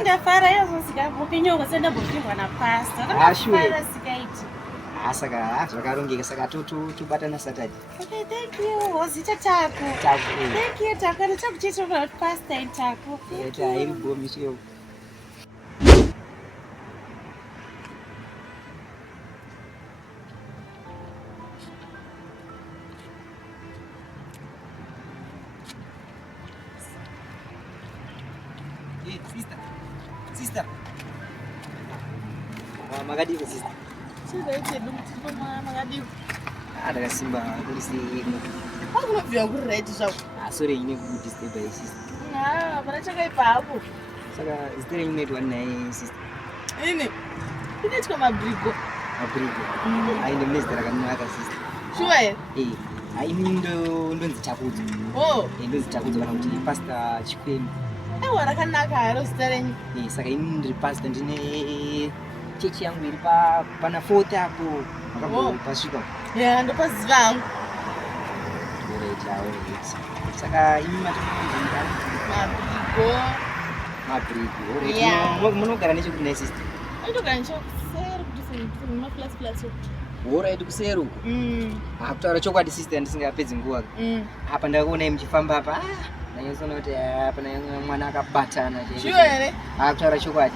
Ndafara yazosika mupinyongo sendambopindwa napastor. Ndafara singaiti. Saka zvakarongeka. Saka tobatana Saturday. Okay, thank you. Wazita Taku. Thank you, Taku. Ndichakuchitira kuti pastor in Taku. Iri go Michelle. Sister. Makadivi sister. Chirete makadivi. Ndakasimba kurisimo. Kwakunobviwa kuri right zvako. Sorry ine kudisturb sister. Pana chakaipa hapo. Saka zitore inoitwa naye sister. Ini. Inoitwa mabrigo. Mabrigo. Ainde mune zita rakanaka sister. Sure. Ini ndonzi Chakudzo. Ndonzi Chakudzo kana kuti Pastor Chikwembu. Rakanaka haro zita renyu. Saka ini ndiri pastor ndine chechi yangu iri pana 4th apo makambopasvika. Ndopaziva hangu. Saka ini matomuzindani mabrigo. Munogara nechekuti naye sister? Ndogara nechekuseri kuti maplus. Alright kuseri uko. Kutaura chokwadi sister ndisingapedzi nguva. Apa ndakakuonai muchifamba apa. Ndanyosona kuti apa mwana akabatana chete. Sure ere? Kutaura chokwadi.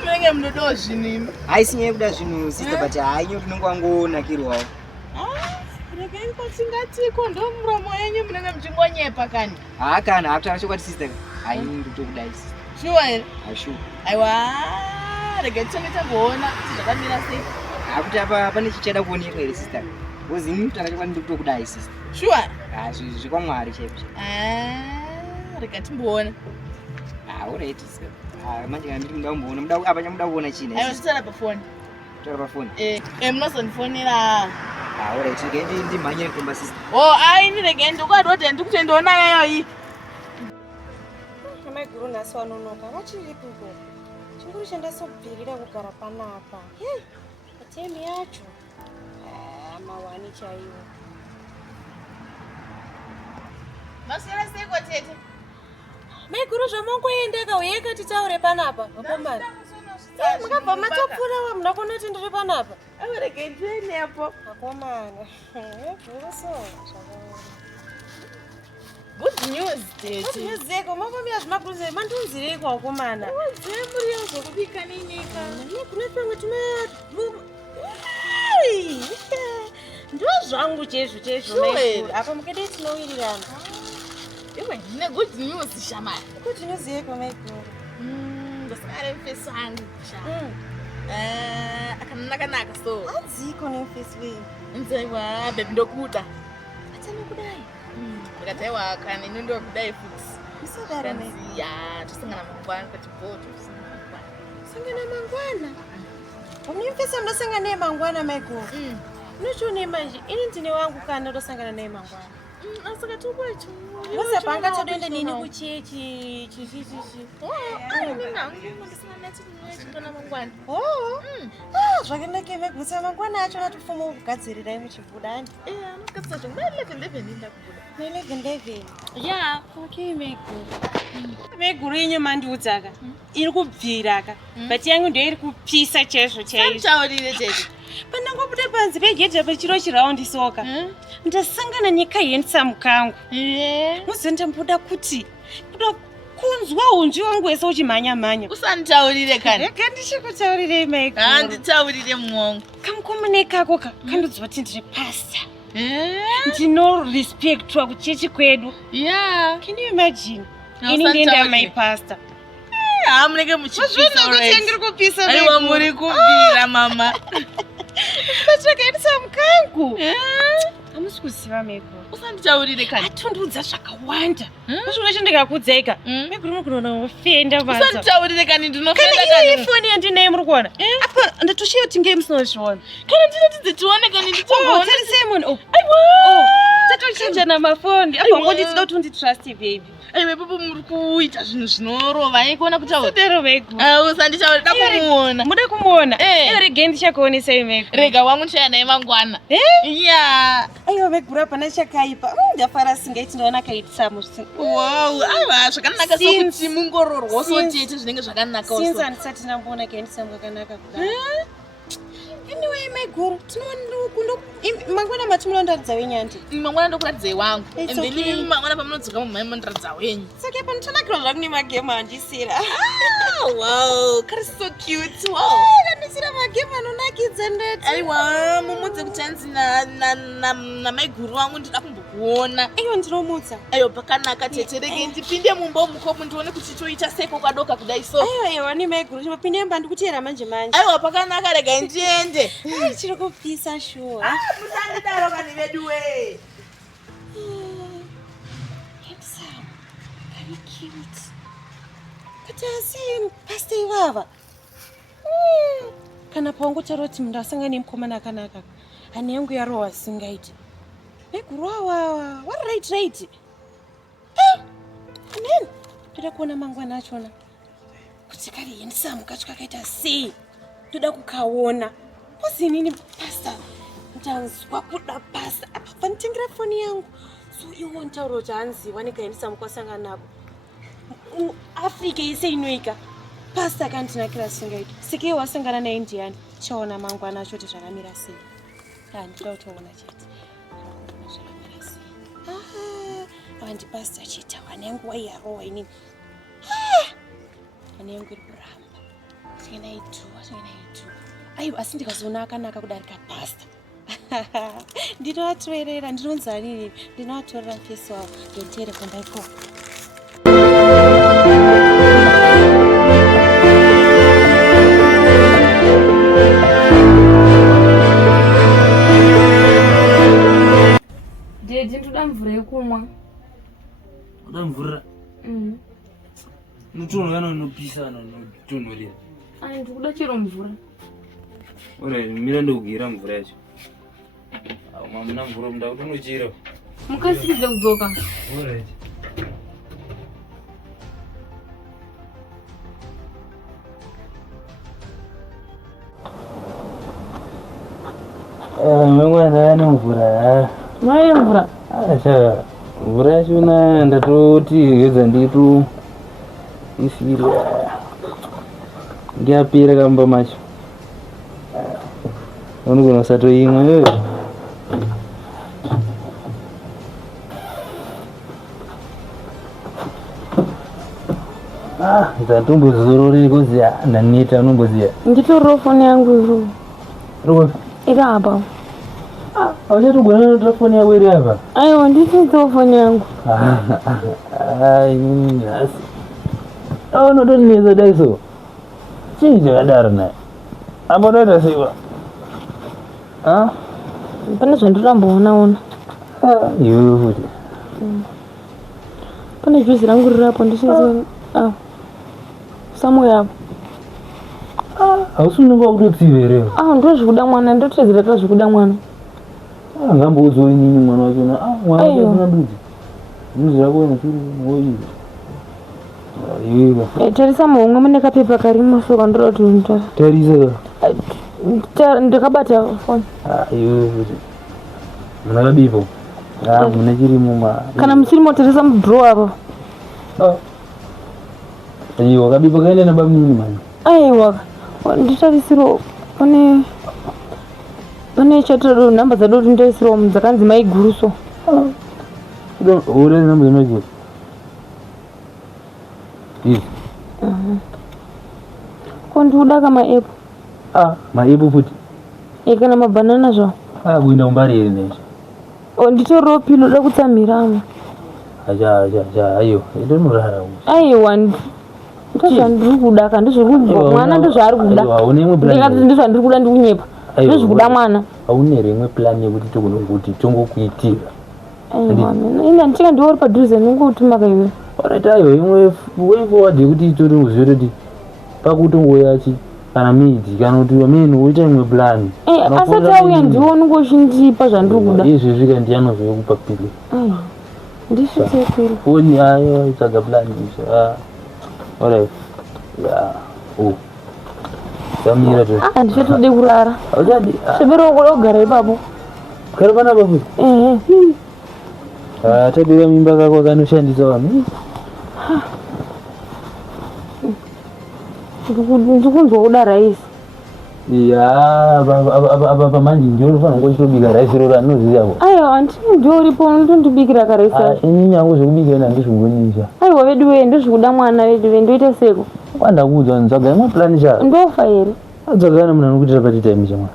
Munenge munodawo zvinhu. Haisinyai kuda zvinhu sister but hainyo tinenge wangonakirwawo. Regai kwatingati ndo muromo wenyu munenge muchingonyepa kani. Kana kutaura chokwadi sister. Hainyo ndotokudai sister. Sure ere? Sure. Aiwa. Regai tichongoona zvakamira sei. Akuti apa pane chichada kuonekwa here sister. Because ini kutaura chokwadi ndotokudai sister. Sure. Zvikwamwari chaipo. Regai timboona. Alright sister. Manje kana ndiri ndamboona apa nyamuda kuona chini. Aiwa titara pafoni. Tora pafoni. Munozondifonera. Alright, ndi manyere kumba sister. Ini regai ndikwadoti ndikutendoona yayo iyi. Amai guru nhasi wanonoka vachiripiko chinguri chandasobvirira kugara panapa atemi yacho mawani chaiwo maswera seiko tete mai guru zvamangoendeka uye katitaure panapa vakomana mukabva matopfuura muna kuona kuti ndiri panapa regai ndivenepo vakomana guru so zvakaona good news tete nezeko makomia zvimakuruze mandunzireko vakomana dzemuriyo zvokubika nenyika kuna pamwe ndo zvangu chezvo apa mukadai tinowirirana iwe ndine good news shamari kuti noziyeko maikuru ndosakare mufesi wangu akanaka so adziko nemufesi wenyu nzaiwa bebi ndokuda atanokudai ndikataiwa kana ino ndokudai futi isadaraniya tosangana mangwana pachibhoto sangana mangwana omumfesa ndosangana naye mangwana maikuru unochione manje ini ndine wangu kana ndosangana naye mangwana asaka tokwacho musapanga todoenda nini kuchechi zvakanake megusa mangwana acho natofuma kugadzirirai muchibudani anogadzira zvonga 11 ya okay meguru inyo mandiudzaka iri kubviraka but yangu ndio iri kupisa chaizvo chaizvo tete pandangobuda panze pegedhi apa chiro chiraundi soka ndasangana nekahandsome kangu muzi ndamboda kuti kuda kunzwa unzwi wangu wese uchimhanya usanditaurire kana rega ndichikutaurirei maiko handitaurire mwongo kamukomune kako kandodziva kuti ndiri pasta ndinorespektwa kuchechi kwedu can you imagine ini ndienda my pastor hamunenge muchipisa kupisa aiwa muri kubvira mama pachakaendesa mukangu hamusi kuziva meko usanditaurire kana atondudza zvakawanda uzvona chandikakudzaika mekuri muri kunoona ofenda usanditaurire kani ndinofenda kani foni yandinaye muri kuona apa ndatoshiyo tingei musinozviona kana ndinotidze tione kani nditarisei munhu tatochinjana mafoni apa ngonditi tida kuti unditrust baby aiwe popo muri kuita zvinhu zvinorova aikuona kutaura meko usanditaurire da kumuona muda kumuona rege ndichakuonesai meko rega wangu ndichaya naye mangwana ya aiwa megura pana chakaipa ndafara singaiti ndaona kaitisa wow aiwa zvakanaka sokuti mungororwa sotete zvinenge zvakanaka since handisati ndamboona kaitisa mwakanaka kudai anyway meguru mangwana matimunondaridza wenyu andi mangwana ndokuradzai wangu endeni mangwana pamunodzoka mumhai mondiradza wenyu saka panotonakirwa zvaku nemagemu handisira wow kari so cute kandisira magemu anonakidza ndati aiwa mumudze kuti hanzi namaiguru wangu ndida kumboku kuona. Iyo ndinomutsa. Ayo pakanaka tete rege ndipinde mumba mukomo ndione kuti choita seko kadoka kudai so. Ayo wani meguru chimapinde yamba ndikutiyera manje. Aiwa pakanaka rega ndiende. Chiri kupisa shuwa. Musandidaro kani vedu we. Handsome. Very cute. Kuti asi pasta ivava. Kana pongo charoti mundu asangane mukomana akanaka. Ane yangu yarowa singaiti. Meguru wawa. What right. Amen. Toda kuona mangwana achona. Kuti kari handsome kacho kakaita sei. Toda kukaona. Pozi nini pasta. Ndanzwa kuda pasta. Apa panitengera foni yangu. So you want to rojanzi wanika handsome kwasanga nabo. Afrika ise inoika. Pasta kantinakira singaiti. Sike wasangana na Indian. Chaona mangwana achote zvakamira sei. Ndinoda kutoona chete. Andi pasta chita wanengu waiyarowa inini. Wanengu iri kuramba. Tinaitu. Aiwa asi ndikazoona akanaka kudarika pasta. Ndinoatwerera ndinonza nini? Ndinoatorera mufesi wavo. Ndoteere kwandaipo. Jeje ndoda mvura yekumwa. Uda mvura? Nutono yana unopisa notonorera. Ai ndikuda chero mvura. Ora mira ndokugira mvura yacho. Mamuna mvura muda kuti unochera. Mukasikidze kudzoka. Ora. Mwana ana mvura. Mai mvura. Acha mvura yacho ndatoti hedza nditu isiri. Ndiapira kamba macho. Unogona sato imwe. Ndatombo zorore kuziya ndaneta nomboziya. Nditorero foni yangu iro. Roko. Iri apa. Auchatogona notora foni yako iri apa? Aiwa nditidzo foni yangu. Ai asi. Unotoninetsa daiso. Chii chakadaro naye? Apa unoita seiwa? Pane zvandoramboona. Iwe futi. Pane juzi rangu rirapo ndisingaziva. Samu yapo. Hausi unenge wakutotsiva here? Ndozvikuda mwana, ndotedzera tazvikuda mwana. Ngamboudzwa inini mwana wachona. Mwana wacho asina ndudzi. Ndudzi rako nechiri woiva. Iwe. Tarisa muhomwe mune kapepa karimo soka ndoda kuti ndita. Tarisa. Ndakabata foni. Iwe futi. Muna kabipo. Mune chirimo kana musirimo tarisa mudro apo. Aiwa kabipo kaenda nabamnini mani. Aiwa nditarisiro pane chatiro namba dzado kuti ndaisiro dzakanzi maiguruso. Uri namba dzinoje. Ko ndikuda kama epo. Maepo futi. Kana mabanana zvawo. Kuinda umbarire necho. Nditorero pilo da kutsamiramo. Acha ayo ndonorara. Aiwa ndozvandiri kuda kana ndozviri mwana ndozvaari kuda. Ndikati ndozvandiri kuda ndikunyepa. Ndozvikuda mwana. Haunere imwe plan yekuti tokuti tongokuitira. Aiwa ina ndichika ndiori padhuze ningotuma kaiwe. Alright ayo imwe way forward yekuti itori uzive kuti pakutongoyachi kana midzi kana kuti wamene uita imwe plan. Asati auya ndione ngoshindipa zvandiri kuda. Izvi zvika ndianozokupa pili. Ndisvitse pili. Foni ayo itsvaga plan izvo. Alright. Samira tu. Ndichatode kurara. Auchadi. Severo ogara ipapo. Kari pana papo. Tabira mimba kako kanoshandisa wami. Ndikunzwa kuda raisi. Apa manje ndinofanira ngochitobika raisi roro anoziyapo. Aiwa ndini ndioripo ndondibikira karaisi. Ini nyangu zvekubika ina ndizvongonisha. Aiwa vedu we ndozvikuda mwana vedu we ndoita seko. Wandakuudza nzvaga imwe plan cha. Ndofa here. Adzakana munhu anokuitira pati time chamwana.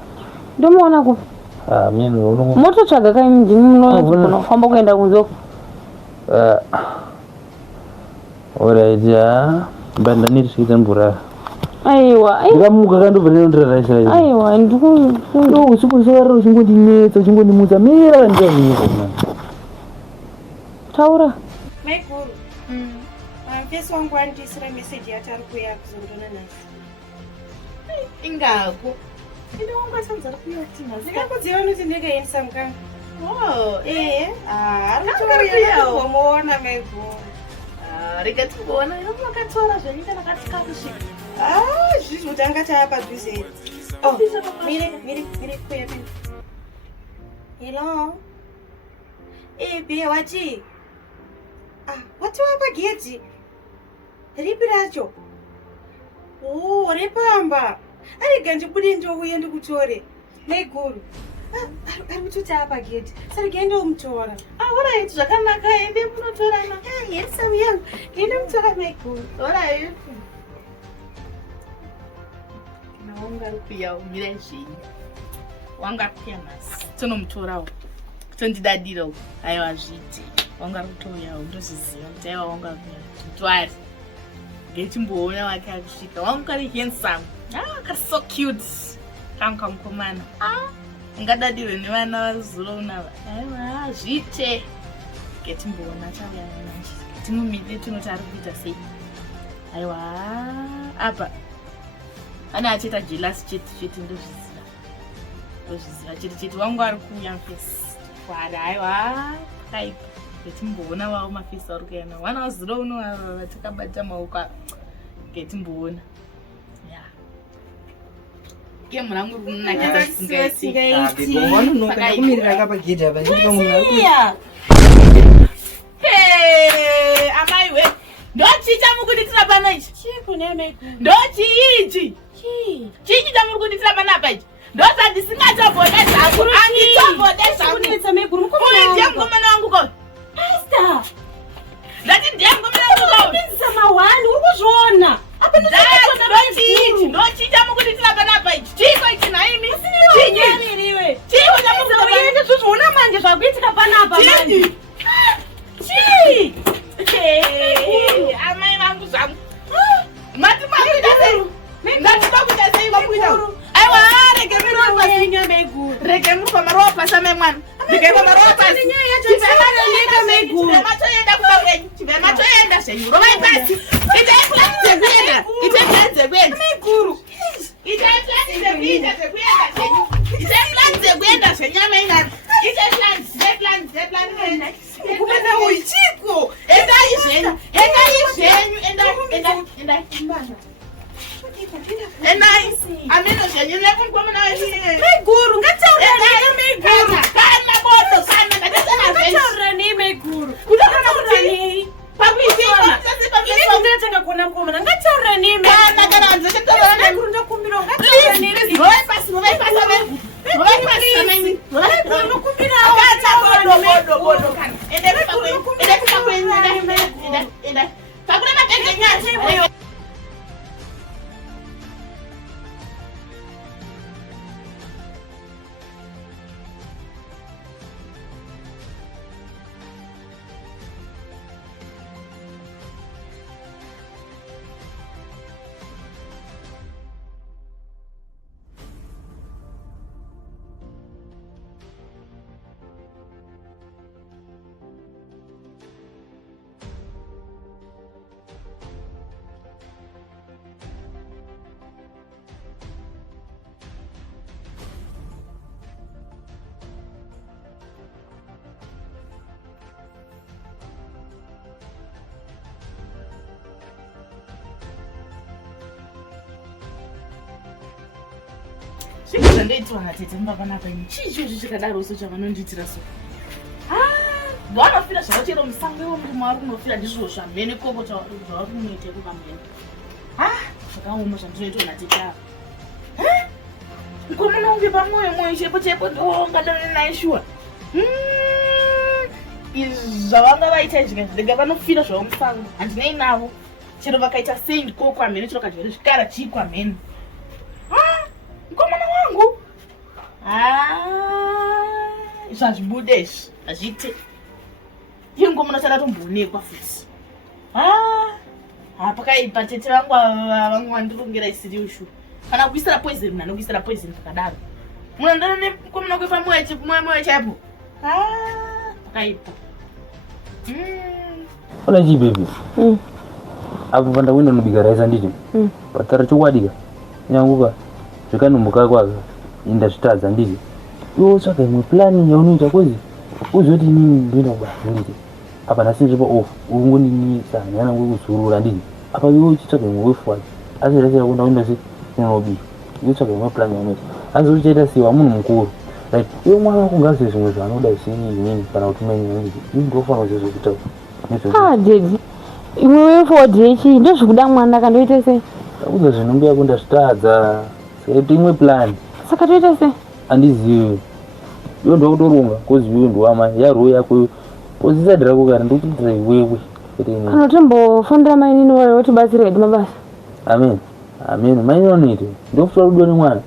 Ndomuona kupi? Mototsvaga kai ndimi munofamba kuenda kunze. Alright, bandani sikuita mvura. Aiwa, ndikamuka kandobva ndinondiraisa. Aiwa, ndo usikusara uchingodinetsa uchingondimudza mira ndiyamira man. Taura. Maikuru. Mfesi wangu andisira message yati ari kuuya kuzondona nhasi. Ingako. Ine wangu asanza ari kuuya kuti nhasi. Ndikakudziva kuti ndikaendesa mukanga. Ari kuuya kuzomuona Maikuru. Rega timbona yamakatora zvenyika nakatika kusvika. Zvizvi kuti angati apadhuze. Mire kuya pini. Hello. Be wati. Wati wapagedzi. Ripi racho? Repamba. Arega ndibude ndouya ndikutore. Maikuru. Ari kutoti apagedzi. Sarega ndomutora. Alright, zvakanaka ende munotorana. Yes, I'm young. Mutora Maikuru. Alright. Wanga ari kuuya umira zvinyi. Wanga ari kuuya nhasi. Tonomutorawo. Tondidadirawo. Aiwa zviti. Wanga ari kutouyawo ndozviziva kuti aiwa wanga ari kuuya. Twari. Ngechimboona wake akusvika. Wanga ari handsome. Kari so cute. Kamukomana. Ngadadiro nevana varizuro unava. Aiwa zvite. Ngetimboona chauya nanje. Timumire tunoti ari kuita sei. Aiwa apa. Ana achita jealous chete ndozviziva. Chete wangu ari kuuya mfesi. Kwari aiwa type. Ngetimboona wawo mafesi ari kuuya nawo. Vana vazuro uno vatakabata maoko. Ngetimboona. Game rangu runakeza singaiti. Wanonoka kumirira kapagedhi apa ndiri pamwe ari kuuya. Amaiwe. Ndochiita mukunditira pano ichi. Chikune Maikuru. Ndochiiti. Chii chamuri kunditira panapa ichi? Ndosa ndisingatobvode zvangu. Anditobvode zvangu. Kunetsa Maikuru mukomana. Uyu ndiye mukomana wangu ko. Esther. Ndati ndiye mukomana wangu ko. Kupinzisa mahwani uri kuzviona. Apa ndochiiti. Ndochiita mukunditira panapa ichi. Chiko ichi naimi. Chinyaririwe. Chiko chamuri uende zvozviona manje zvakuitika panapa manje. Chii. Amai vangu zvangu. Mati makuita sei? Ngatida kuita sei vakuita? Aiwa rege miropa Wenya Maikuru. rege mukoma ropasa memwana. Rege mukoma ropasa. Chibema Maikuru. Chibema choenda kuba kwenyu. Chibema choenda zvenyu. Rovai pasi. Itai plan dzekuenda. Itai plan dzekuenda. Maikuru. Itai plan dzekuenda zvenyu. Itai plan dzekuenda zvenyama ingani. Itai plan. Kumana uichiko. Endai zvenyu. Endai. Ameno zvenyu nekumkomana wechi. Maikuru ngataurane Maikuru. Kana bodo kana ndatana zvenyu. Ngataurane Maikuru. Kutana kuti pakuitika Ini ndinotanga kuona mukomana ngataurane kana kana nzechitaurana Maikuru ndakumbira ngataurane. rovai pasi vengu. Rovai pasi vengu. Maikuru ndakumbira bodo kana. Ende pakwenyu. Enda. Pakuna mabhegi nyasi. Zvinhu zvandoitirwa natete mubaba napa ini chii izvozvo chikadaroso chavanondiitira so. Vanofira zvavo chero musango iwo muri mavari kunofira ndizvo zvamhene koko zvavari kunoite kukamhene. Zvakaoma zvandinoitwa natete ava. Mukomana unge pamwoyo chepo ndoungadane naye shuwa. Izvi zvavanga vaita izvi ndega vanofira zvavo musango handinei navo. Chero vakaita sei ndiko kwamhene chero kachiri zvikara chii kwamhene. Mukomana wangu. zvazvibudeshi hazviite ingo munoshanda tomboonekwa futi. Pakaipa tete vangu vamwe vandirongera isiri ushu kana kuisira poison mna nokuisira poison pakadaro munondane komunokuifa moyo chaipo pakaipa. Ona ji baby apo panda wino nobika raisa nditi patara chokwadika nyanguka zvikanomboka kwaga indazvitadza nditi iwo tsvaga imwe plani yaunoita kozi uzoti inini ndoenda kubasa nditi apa ndasindiripa off urikungondinisa nyana ngekuzurura nditi apa iwe uchitsvaga imwe wefuwaji asi rasira kuenda windosi inobika iwe tsvaga imwe plani yaunoita hanzi uchaita siwa munhu mukuru right iwe mwana wako ngazive zvimwe zvaanoda isinini kana kuti menye nditi ini ndofanira kuzozokutaura dedi imwe wefodi yechi ndozvikuda mwana kandoita sei ndakuza zvinombi yako ndazvitadza sekuti imwe plan saka toita sei handizivi iwe ndokutoronga kozi iwe ndowamai yaroho yako pozisadi rako kare ndokuitira iwewe kana tombofundira mainini wotibatsira kadi mabasa. amen maini vanoite ndokutora rudo nemwana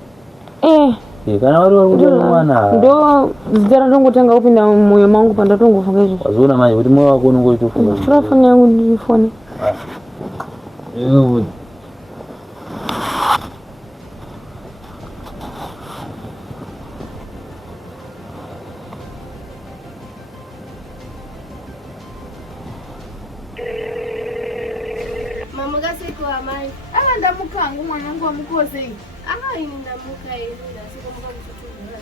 kana vari rudo nemwana ndo zita randongotanga kupinda mumwoyo mangu pandatongofunga izvo wazoona manje kuti mwoyo wako unongoitofunga turafoni yangu ndifone Ndamukangu mwanangu wamukoze ini ndamuka ini ndasikomuka muchitondora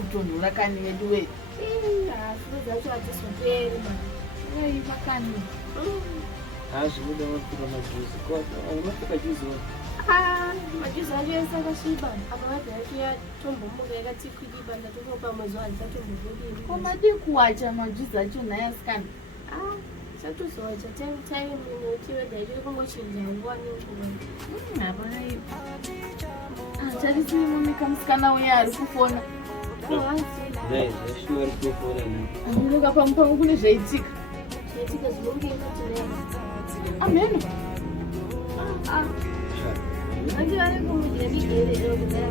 kutondora kani wedu we fudo dzacho hatisoperi aiva kani zvinoda mapira majuzi unopfeka juzi majuzi acho ese akasviba apa vabva yacho yatombomuka yakati kwidiba ndatotopa mwezi wadzatombobudini komadikuwacha majuzi acho nayasikani chatozowacha time minoti wedairi kungochinja nguva nenguva chatisimumika musikana uye ari kufona amunoka pamupangu kune zvaitika zvinenge ameno andi vari kumudira migerero kudaya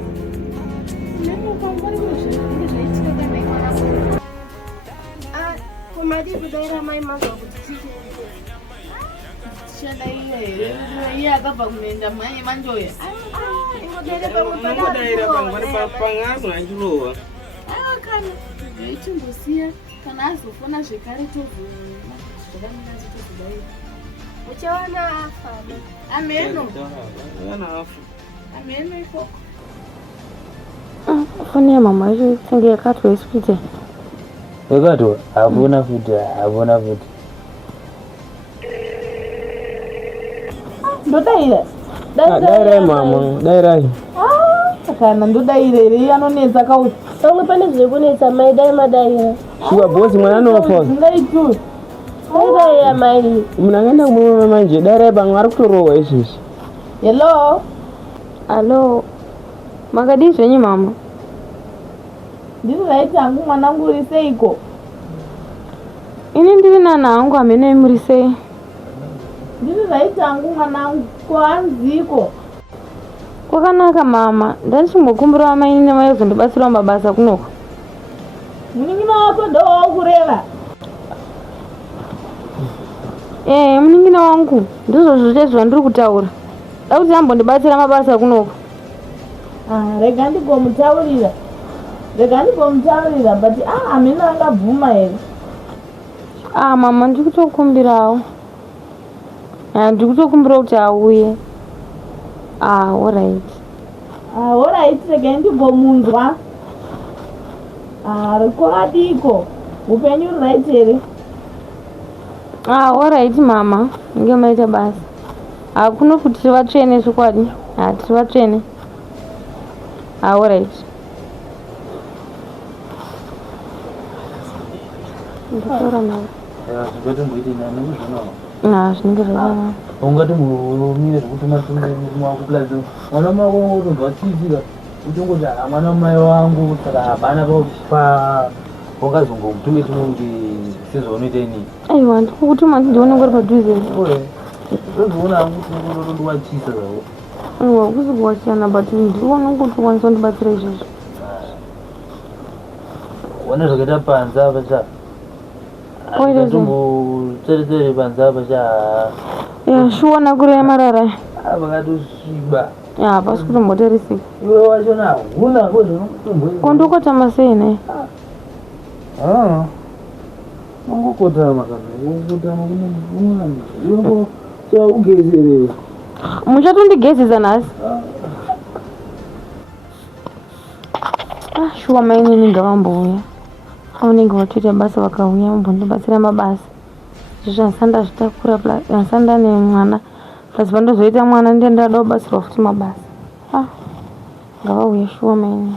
ameno pangu vari kune zvinenge zvaitika kanaikwana komadi kudaira mai mazwa kuti tichada iyo here iye akabva kunoenda mai manjoya ingodaira pangwani pangazo andirowa kana zvaichimbosiya kana azofona zvekare tozvakamirazi tozodaira uchawana afa ameno ikoko foni yamama yacho senge yakatwa isikuite yakatwa havona futi ndodaira dairai mama dairai kana ndodaira here anonetsa kauti pamwe pane zvekunetsa mai dai madaira shuwa bhosi mwana anofa zingaitu dairaira mai munhu angaenda kumuroma manje dairai pamwe ari kutorohwa izvizvi alo makadii zvenyu mama ndiri raiti hangu mwanangu uri seiko ini ndiri nana hangu hamene muri sei ndiri raiti hangu mwanangu kohanziko kwakanaka mama ndachimbokumbira maini nemai kuzondibatsirawo mabasa kunoko munin'ina wako ndowawo kureva munin'ina wangu ndizvo zvose zvandiri kutaura da kuti ambondibatsira mabasa kunoko rega ndigomutaurira but hamena angabvuma here mama ndiri kutokumbirawo ndiri kutokumbira kuti auye alright regai ndigomunzwa rikwakadiko upenyu right here alright mama nge maita basa kuno kuti tiri vatsvene zvikwadi tiri vatsvene alright nditaura navo zvinenge zvakanaka ungati mumire zvekutomakuplazi mwana mako utonzwa tiizika utongoti mwana mai wangu saka hapana wangazongomutunge tinongi sezvaunoita inini aiwa ndikukutuma ndione ngori padhuze ndozoona hangu tinondiwachisa zvavo aiwa kusi kuwachana but ndiriona kuti ukwanisa kundibatsira izvozvo wana zvakaita panza pasha tumbotere panza pasha shuwa kure marara vakatosviba pasi kutomboterisika iwe wachona huna kwezvinokutombo kondokotama sei naye ungokotama kutama kune ugezere muchatondigezesa nhasi shuwa mainini ngavambouya aunenge watoita basa vakauya mbondibatsira mabasa zvazvisanda zvitakura asanda nemwana plus pandozoita mwana ndendada kubatsirwa futi mabasa ngavauya shuwa maini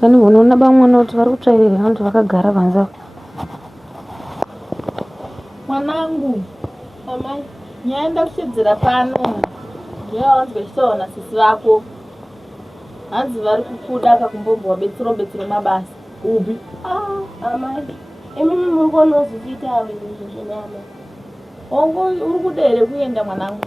kani vonoona bamwana kuti vari kutsvairira vantu vakagara panza mwanangu amai nyaenda kuchidzira pano ndowanzwa chitaona sisi vako hanzi vari kukuda kakumbobva betsero mabasa upi amai imimi mungonozviita izvozvo zvenama ongo uri kudere kuenda mwanangu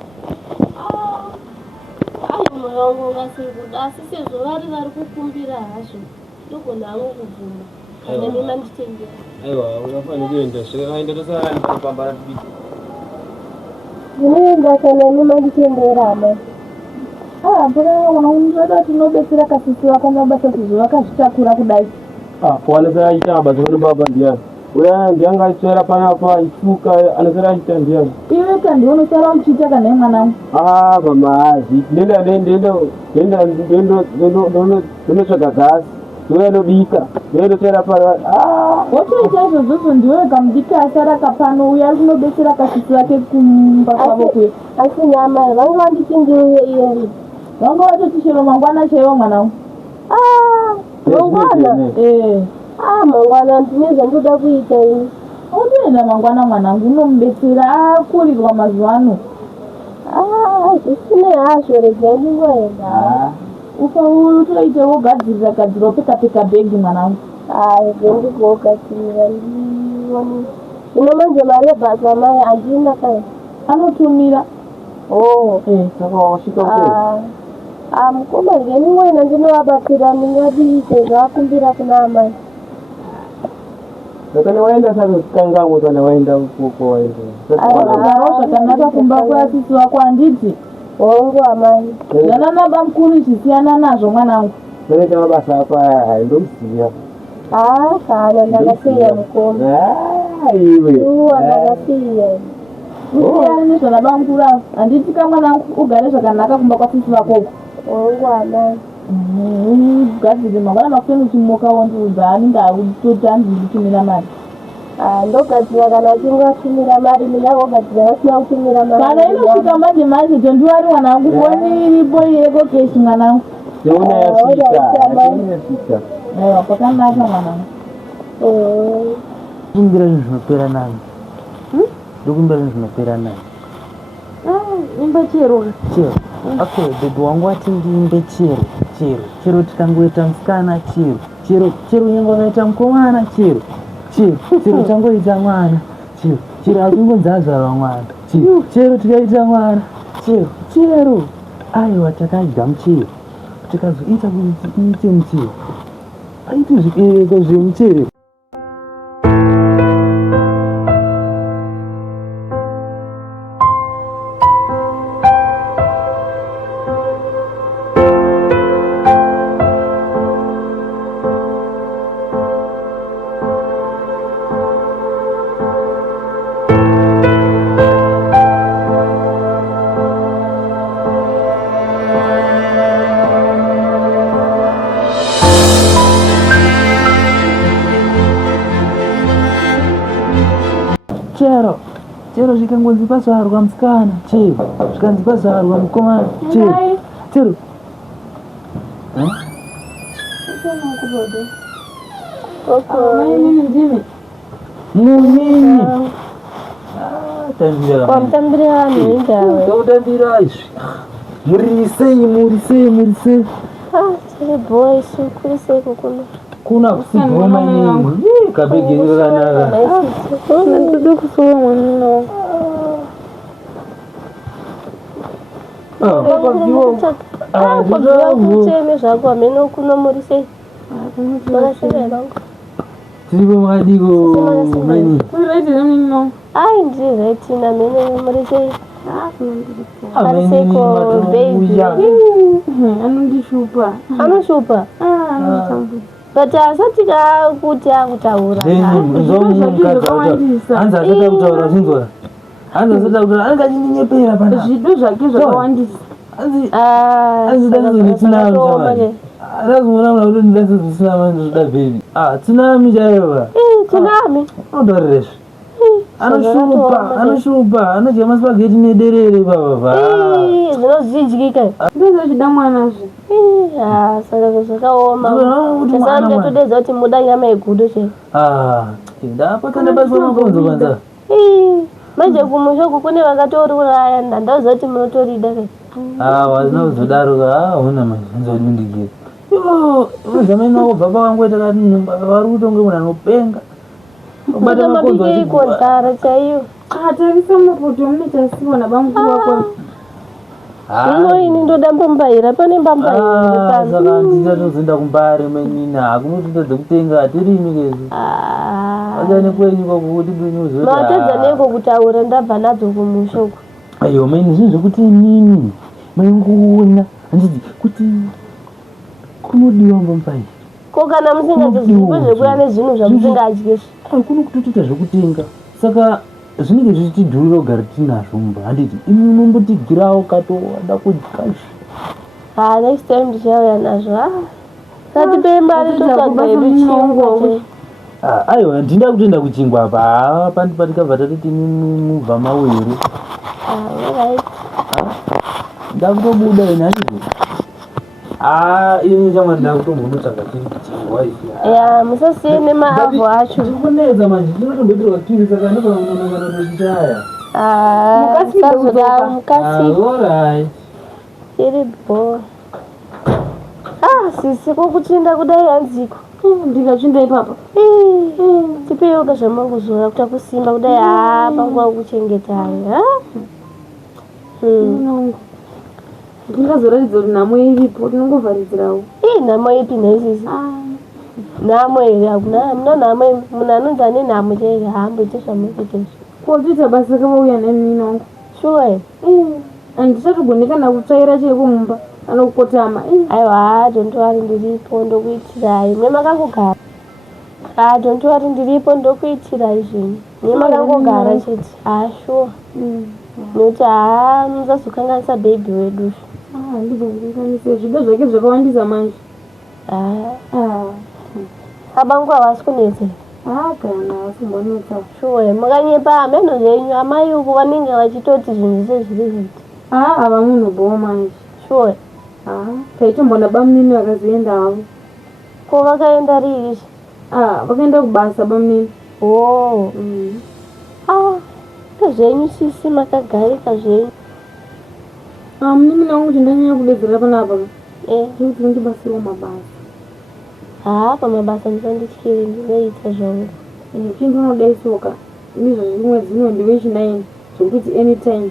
ai mwoyo wangu ungasekuda asi sezvo vari kukumbira hazvo ndogona hangu kubvuma kana nemi manditengera aiwa unafanira kuenda zvakaenda tosarani panopambana tibiki ndinoenda kana nemi manditengera amai mbona unoda tinobetsera kasisi wako mabasa sezvo vakazvitakura kudai pawanesera aita mabasa kanobaba ndiyani uya ndiyanga achitora panapa achifuka anosera achiita ndiyani iwe kandionosara uchiita kana mwanangu pamahazi ndonotsvaga gasi ndoyandobika ndoyandosera wotoita izvozvozvo ndiwe kamudika asara kapano uya ari kunobetsera kasisi wake kumba kwavo kuye asi nyama vanga vanditengere iyeri vanga watotishero mangwana chaiwo mwanangu mangwana mangwana ndine zvandoda kuita ini utoenda mangwana mwanangu unomubetsera akurirwa mazuva ano zvisine hazvo regai ndingoenda utoite wogadzirira gadzira peka bhegi mwanangu zvendigogadzirira ndioni ino manje mari yebhasa mai handina kai anotumira saka wasvika mukoma ndeniwena ndinovabatsira ndingadii sezvo akumbira kuna amai kana waenda saka kanganwe kana waenda kowaenda unogarawo zvakanaka kumba kwasisi wako handiti hongu amai zvananaba mukuru zvisiyana nazvo mwanangu ndoita mabasa ako aya haindomuziva kana ndakasiya mukoma iwe ndakasiya usiyane nezvanaba mukuru avo handiti kamwanangu ugare zvakanaka kumba kwasisi vakoko hongu amai ugadzire mangwana makufeni uchimoka wondiudza anenge autoti andiitumira mari ndogadzira kana achinge atumira mari minagogadzira vasina kutumira mari kana inosvika manje manje tondiwari mwanangu foni iripo yeko keshi mwanangu aiwa kwakanaka mwanangu kumbira zvinhu zvinopera nani ndokumbira zvinhu zvinopera nani imba chero okay bebi wangu ati ndiimbe chero tikangoita musikana chero nyange wakaita mukomana chero tangoita mwana chero akungonzi azvarwa mwana chero tikaita mwana chero aiwa takadya muchero tikazoita kuti tiite muchero aiti zvibereko zvemuchero chero zvikangonzi pazvarwa musikana zvikanzi pazvarwa mukomana chero munini tambira tambira izvi murisei boys kurisei kukuno kuna kusigwa mainini kabege kakanaka ndoda kusuwa mwanino Kuchene zvako ameno kunomurise. Makashinga bangu. Tiripo makadiko mani. Right no. Ai ndiri right na meno murise. Ariseko baby. Anondishupa. Anoshupa. But asatika kuti akutaura. Anza asata kutaura zvinzwa. Anza asata kutaura angachinyenyepera pana. Zvido zvake zvakawandisa. Anzi dazini tina mjamani. Razumuna kuti ndazini tina manje zvoda baby. Tsunami chaiva. Tsunami. Odoreresha. Anoshupa, anodya masipageti nederere baba. Zvinozvidyika. Ndozvida mwanazve. Saka zvakaoma. Tisande tudedza kuti muda nyama yegudo che. Ndapakanda baswa makonzo kwanza. Manje kumushoko kune vakatoruraya ndandauza kuti munotorida kai. Wazina kuzodaro huna manje nzodindikira. Zamani wako baba wangu etakati vari kutonge munhu anopenga. Bata mabike ikontara chaiyo. Tarisa mapoto mune chasiwana bangu wako. Ini ndoda mbambaira pane mbambaira. Saka ndichatozenda kumbare menina hakunototadza kutenga hatirimi kezo. Wachane kwenyu kwakuti bwinyuzo. Matadza neko kutaura ndabva nadzo kumushoko. Ayo meni zvinhu zvekuti nini mainguona handiti kuti kunodiwa mbambaira. Ko kana musingadyiwe zvekuya nezvinhu zvamusingadyi. Kuno kutoita zvekutenga. Saka zvinenge zvichitidhurira kugara tinazvo mumba handiti imi unombotigirawo katoda kudya. Next time ndichauya nazvo. Ngatipe mari totsvaga yemuchingwa. Aiwa ndinda kutoenda kuchingwa apa patikabva tatoti mubva mawere. Alright. Ndakutobuda ine handiti. Ini chamwa ndakutombonotsvaga chiri kuchingwa ichi. Musasiye nemaavho acho. Ndikunedza manje ndinotomboitirwa kiri saka ndopanononoka tochichaya. Musazoda mukasi. Alright. Iri bhora. Sisi kokuchinda kudai hanziko. Ndikachinda ipapa. Tipeyoga zvamangozora kuti akusimba kudai panguva kuchengeta hayo. Ndingazoratidza kuti nhamo iripo tinongovharidzirawo. Nhamo ipi naisisi? Nhamo here hakuna nhamo munhu anonzi ane nhamo chaiyo haamboiti zvamukuita izvo. Kotoita basa kavauya neni nongo. Sure. Handichatogondekana kutsvaira chaiko mumba anokotama. Aiwa dontoari ndiripo ndokuitirai. Mwe makangogara. Dontoari ndiripo ndokuitirai zvinhu. Mwe makangogara chete. Sure. Nokuti muzazokanganisa bhebhi wedu. Ndizondikanise zvido zvake zvakawandisa manje. Abangu havasi kunetsa. Kana vasimbonetsa. Sure. Mukanyepa ameno zvenyu amai uku vanenge vachitoti zvinhu sezviri zviti. Ava munhu bowo manje. Sure. Taitombona bamunini vakazoenda havo. Ko vakaenda riri? Vakaenda kubasa bamunini. Zvenyu sisi makagarika zvenyu. Munini wangu kuti ndanyanya kudedzera panapa. Ndikuti ndibasirawo mabasa. Pamabasa ndisandityiri ndinoita zvangu. Chindinodaisoka ndizvo zvimwe dzino ndiwechinai zvokuti anytime.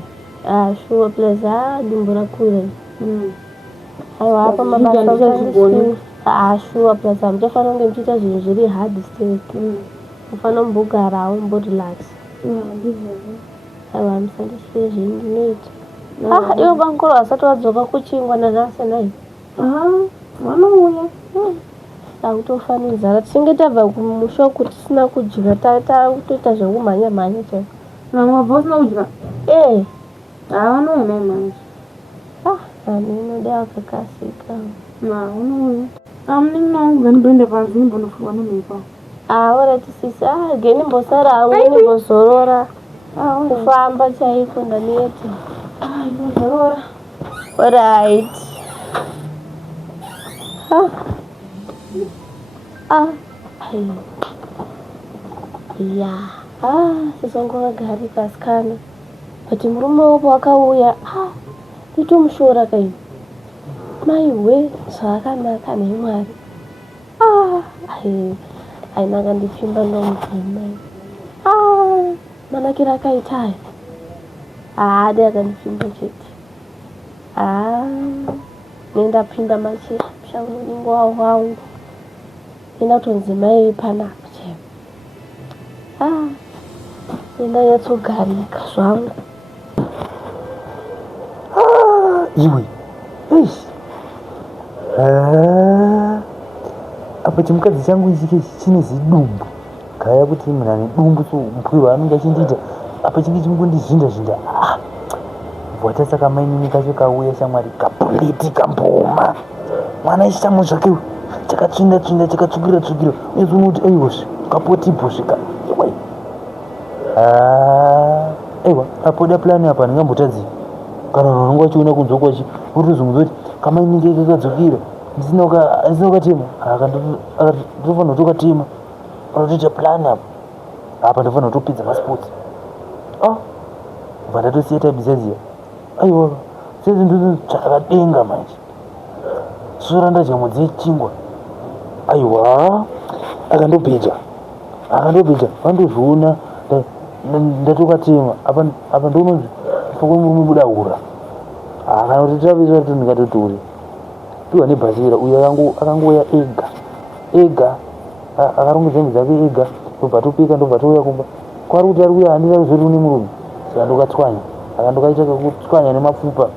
Sure place dumbu rakura. Aiwa pamabasa ndisandityiri. Sure place muchafanira kunge muchiita zvinhu zviri hard still. Mufanira kumbogarawo mumborelax. Aiwa musandityiri zvenyu ndinoita. Ivo bangoro vasati vadzoka kuchingwa nanhasi nai. Vanouya. Takutofanira tichinge tabva kumushoko tisina kudya takutoita zvekumhanya chaiko. Wabva usina kudya? Vanouya mai manje. Nani inodai wakakasika. Vanouya. Munini wangu ganibende panzi nimbondofuwa nemhepo. Orati sisi geni mbosara hangu nimbozorora. Kufamba chaiko ndaneti. Ndozorora. Alright. Sezvangavagari kasikana but murume wavo wakauya nditomushora kai maiwe zvaakanaka nemwari ainaka ndipfimba ndomudzimai manakira akaita aya ade akandipfimba chete nenda pinda machi shaunongo wangu nenda kutonzimai panapo chemo nenda yatsogarika zvangu iwe apa chimukadzi changu ichi chine zidumbu kaya kuti munani dumbu so mupwiro anenge achindiita apa chinge chingondizhinda bvota saka mainini kacho kauya shamwari kapuleti kamboma mwana ishamo zvakewo chakatsvinda chakatsvukira uyezoona kuti aiwozve kapotipo svika aiwa apoda plani apa ndingambotadzi kana vanhu vanenge vachiona kunzwa kwachi urikuzungudza kuti kamaininge kakadzokira ndisina ukatema ndofanira kutokatema anotoita plani apa ndofanira kutopedza masports bva ndatosiya tabisaziya aiwa sezi ndotsvakadenga manje sora ndadya mudzi yechingwa aiwa akandobheja vandozviona ndatokatema apa ndononzi foko murume buda hura kana kuti tavisa kuti ndingatotori piwa nebhasira uyo akangoya ega akarongedza mbi dzake ega ndobva topika ndobva touya kumba kwari kuti ari uya handira kuzoti une murume saka ndokatswanya akandokaita kakutswanya nemapfupa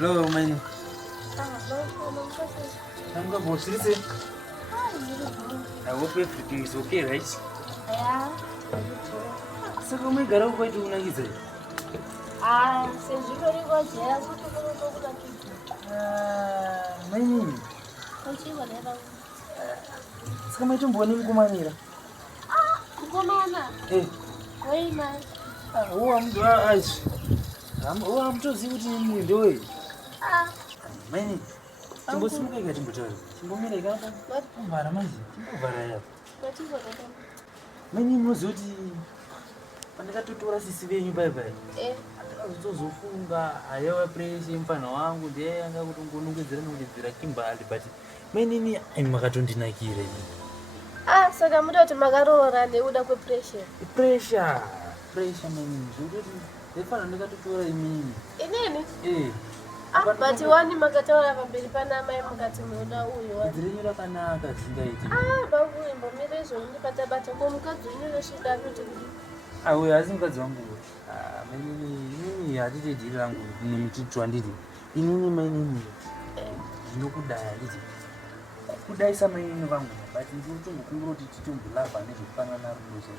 Hello, man. I'm going to listen. I hope everything is okay, right? Yeah. So, come on, get over to Nagisa. Since you very well, yes, what you going to do with my name. Come to Bonnie Kumanira. Hey. Wait, man. Oh, I'm glad. I'm just using you do it. Many. I'm going to get him to tell you. Many Mozudi. Ndakatotora sisi venyu bye. Zozofunga ayewa praise mfano wangu ndiye anga kuti ngonongedzera kimbali but menini makatondinakira ini. Saka muda kuti makarora neuda kwepressure. Pressure menini zvekuti ndefana ndakatotora imini. Inini? But wani makataura pamberi pana mai mukati muda uyu wani. Dzirenyu rakanaka dzisingaiti. Bangu imbomire zvoni patabata ko mukadzi unyore shida kuti uyo asi mukadzi wangu inini hatite dhiri rangu nemutitwa nditi inini mainini ndinokudai handiti kudaisa mainini vangu but ndinotombokumbura kuti titombolabha nezvekufanana narudo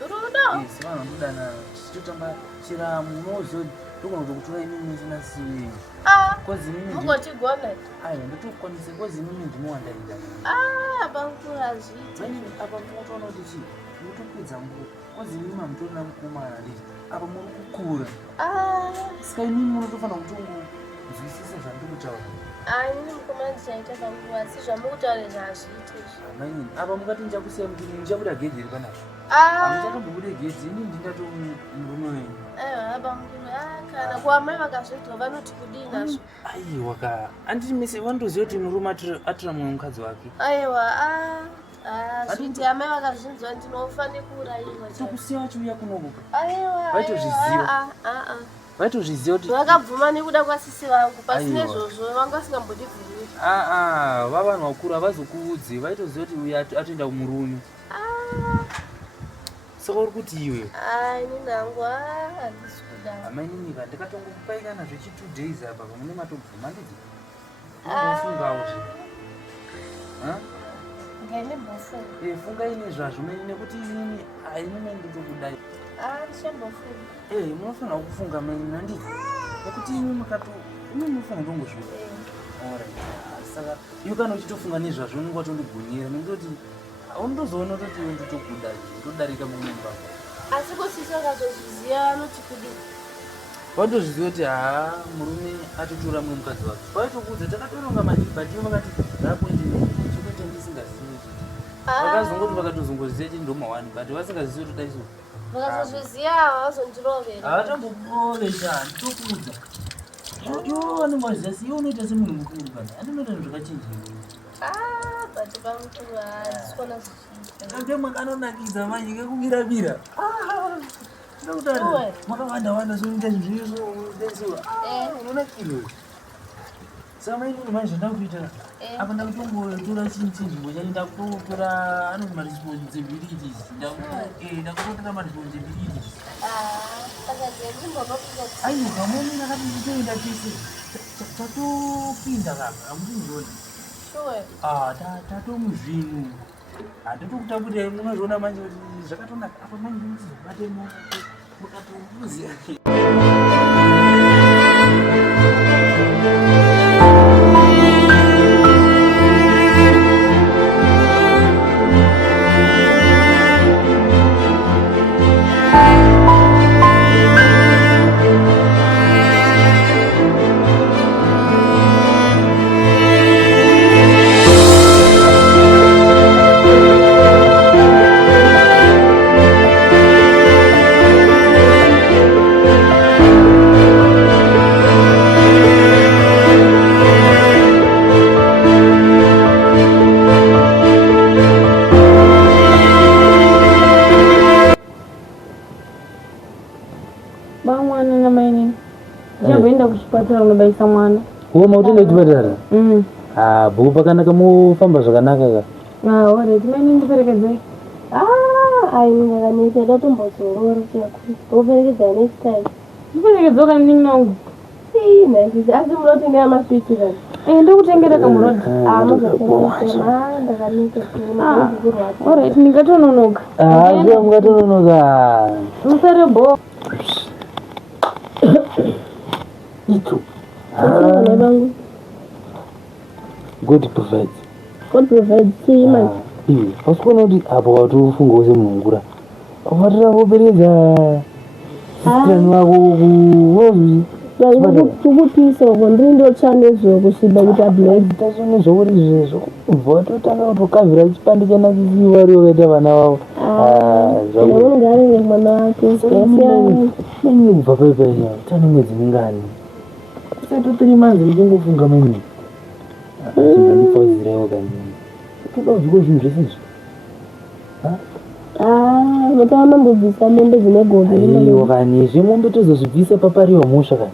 rudo sevanhu vandodana tichitotamba chiramu unozo ndogona kutokutora inini isina siwenyu kozi inini mungotigona ndotokwanisa kozi inini ndinowandaida bangu hazviiti mainini apa munotoona kuti chii mutopedza nguva kozi inini mamutorina mukomana nditi apa muri kukura saka inini munotofanira kutongonzwisisa zvandikutaura inini mukomana ndichaita panguva asi zvamukutaura zvazviiti mainini apa mukati ndichakusiya mutini ndichabuda gedzi iri panapa hamuchatombobude gedzi inini ndingato murume wenyu bangu kana kuamai vakazviitwa vanoti kudii nazvo aiwa ka handiti mese vandoziva kuti murume atora mumwe mukadzi wake zviti amai vakazvinzwa ndinofa nekuurayiwa sokusiya vachiuya kunoko vaitozviziva kuti vakabvuma nekuda kwasisi vangu pasine izvozvo vanga vasingambondibvumira vavanhu vakuru havazokuudze vaitoziva kuti uyo atoenda kumurume saka uri kuti iwe inini hangu handisi kuda maininika ndikatongokupai kana zvechi 2 days apa pamune matobvuma ndidzi ofungawo funga ine zvazvo nekuti inini inini nditokudai munofanira kufunga maini nanditi nekuti imi munofanira kutongozviva saka iwe kana uchitofunga nezvazvo unenge watondogonyera nekuti undozoona kuti ndotokuda ndodarika mumwe mbako asi kosisi akazozviziva anoti kudii watozviziva kuti murume atotora mumwe mukadzi wake paitokuudza takatoronga maningi but iwe vakati rapoindine chokuita ndisingazivi chii vakazongoti vakatozongoziva chii ndomawani but vasingazivi kuti daiso vakazozviziva havazondirovera havatambokurovesa nditokuudza iwo vanenge vaziva si iwe unoita semunhu mukuru kana andinoita zvinhu zvakachinjii but pamukuru haaziswana zvichiita ake mwakanonakidza manje kekumirabira ndakutaura makawanda soita zvinhuizvo unonakirwe saka mainini manje ndakuita apa ndakutongotora chinzvimbo chani ndakutotora anoti maresponsibilities ndakutotora maresponsibilities aiwa moni akati nditoenda tese tatopinda kaka amutinzvona tatomuzvinhu hatotokutaputai munozviona manje kuti zvakatonaka apa manje muchizobatemo mukatomuziya kuchipatara unobaisa mwana uoma utenda kuchipatara bhuku pakanaka mufamba zvakanaka ka oreti maini ndiperekedzei ainiakanisa ndatombozorora uperekedza next time ndiperekedza kaningi nangu naisisi asi munoti neamaswiti kani ndokutengera kamurodi ndakanisa oreti ndingatononoka mungatononoka musarebo itu God provides see man pasikuona kuti apo watofunga semunhungura watira kuperedza sistani wako kukutisa uko ndiri ndotsva nezvo kusviba kuti ablack tazonezvo kuti izvezvo ubva watotanga kutokavhira chipande chanasisiwa ri wakaita vana vavo unenge arine mwana wake manyine kubva paipainya tane mwedzi mingani sato 3 months ndichingofunga manyine chingandipauzirewo kanyini toda kuzviko zvinhu zvesizvo notava mambobvisa mombe dzine gombe kani zvemombe tozozvibvisa papariwa musha kani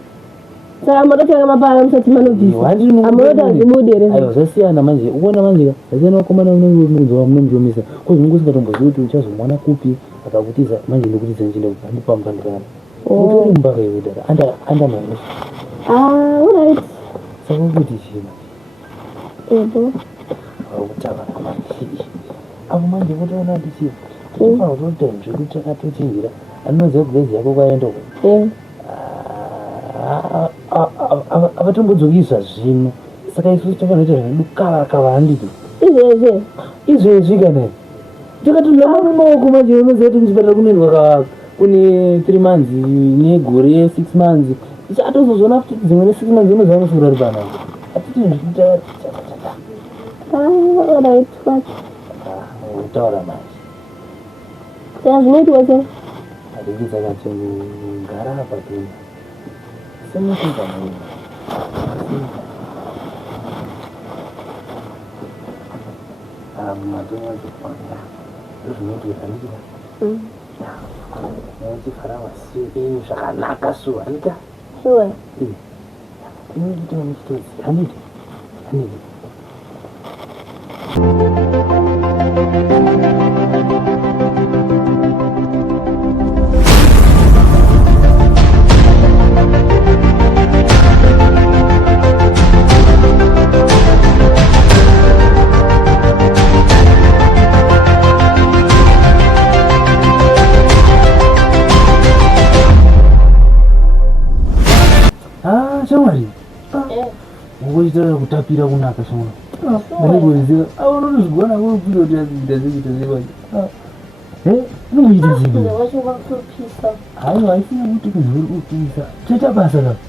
saka matotanga mapara musati manobvisa amunoti zvimudere aiwa zvasiyana manje ukuona manje zvasiyana vakomana unomuridza munomujomisa kozvinonge usingatombozivi kuti uchazomwana kupi akakutiza manje ndokutiza nchinde handipamukandikana utori mumbaka iwedara anda mamusha alright saka kuti china ebo vakutavana manje apo manje votoona tichiva tofanira kutoita zvekuti takatochinjira anoziva kugezi yako kwaenda avatombodzokii zvazvino saka isusu tofanira kuita zvedukavakava handiti izvezvi kana takatola maoko manje unoziva kuti kuchipatara kunoendwa kune 3 months negore 6 months atozozona kuti dzimwe ne 6 months unoziva nosungura ri pana atiti zvikuita utaura manje zvinoitwa sei adiki dzakachengara apa tena semusinga muna matonazofanya ndozvinoitwa andika chifara masiu zvakanaka su handika sure inoita muchitodzi handiti ukochitara kutapira kunaka shona ndaniboziva aunotozigona kupira kuti azvidazekuita zevacho inomuita zvinhu haiwa haisina kuti kuzvuri kupisa choita basa rako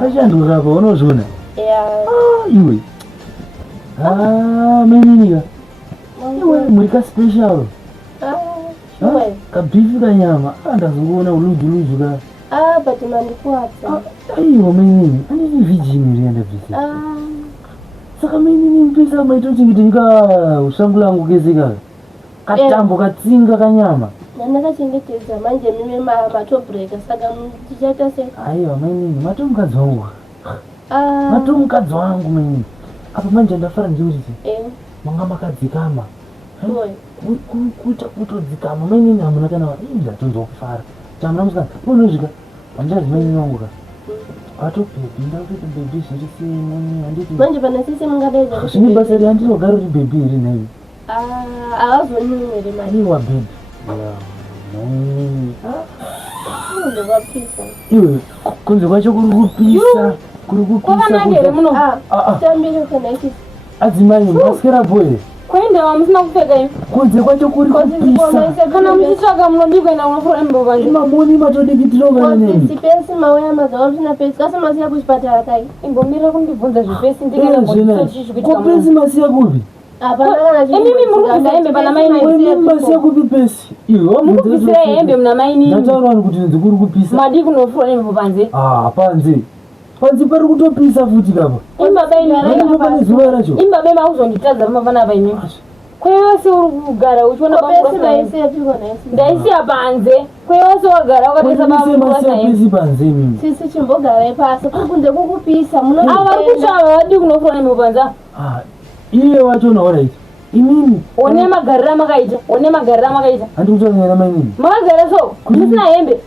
pachandorapa unozvona iwe meninika iwe muri kaspecial kabhifi kanyama ndazokuona uludzi ka aiwa menini anditi vijini rienda bvisi saka menini mpisa maitochengetenyika ushangu langu kezeka katambo katsinga kanyama ndakachengetedza manje mime matobreka saka tichaita sei aiwa menini matomukadzi wangu matomukadzi wangu menini apa manje ndafara ndichikuti manga makadzikama kuita kutodzikama menini hamuna kana ndatonzokufara chamuna musikana unozvika handazi menini wangu ka atobhebhi ndakuti bhebhi zviri sei handiti manje pana sisi mungadaiza zvine basa ri handinogara kuti bhebhi iri nai avazonyumere aiwa bhebhi iwe kunze kwacho kuri kupisa adzimai maskera boye kuendewa musina kupfeka ivi kunze kwacho kuri kupisa kana muchitsvaka munodikwaenda kunofura mbovanje mamoni matodikitirovana nemi sipesi mauya mazawa zvisina pesi kasi masiya kuchipatara kai imbomirira kundibvunza zvipesi kopesi masiya kupi imimi muri kubvisa hembe pana masiya kupi pesi muri kubvisira hembe muna mainini ndataurani kuti nzi kuri kupisa madi kunofura nembo panze panze pari kutopisa futi kapa imbabainipane zuva racho imbabai makuzonditadza pamafana apa imimi kweyose uri kugara uchiona ndaisiya panze kweyose wagara wakataisapesi panze mimi sisi chimbogarai pasi kunze kukupisa avari kutsvava vadi kunofura nembo panze iye wacho naoraita imini one magarira makaita handikutanyana mainini makagara so musina hembe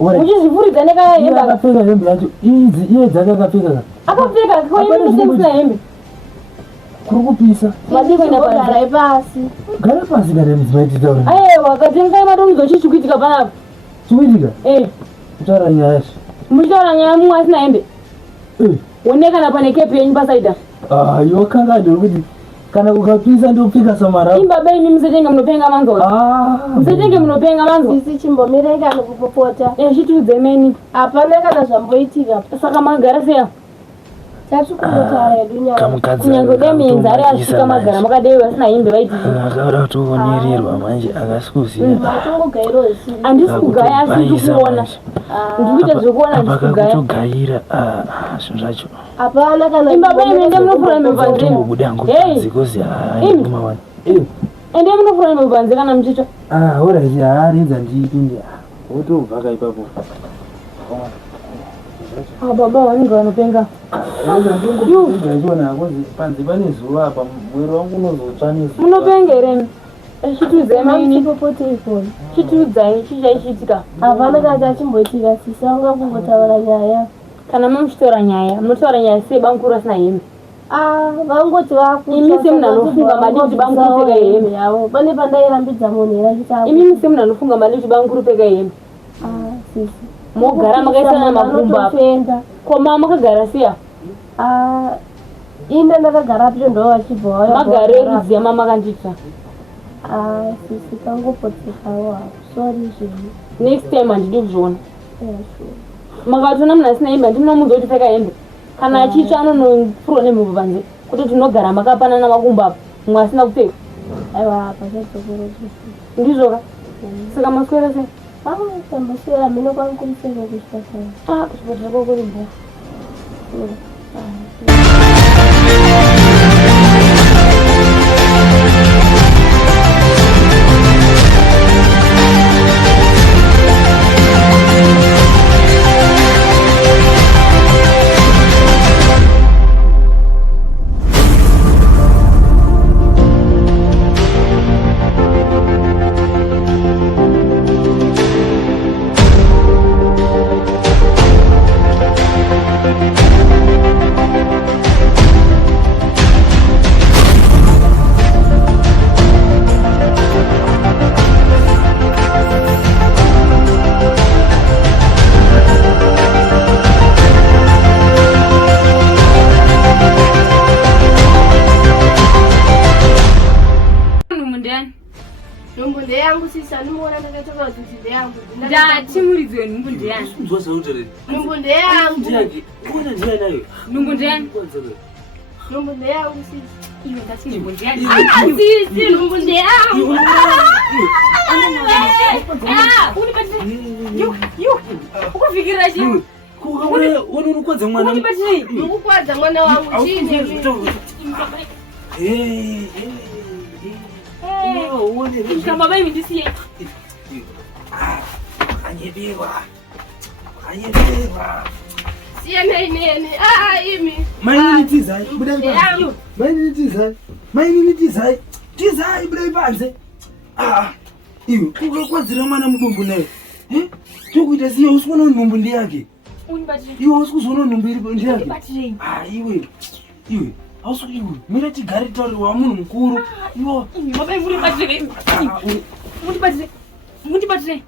uchizvifuridza nekahembe akapfeka hembe yacho iye dzake akapfeka akapfeka koimusina hembe kuri kupisa madikogarai pasi gara pasi kana mudzimaititaura aiwa katengai matomudza chichikuitika panapa chikuitika kutaura nyaya yacho muchitaura nyaya mumwe asina hembe one kana pane kepi yenyu pasaida iwe kanga ndiri kuti kana kukapisa ndopfika samara imbaba imi musatenge munopenga manzwa musatenge munopenga manzwa sisi chimbomireka nekupopota chitiudze meni hapana kana zvamboitika saka magara seya tatikundotara yedu nyaya kunyange demienza ari asvika magara makadai vasina hembe vaitizvakada kutoonererwa manje akasikuziva atongogairo zvisiri handisi kugaya asi ndikuona ndikuita zvekuona ndikugaya kutogaira zvinhu zvacho hapana kana imbaba imi ende munofura nembobuda hangu zikozi ende munofura nemubanze kana muchicho oraiti harinza ndiipinde wotobvaka ipapo baba vanenge vanopenga iona kozi panze pane zuva apa mwiri wangu unozotsva nezuva munopenga here chitiudzai maini popotefoni chitiudzai chichaichiitika hapana kana chachimboitika sisi vanga kungotaura nyaya kana mamuchitora nyaya munotaura nyaya sei bangukuru asina hembe vangoti imi semunhu anofunga madi kuti bangukuru pfeka hembe yavo pane pandairambidza munhu era imimi semunhu anofunga madi kuti bangukuru pfeka hembe sisi mogara makaisana makumba koma makagara siya ine ndakagara pito ndo vachibva magare rudziya mamakandita sisi kangopotsekawo hapo sori zvinhu next time handidi kuzviona makatona munhu asina hembe handimunomudza kuti pfeka hembe kana achitsva anonofurwa nemhepo panze kuti tinogara makapanana makumba apo mumwe asina kupfeka aiwa pachadzokero ndizvoka saka maswera sei tamboswera mino kwangumuseka kuchipatara kuchipatara kwakuri mbo Ndanimuona ndakatoka kuti nzinde yangu. Ndati muridzi wenhumbu ndeyani? Unzwa zvautaura. Nhumbu ndeyangu. Ndiyake. Kuona ndiya nayo. Nhumbu ndeyani? Nhumbu ndeyangu sisi. Iwe ndati nhumbu ndeyani? Sisi nhumbu ndeyangu. Ukufikira chii? Unokwadza mwana. Ukukwadza mwana wangu chini. Kama baby ndisiye. Anyebewa. Siene inene. Imi. Maini tizai. Budai panze. Maini tizai. Maini tizai. Tizai budai panze. Iwe kukwadzira mwana mudumbu naye. Tokuita siya usikuona nhumbu ndiyake. Unibatire. Iwe usikuzoona nhumbu iri ndiyake. Unibatire. Iwe. Ausuku iwe. Mira tigare tauri wa munhu mukuru. Iwe. Mabai muri batire. Unibatire. Unibatire.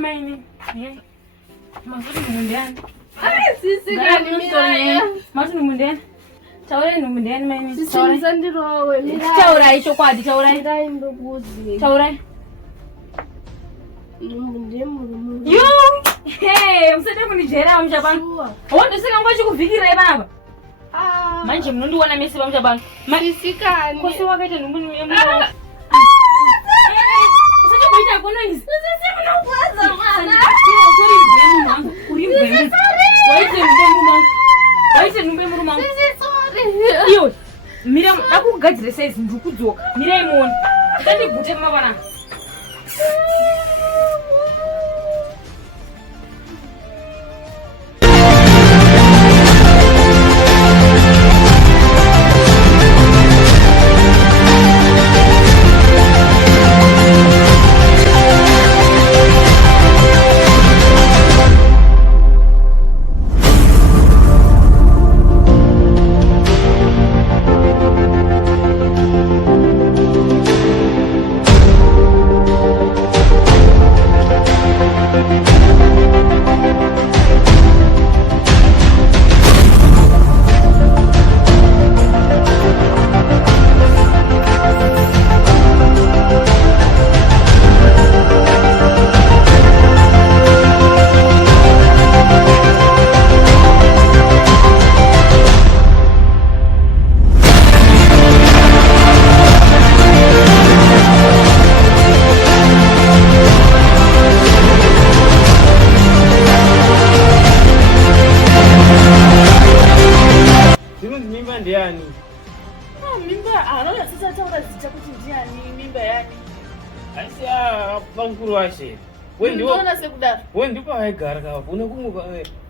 Maini. Mafuta mundiani. Sisi gani miraya. Mafuta mundiani. Taure mundiani maini. Sisi msandirowe miraya. Taura icho kwadi taura. Miraya ndokuzi. Taura. Ndemuru. Yo! Hey, usete kunijera mjabanga. Wonde sika ngochi kuvikira baba. Manje munondiona mesi bamjabanga. Marisikani. Kosi wakaita numbuni mwana. Usete kuita kononi. Sisi munokwaza mwana. Uri mbemu. Waite numbemu mwangu. Sisi sorry. Iyo. Mira ndakugadzira size ndikudzoka. Mira imoni. Ndandigute mabana. Bamkuru washe. Wewe ndipo waigara kapo. Unakumbuka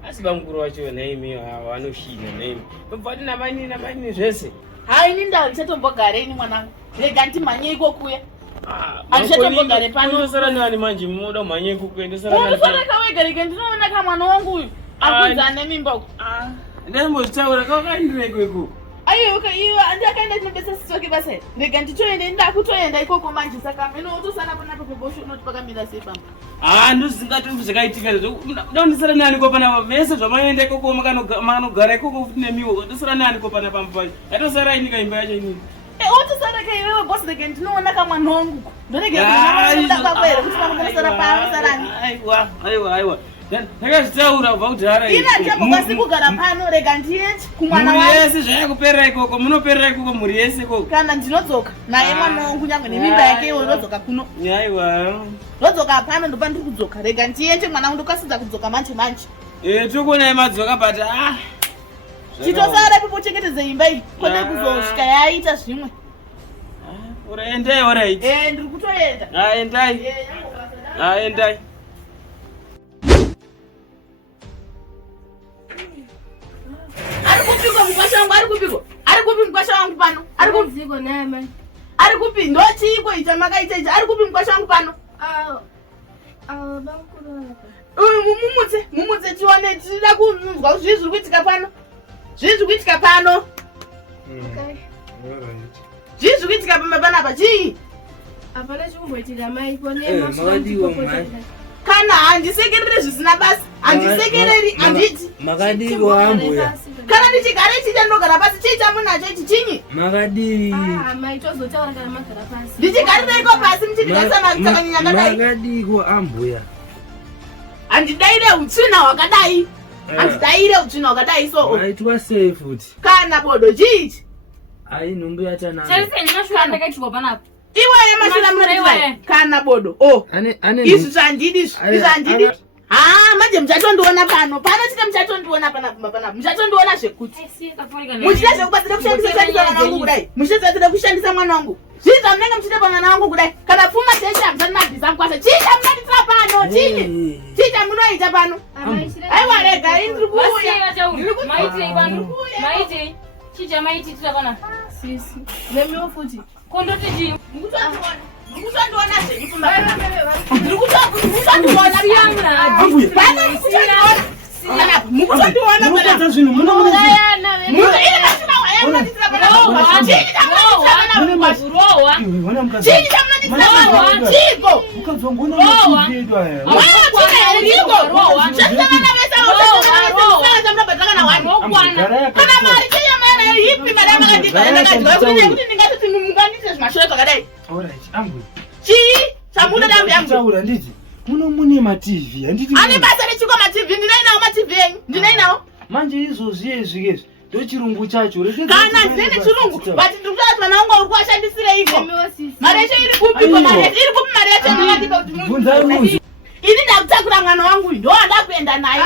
asi bamkuru wacho naimi wanoshina naimi. Bafati na mani zvese. Hai ni ndau ndichatombogareni mwanangu. Rega ndimhanye iko kuya. Andichatongogare pano. Unosara nani manje munoda mhanye kukuenda sara nani. Unofana kawega rega ndinoona kama mwana wangu uyu. Akudza ane mimba uku. Ndambozvitaura kakaindira ikoko. Iwe andakaenda tinobesa sisi wake basa here. Rega nditoende ndakutoenda ikoko manje saka meno utosana panapo pebosho unoti pakamira sei pamba. Ndozingati zvakaitika ndondisara nani ko pana vese zvamaenda ikoko makanogara ikoko futi nemiwo ndosara nani ko pana pamba yatosara inika imba yacho inini. Utosara kai wewe boss rega ndinoona kama mwana wangu. Ndorega kuda kwakwere kuti pamusara pamusarani. Aiwa. Ndakazvitaura kubva kudhara ina ndakasi kugara pano rega ndiende kumwana wangu. Muri yese zvayakuperera ikoko munoperera ikoko muri yese ikoko. Kana ndinodzoka naye mwana wangu nyangwe nemimba yake iwe ndodzoka kuno. Aiwa. Ndodzoka pano ndopa ndiri kudzoka rega ndiende mwana wangu ndokasidza kudzoka manje. Tikuona madzoka but chitosara pipo chengetedze imba iyi kone kuzosvika yaita zvimwe. Uraendai alright. Ndiri kutoenda. Endai. Endai. Ari kupi mkwasha wangu pano? Ari kupi ziko neme? Ari kupi ndochiko icha makaita icha? Ari kupi mkwasha wangu pano? Bamkuru. Mumutse tione tida kunzwa zviri kuitika pano. Zviri kuitika pano. Zvizvi kuitika panapa chii? Hapana chikumboitika mai. Makadiwa mai. Kana handisekereri zvisina basa. Handisekereri handiti. Makadiwa ambuya. Kana ndichigara chiita ndogara pasi chii chamunacho ichi chinyi? Makadi. Mai tozotaura kana magara pasi. Ndichigarireiko pasi muchindikasana kutsakanyanya kadai? Makadiwa ambuya. Handidaire utsvina hwakadai. Handidaire utsvina hwakadai so. Maitwa sei futi? Kana bodo chiichi? Ai nhumbu yachana. Chariseni mashura ndakaitirwa panapa. Iwe mashura munoiwa kana bodo. Oh. Izvi zvandidi izvi zvandidi. Manje muchatondiona pano. Pano chite muchatondiona panapa. Muchatondiona zvekuti. Muchida zvekubatsira kushandisa mwana wangu kudai. Muchida kushandisa mwana wangu. Zviita munenge muchida mwana wangu kudai. Kana pfuma dzeshe hamsani mabhiza mukwasha. Chiita munotitira pano. Chini. Chiita munoita pano. Aiwa rega ndiri kuuya. Maitei pano. Maitei. Chicha maititira panapa. Sisi. Nemiwo futi. Kondoti chii? Mukutondiona zvekufamba panapa. Ndiri kutondiona siyana. Mukutondiona Munokata zvinhu mune maTV handiti ane basa rechiko maTV ndinainawo maTV enyu ndinainawo manje izvozvi ezvi ndochirungu chacho kana ndine chirungu but ndikuti mwana wangu uri kuwashandisireiko mari yacho iri kupiko mari kupi mari yacho ndingadika kuti munhu ini ndakutakura mwana wangu ndo wanda kuenda naye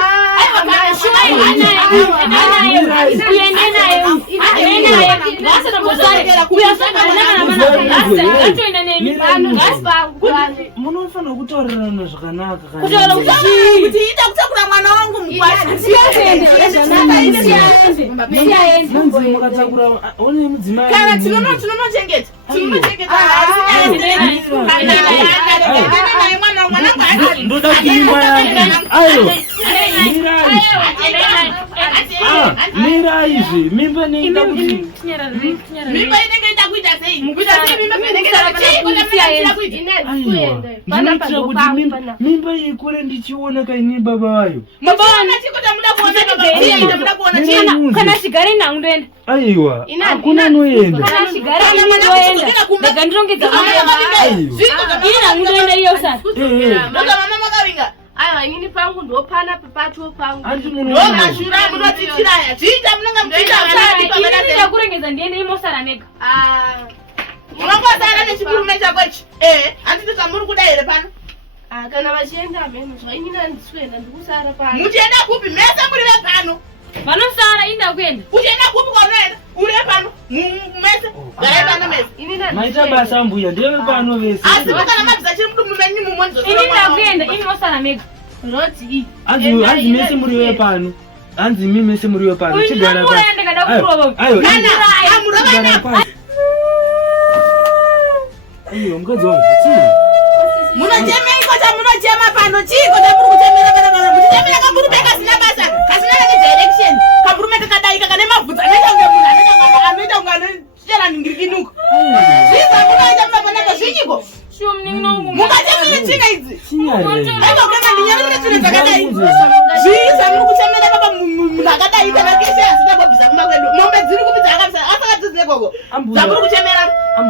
munofanira kutaurirana zvakanaka kuti ida kutakura mwana wangu mukatakura one mudzimai kana tinonochengeta ndoda kuimba yangu ayo mira izvi mimba neida kuti mimba inenge ida kuita sei mukuita sei mimba inenge ida kuita ndinoitira kuti mimba ikure ndichiona kaini baba vayo mabana chikuta muda kuona kana chigare nangu ndoenda aiwa hakuna noenda kana chigare ndoenda ndega ndirongedza ini nangu ndoenda iyo sasa ndoga mama makavinga aiwa ini pangu ndopana papacho pangu ndokashura munotitsiraya zviita munonga muchiita kurengedza ndiende imosara nega munongosara nechikurume chako ichi handiti kamuri kuda here pano kana vachienda hameno zvainina ndiswenda ndikusara pano muchienda kupi mese muri vepano vanosara inda kuenda uchienda kupi kwaunoenda uri vepano mese garai pano mese maita basa mbuya ndeve pano vese asi kana mabvisa chiri mudumu menyu mumonzoinda kuenda inosara mega roti hanzi mese muri vepano hanzi mi mese muri vepano chigara aiyo mukadzi wangu munochemeiko chamunochema pano chiko chamuri kuchemera kana muchichemera kamurume kasina basa kasina direction kamurume kakadaika kane mabvudzi anoita kunge munhu anoita kunge anochera ningirikinuko zviza munoita mumapanaka zvinyiko mukachemere tsvina idzi aiwa kana ndinyamirire tsvina dzakadai zviza muri kuchemera baba munhu akadai kana keshe asina kubvisa kumakwedu mombe dziri kupi dzakabvisa asakadzidzinekoko dzamuri kuchemera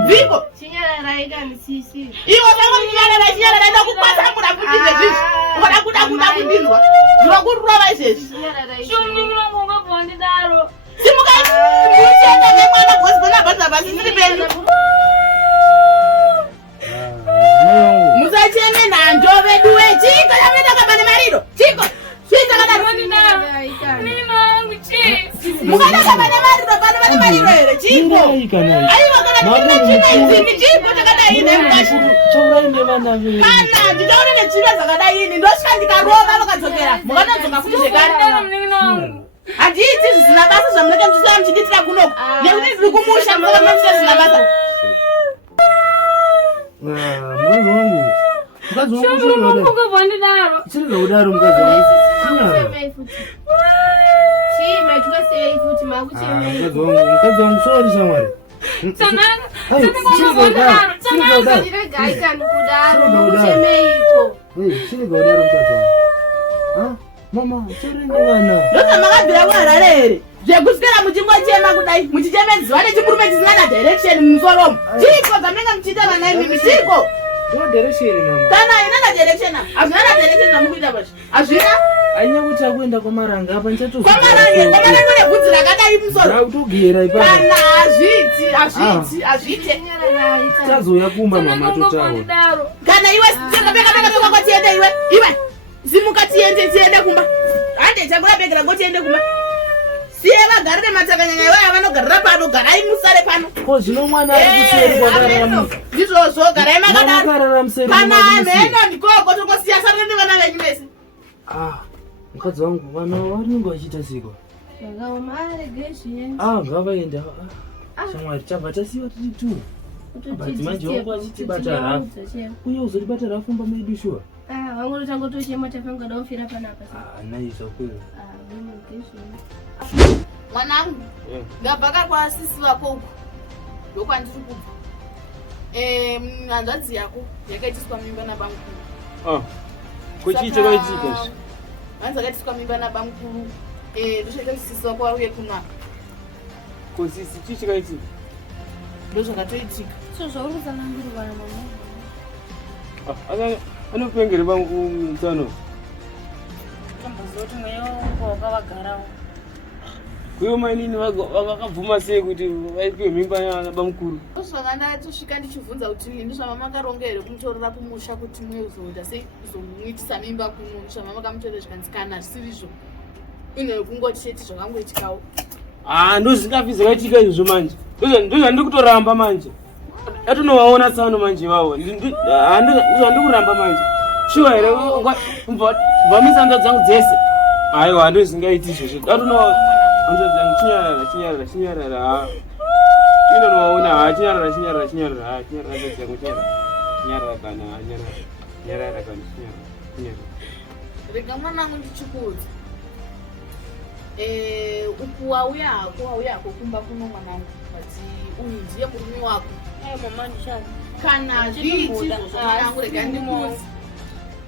viko iwo chinyarara ida kupatsamura kutizve zvizvi ukada kuda kundinzwa zvinokurova izvezvi simukamuchenda nemwana gosibonabhazabhasi siri penyu musacheme nhanjo veduwe chiko chamunoita kamba nemariro chiko mukada kamba nemariro pano vane mariro here chiko aiwa kana ndinechinaizini chiko chakadaine kana nditaure netsvina dzakadaini ndosvika ndikarova vakadzokera mukanadzoka kuti zvekare handiiti zvisina basa zvamunenge muchisaya muchidiitira kunoko nekuti ndiri kumusha mukaamamusa zvisina basa mukadzi wangu chirega kudaro mukadzi wangu mukadzi wangu sorry shamwari Mama, chirindana. Ndoza makabvira kuharare here. Zvekusikira muchingochema kudai, muchichemedziwa nechimurume chisina direction mumusoromo. Chiko zvamunenge muchiita vana imimi chiko. What direction mama? Kana ina direction. Hazvina direction zvamukuita pashi. Hazvina. Ainya kuti akuenda kwamaranga apa nchato. Kwamaranga ne bvudzi rakadai musoro. Rautogera ipapo. Kana azviti. Tazoya kumba mama totawo. Kana iwe singabeka kwa tiende iwe. Iwe. Zimuka tiende kumba. Ande chakula begera ngo tiende kumba. Siye vagarire matakanyanya iwe vanogarira pano, garai musare pano. Ko zvino mwana ari kuseri kwakarara musi. Ndizvozvo garai makadaro. Makarara museri. Kana mheno ndikoko tongosiya sare nevana venyu vese. Mukadzi wangu vana vanenge vachiita siko. Ngavaenda. Shamwari chabva tasiwa tiri tu. Bati manje wangu achitibata rafu. Uye uzotibata rafu mba medu shuwa. Wangu tangotochema tafanga daofira panapa. Naisa kweli. Mwanangu. Ngabvaka kwa sisi vako uko. Ndokwandiri kubva. Hanzvadzi yako yakaitiswa mimba nabamukuru. Kuchiita kaitika. Hanzi akaitiswa mimba nabamukuru. Ndochoita kuti sisi vako auye kunapa. Kusisi chichi kaitika. Ndozvakatoitika. Zvauri kutsanangurwa namama. Anopengere bangu mtsano. Tambozoti mweya wangu wakavagarawo. Kuyo mainini vakabvuma sei kuti vaipiwe mimba nabamukuru. Ndosvakandasvika ndichibvunza kuti ndizvama makaronga here kumutorera kumusha kuti mwezoita sei kuzomuitisa mimba kuno. Ndizvama makamutorera zvikanzi kana zvisiri ine kungoti chete zvakangoitikawo. Ndozvingabvi zvakaitika izvozvo manje. Ndozvandiri kutoramba manje. Atonovaona tsano manje vavo. Ndozvandiri kuramba manje. Shuwa here mbvamisa hanzva dzangu dzese. Aiwa ndozvingaiti izvozvo. Atonovaona hanzva dzangu chinyarara. Inonovaona chinyarara hanzva dzangu chinyarara kana nyarara kana chinyarara. Rega mwanangu ndichikuudza. Ukuwauya hako kumba kuno mwanangu. Kuti uyu ndiye murume wako. Mama ndishada. Kana zviiti mwanangu rega ndikuudza.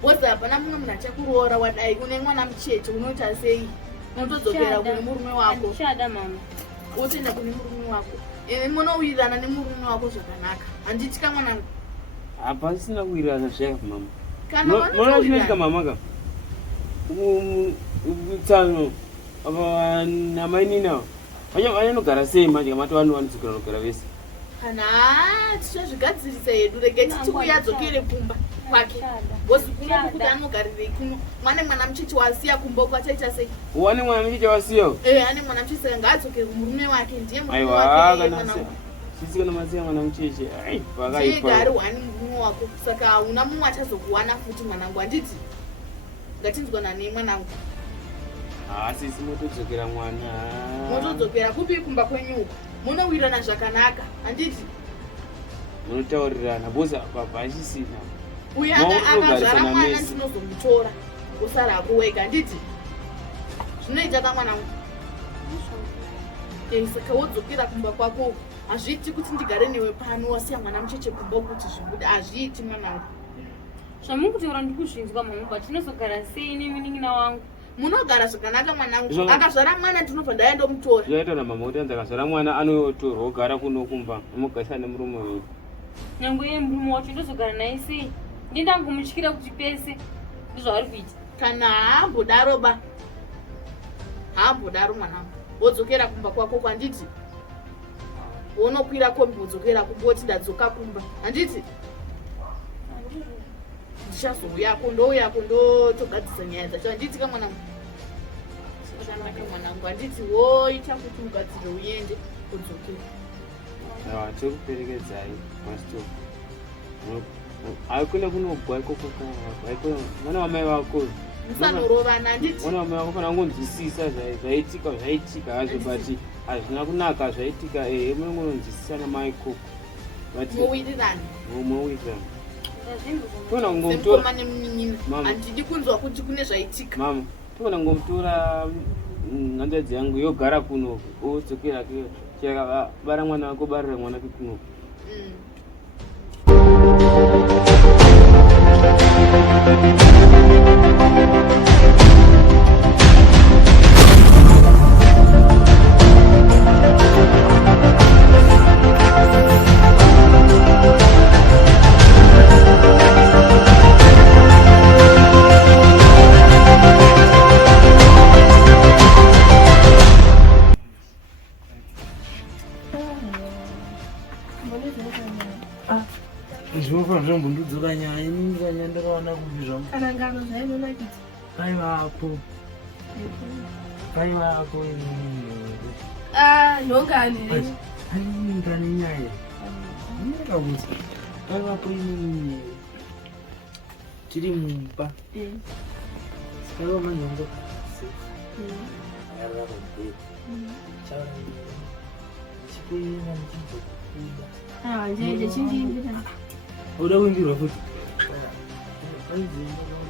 Bosi hapana mumwe munhu achakuroora wadai une mwana mucheche unoita sei? Unotodzokera kune murume wako. Ndishada mama. Wotoenda kune murume wako. Munowirirana nemurume wako zvakanaka. Handitika mwanangu. Hapasina kuwirirana zvaka mama. Kana mwana chinoitika mama ka. Tsano namaininawo. Vanogara sei manje kamati vanhu vanodzokera kugara vese. Kana tichazvigadzirisa hedu rege tichiuya adzokere kumba kwake. Bosi kuno kuti anogarirei kuno. Mwana mucheche wasiya kumba uko achaita sei? Wane mwana mucheche wasiya? Ane mwana mucheche ngaadzokere kumurume wake ndiye murume wake. Aiwa kana sisi kana masiya mwana mucheche. Vakaipa. Gari wani murume wako. Saka una mumwe achazokuwana futi mwanangu anditi. Ngatinzwana nemwanangu. Sisi motodzokera mwana. Motodzokera kupi kumba kwenyuko. Munowirirana zvakanaka anditi. Munotaurirana bosi apa achisina. Uyu akazvara mwana ndinozomutora usara akuwega anditi. Zvinoita kamwanangu. Saka wodzokera kumba kwako. Hazviiti kuti ndigare newe pano wasiya mwana mucheche kumba kuti zvibude. Hazviiti mwanangu. Zvamukutaura ndikuzvinzwa mama, but tinozogara sei nemunin'ina wangu? Munogara zvakanaka mwanangu. Akazvara mwana ndinobva ndaendomutora. Zvaita na mama kuti akazvara mwana anotorwa ogara kuno kumba. Amugaisa nemurume wedu. Nyangwe iye murume wacho ndozogara naye sei? Ndindangomutyira kuti pese ndizvaari kuita. Kana haambodaro ba. Haambodaro mwanangu. Wodzokera kumba kwako kwanditi. Wonokwira kombi wodzokera kumboti ndadzoka kumba. Handiti? Ndichazouyako ndotogadzisa nyaya dzacho. Handiti kamwanangu? Mwanangu handiti woita kuti ugadzire uende udzokera. Tikuperekedzai masito. Aikuna kunogwa ikoko kana mwana wamai vako. Musanorovana handiti. Mwana wamai vako kana ngonzwisisa zvaitika hazvo but hazvina kunaka zvaitika munongonzwisisa namai koko. Muwirirana. Muwirirana. Kuna ngomutora handidi kunzwa kuti kune zvaitika. Mama, tona ngomutora hanzvadzi yangu yogara kuno odzokera bara mwana wako barira mwana kuno. Ndinofanira kumbondudzoka nyaya inini kanya ndakaona kupi zvangu kana ngano zvainonakidza paivapo nhongani ainingane nyaya ndakaudza paivapo inini tiri mumba sikaiwa manyongo ararabei chikuina ndichidzokunda uda kuimbirwa futi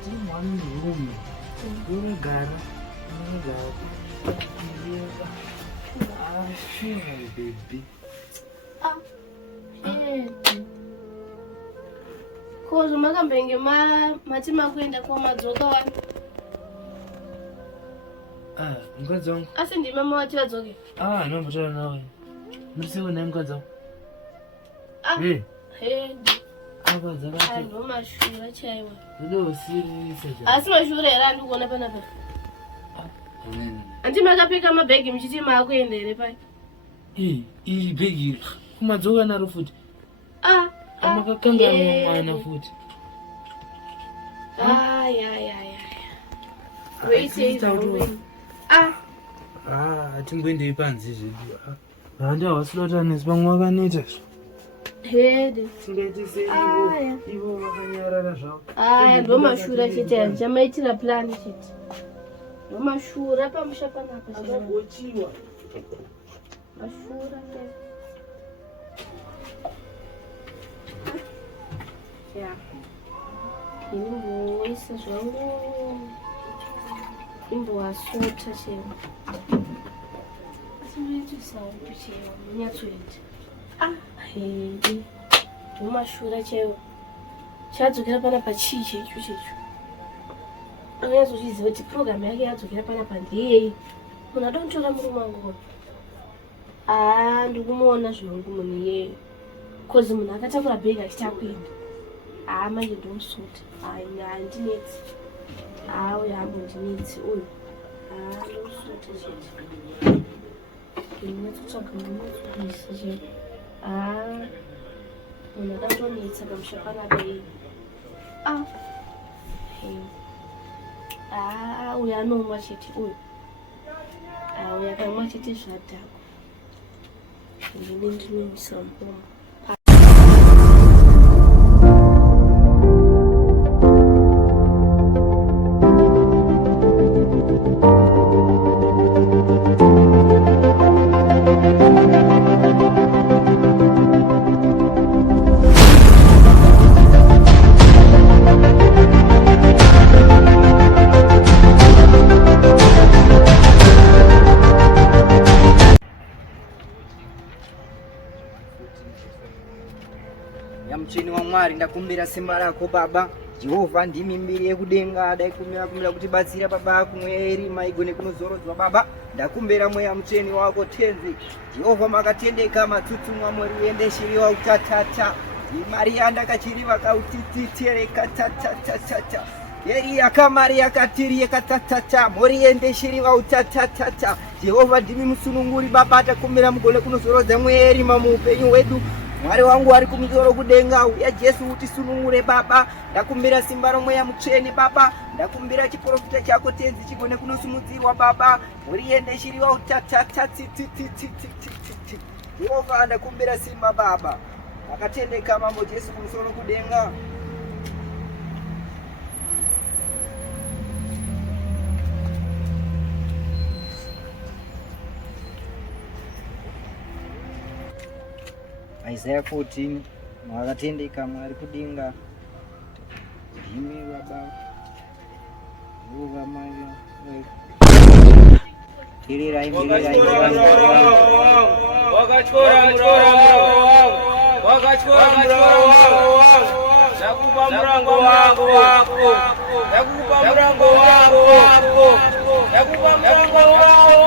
tiri mwamurume unogara baby kozvo makambenge mati makuenda komadzoka wani mukadzi wangu asi ndima mawati vadzoke nombotaura nawe muriseonai mukadzi wangu ndo mashura chaiwa zodosirisa asi mashura here andikuona panapa andi makapfeka mabhegi muchiti maakuenda here pai iyi bhegi kumadzoka naro futi amakakanga mwana futi hatimboendei panzi zvedu handihawasilotanisi pamwe wakaneta hede tingaiti seivo vakanyarara zvavo ndo mashura chete chamaitira plani chete ndo mashura pamusha panapa akagochiwa mashura imboisa zvangu imbowasota chero asinoitisaupi chero munyatsoita hede nomashura chaiwo chadzokera panapa chii checho checho anyazochiziva kuti program yake yadzokera panapa ndeyei munhu adontora murume wangu ndikumuona zvangu munhu iyeyo kozi munhu akatakura bhegi achiti akuenda manje ndomusota handinetsi uyo hambondinetsi uyu ndomusota chete ndinatsotsvaga munotsoisa chete munhu adangonetsa pamusha panapei uyu anomwa chete uyu uyu akamwa chete zvadhako ndine ndinomisa mboma Yamuchini wa Mwari ndakumbira simba rako Baba. Jehovha ndimi mbiri yekudenga daikumira kuti batsira Baba kumweri maigone kunozorodzwa Baba. Ndakumbira mweya mucheni wako tenzi. Jehovha makatendeka matutu mwamweri uendeshiriwa utatata. Maria ndakachiriva kautititereka tatatata. Yeri yakamari yakatiri yakatatata. Mori endeshiriwa utatata. Jehovha ndimi musununguri Baba takumbira mugone kunozorodza mweri mamuupenyu wedu. Mwari wangu ari kumuzoro kudenga uya Jesu utisunungure Baba. Ndakumbira simba romweya mucheni Baba. Ndakumbira chiprofita chako tenzi chigone kunosumudzirwa Baba. Muriendeshiriwa utatata titititititi. Jehova ndakumbira simba Baba. Akatendeka mambo Jesu kumusoro kudenga. Isaiah 14 mwakatendeka Mwari kudenga. Ndimi Baba. Jehova Maria. Kirirai. Wakachora wakachora murango wangu, nakupa murango wako, nakupa murango wako, nakupa murango wako.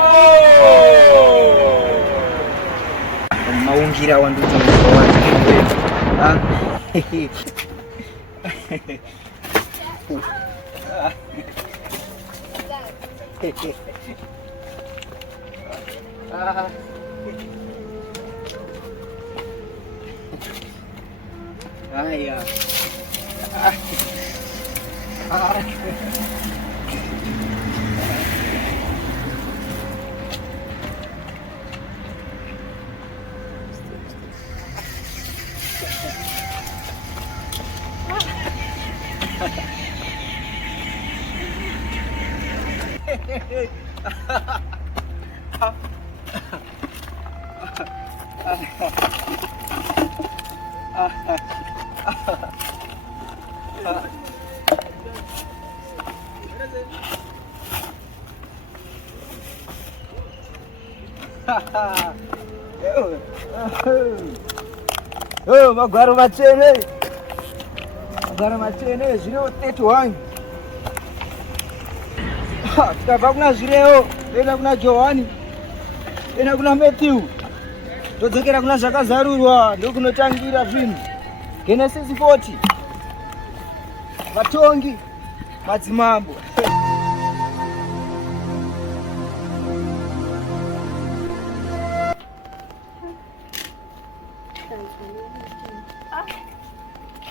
Maungira wandugu wangu. Aya. Magwaro machene. Magwaro machene zvino tetu wangu. Tikabva kuna zvireo, toenda kuna Johani, toenda kuna Matthew, todzokera kuna zvakazarurwa, ndokunotangira zvinhu. Genesis 40, vatongi, madzimambo.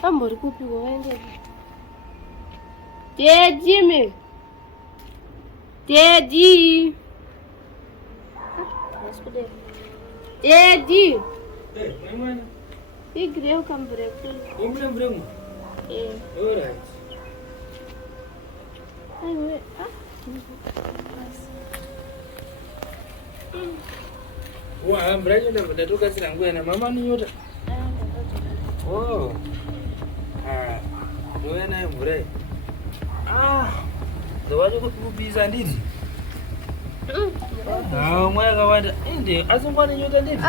Ambori kupi waende? Jimmy. Daddy. Daddy. Mwana. Igreu kambreko. Umbremo. Alright. Aiwe. Wa mbraje ndatoka sirangu na mama ninyota. Oh. Wewe naye mvure. Zawaje kukubiza ndidi? Mwana kawada inde asingwana nyota ndidi?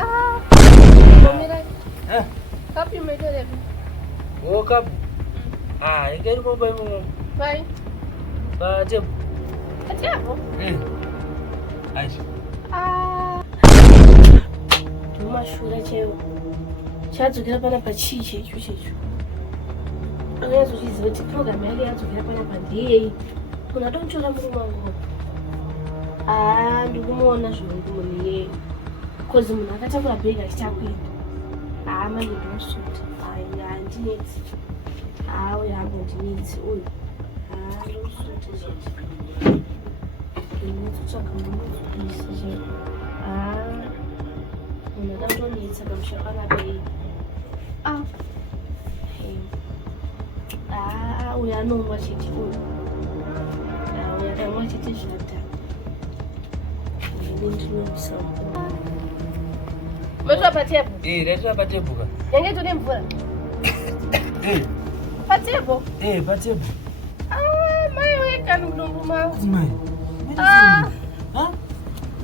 Komira. Kapi umetolewa? Oh kapu. Ingeri kwa bayo. Bai. Ba tebo. Atebo? Aisha. Tumashura cheo. Chadzokera pana pachiche icho checho. Anoyazochiziva kuti program yake yadzokera pana pandei. Kuna donchora murume wangu. Ndikumuona zvinongomune. Kozi munhu akatakura bhegi achichakwira. Manje ndosuta. Handinetsi. Uya hangu ndinetsi uyu. Ndosuta checho. Ndinotsvaga munhu checho. Munhu akandonetsa kamushapana bei. Uya anomwa chete uyu. Uya akamwa chete zvadhaka. Ndinoisa. Matoa patebo? Ndatoa patebo ka. Yange tone mvura. Patebo? Patebo. Mai weka ndumbu mau. Mai.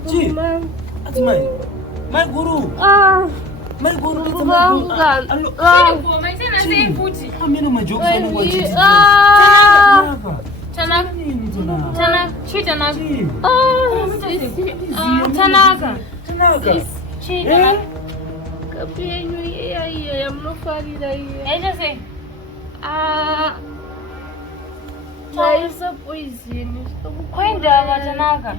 Chi? Mai. Mai guru. Mai guru nditsamanga. Siko mai tena sei futi. Ameno majoku sana kwa chiti. Tanaka. Chi tanaka. Tanaka. Chi tanaka. Kapenyu iya yamunofarira iya. Eja sei. Taisa poison. Kwenda Tanaka.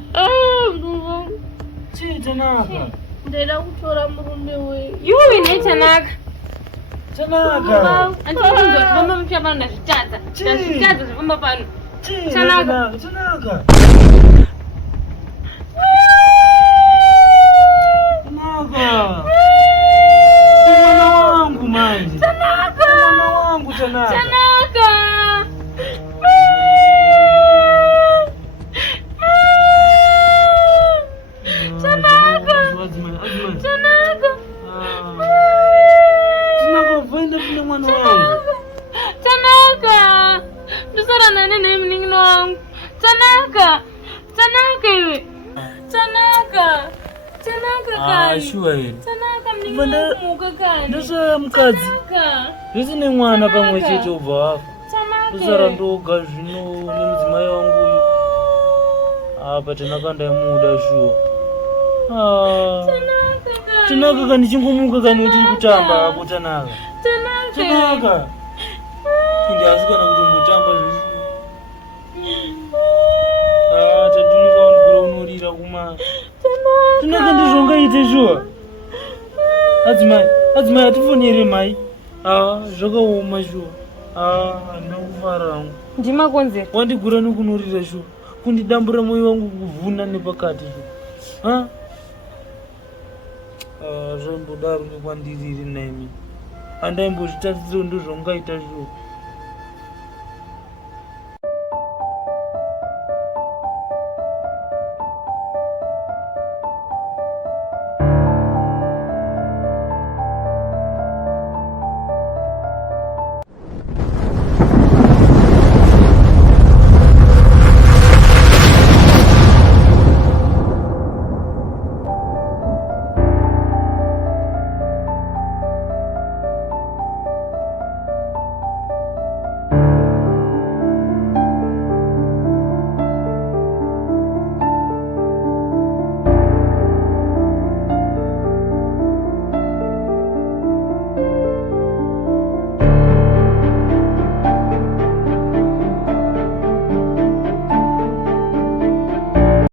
Chi tanaka. Ndenda kutora murume we. Iwe ne Tanaka. Tanaka. Antongo mama mchapa na zvitadza. Zvitadza zvifamba pano. Tanaka. Tanaka. Mwana wangu manje. Tanaka. Mwana wangu Tanaka. Tanaka. Tanaka. Ndusara nane nemningi wangu. Tanaka. Tanaka iwe. Tanaka. Shuwa here. Ndosvaya mukadzi zvese nemwana pamwe chete ubva wafa ndosara ndoga zvino nemudzimai wangu uyu apa tanakandaimuda shuwa tanaka kani chingomuka kani utiri kutamba ako tanaka inde asi kana kutombotamba zvishuwa tatunika wandikura unorira kuma tanaka ndizvongaite shuwa adzimai atifonere mai zvakaoma shuwa handina kufara hangu ndimakonzera wandigura nekunorira shuwa kundidambura mwoyo wangu kuvhuna nepakati shuwa zvaimbodaro nekwandiriri naimi handaimbozvitarisiro ndozvaungaita shuwa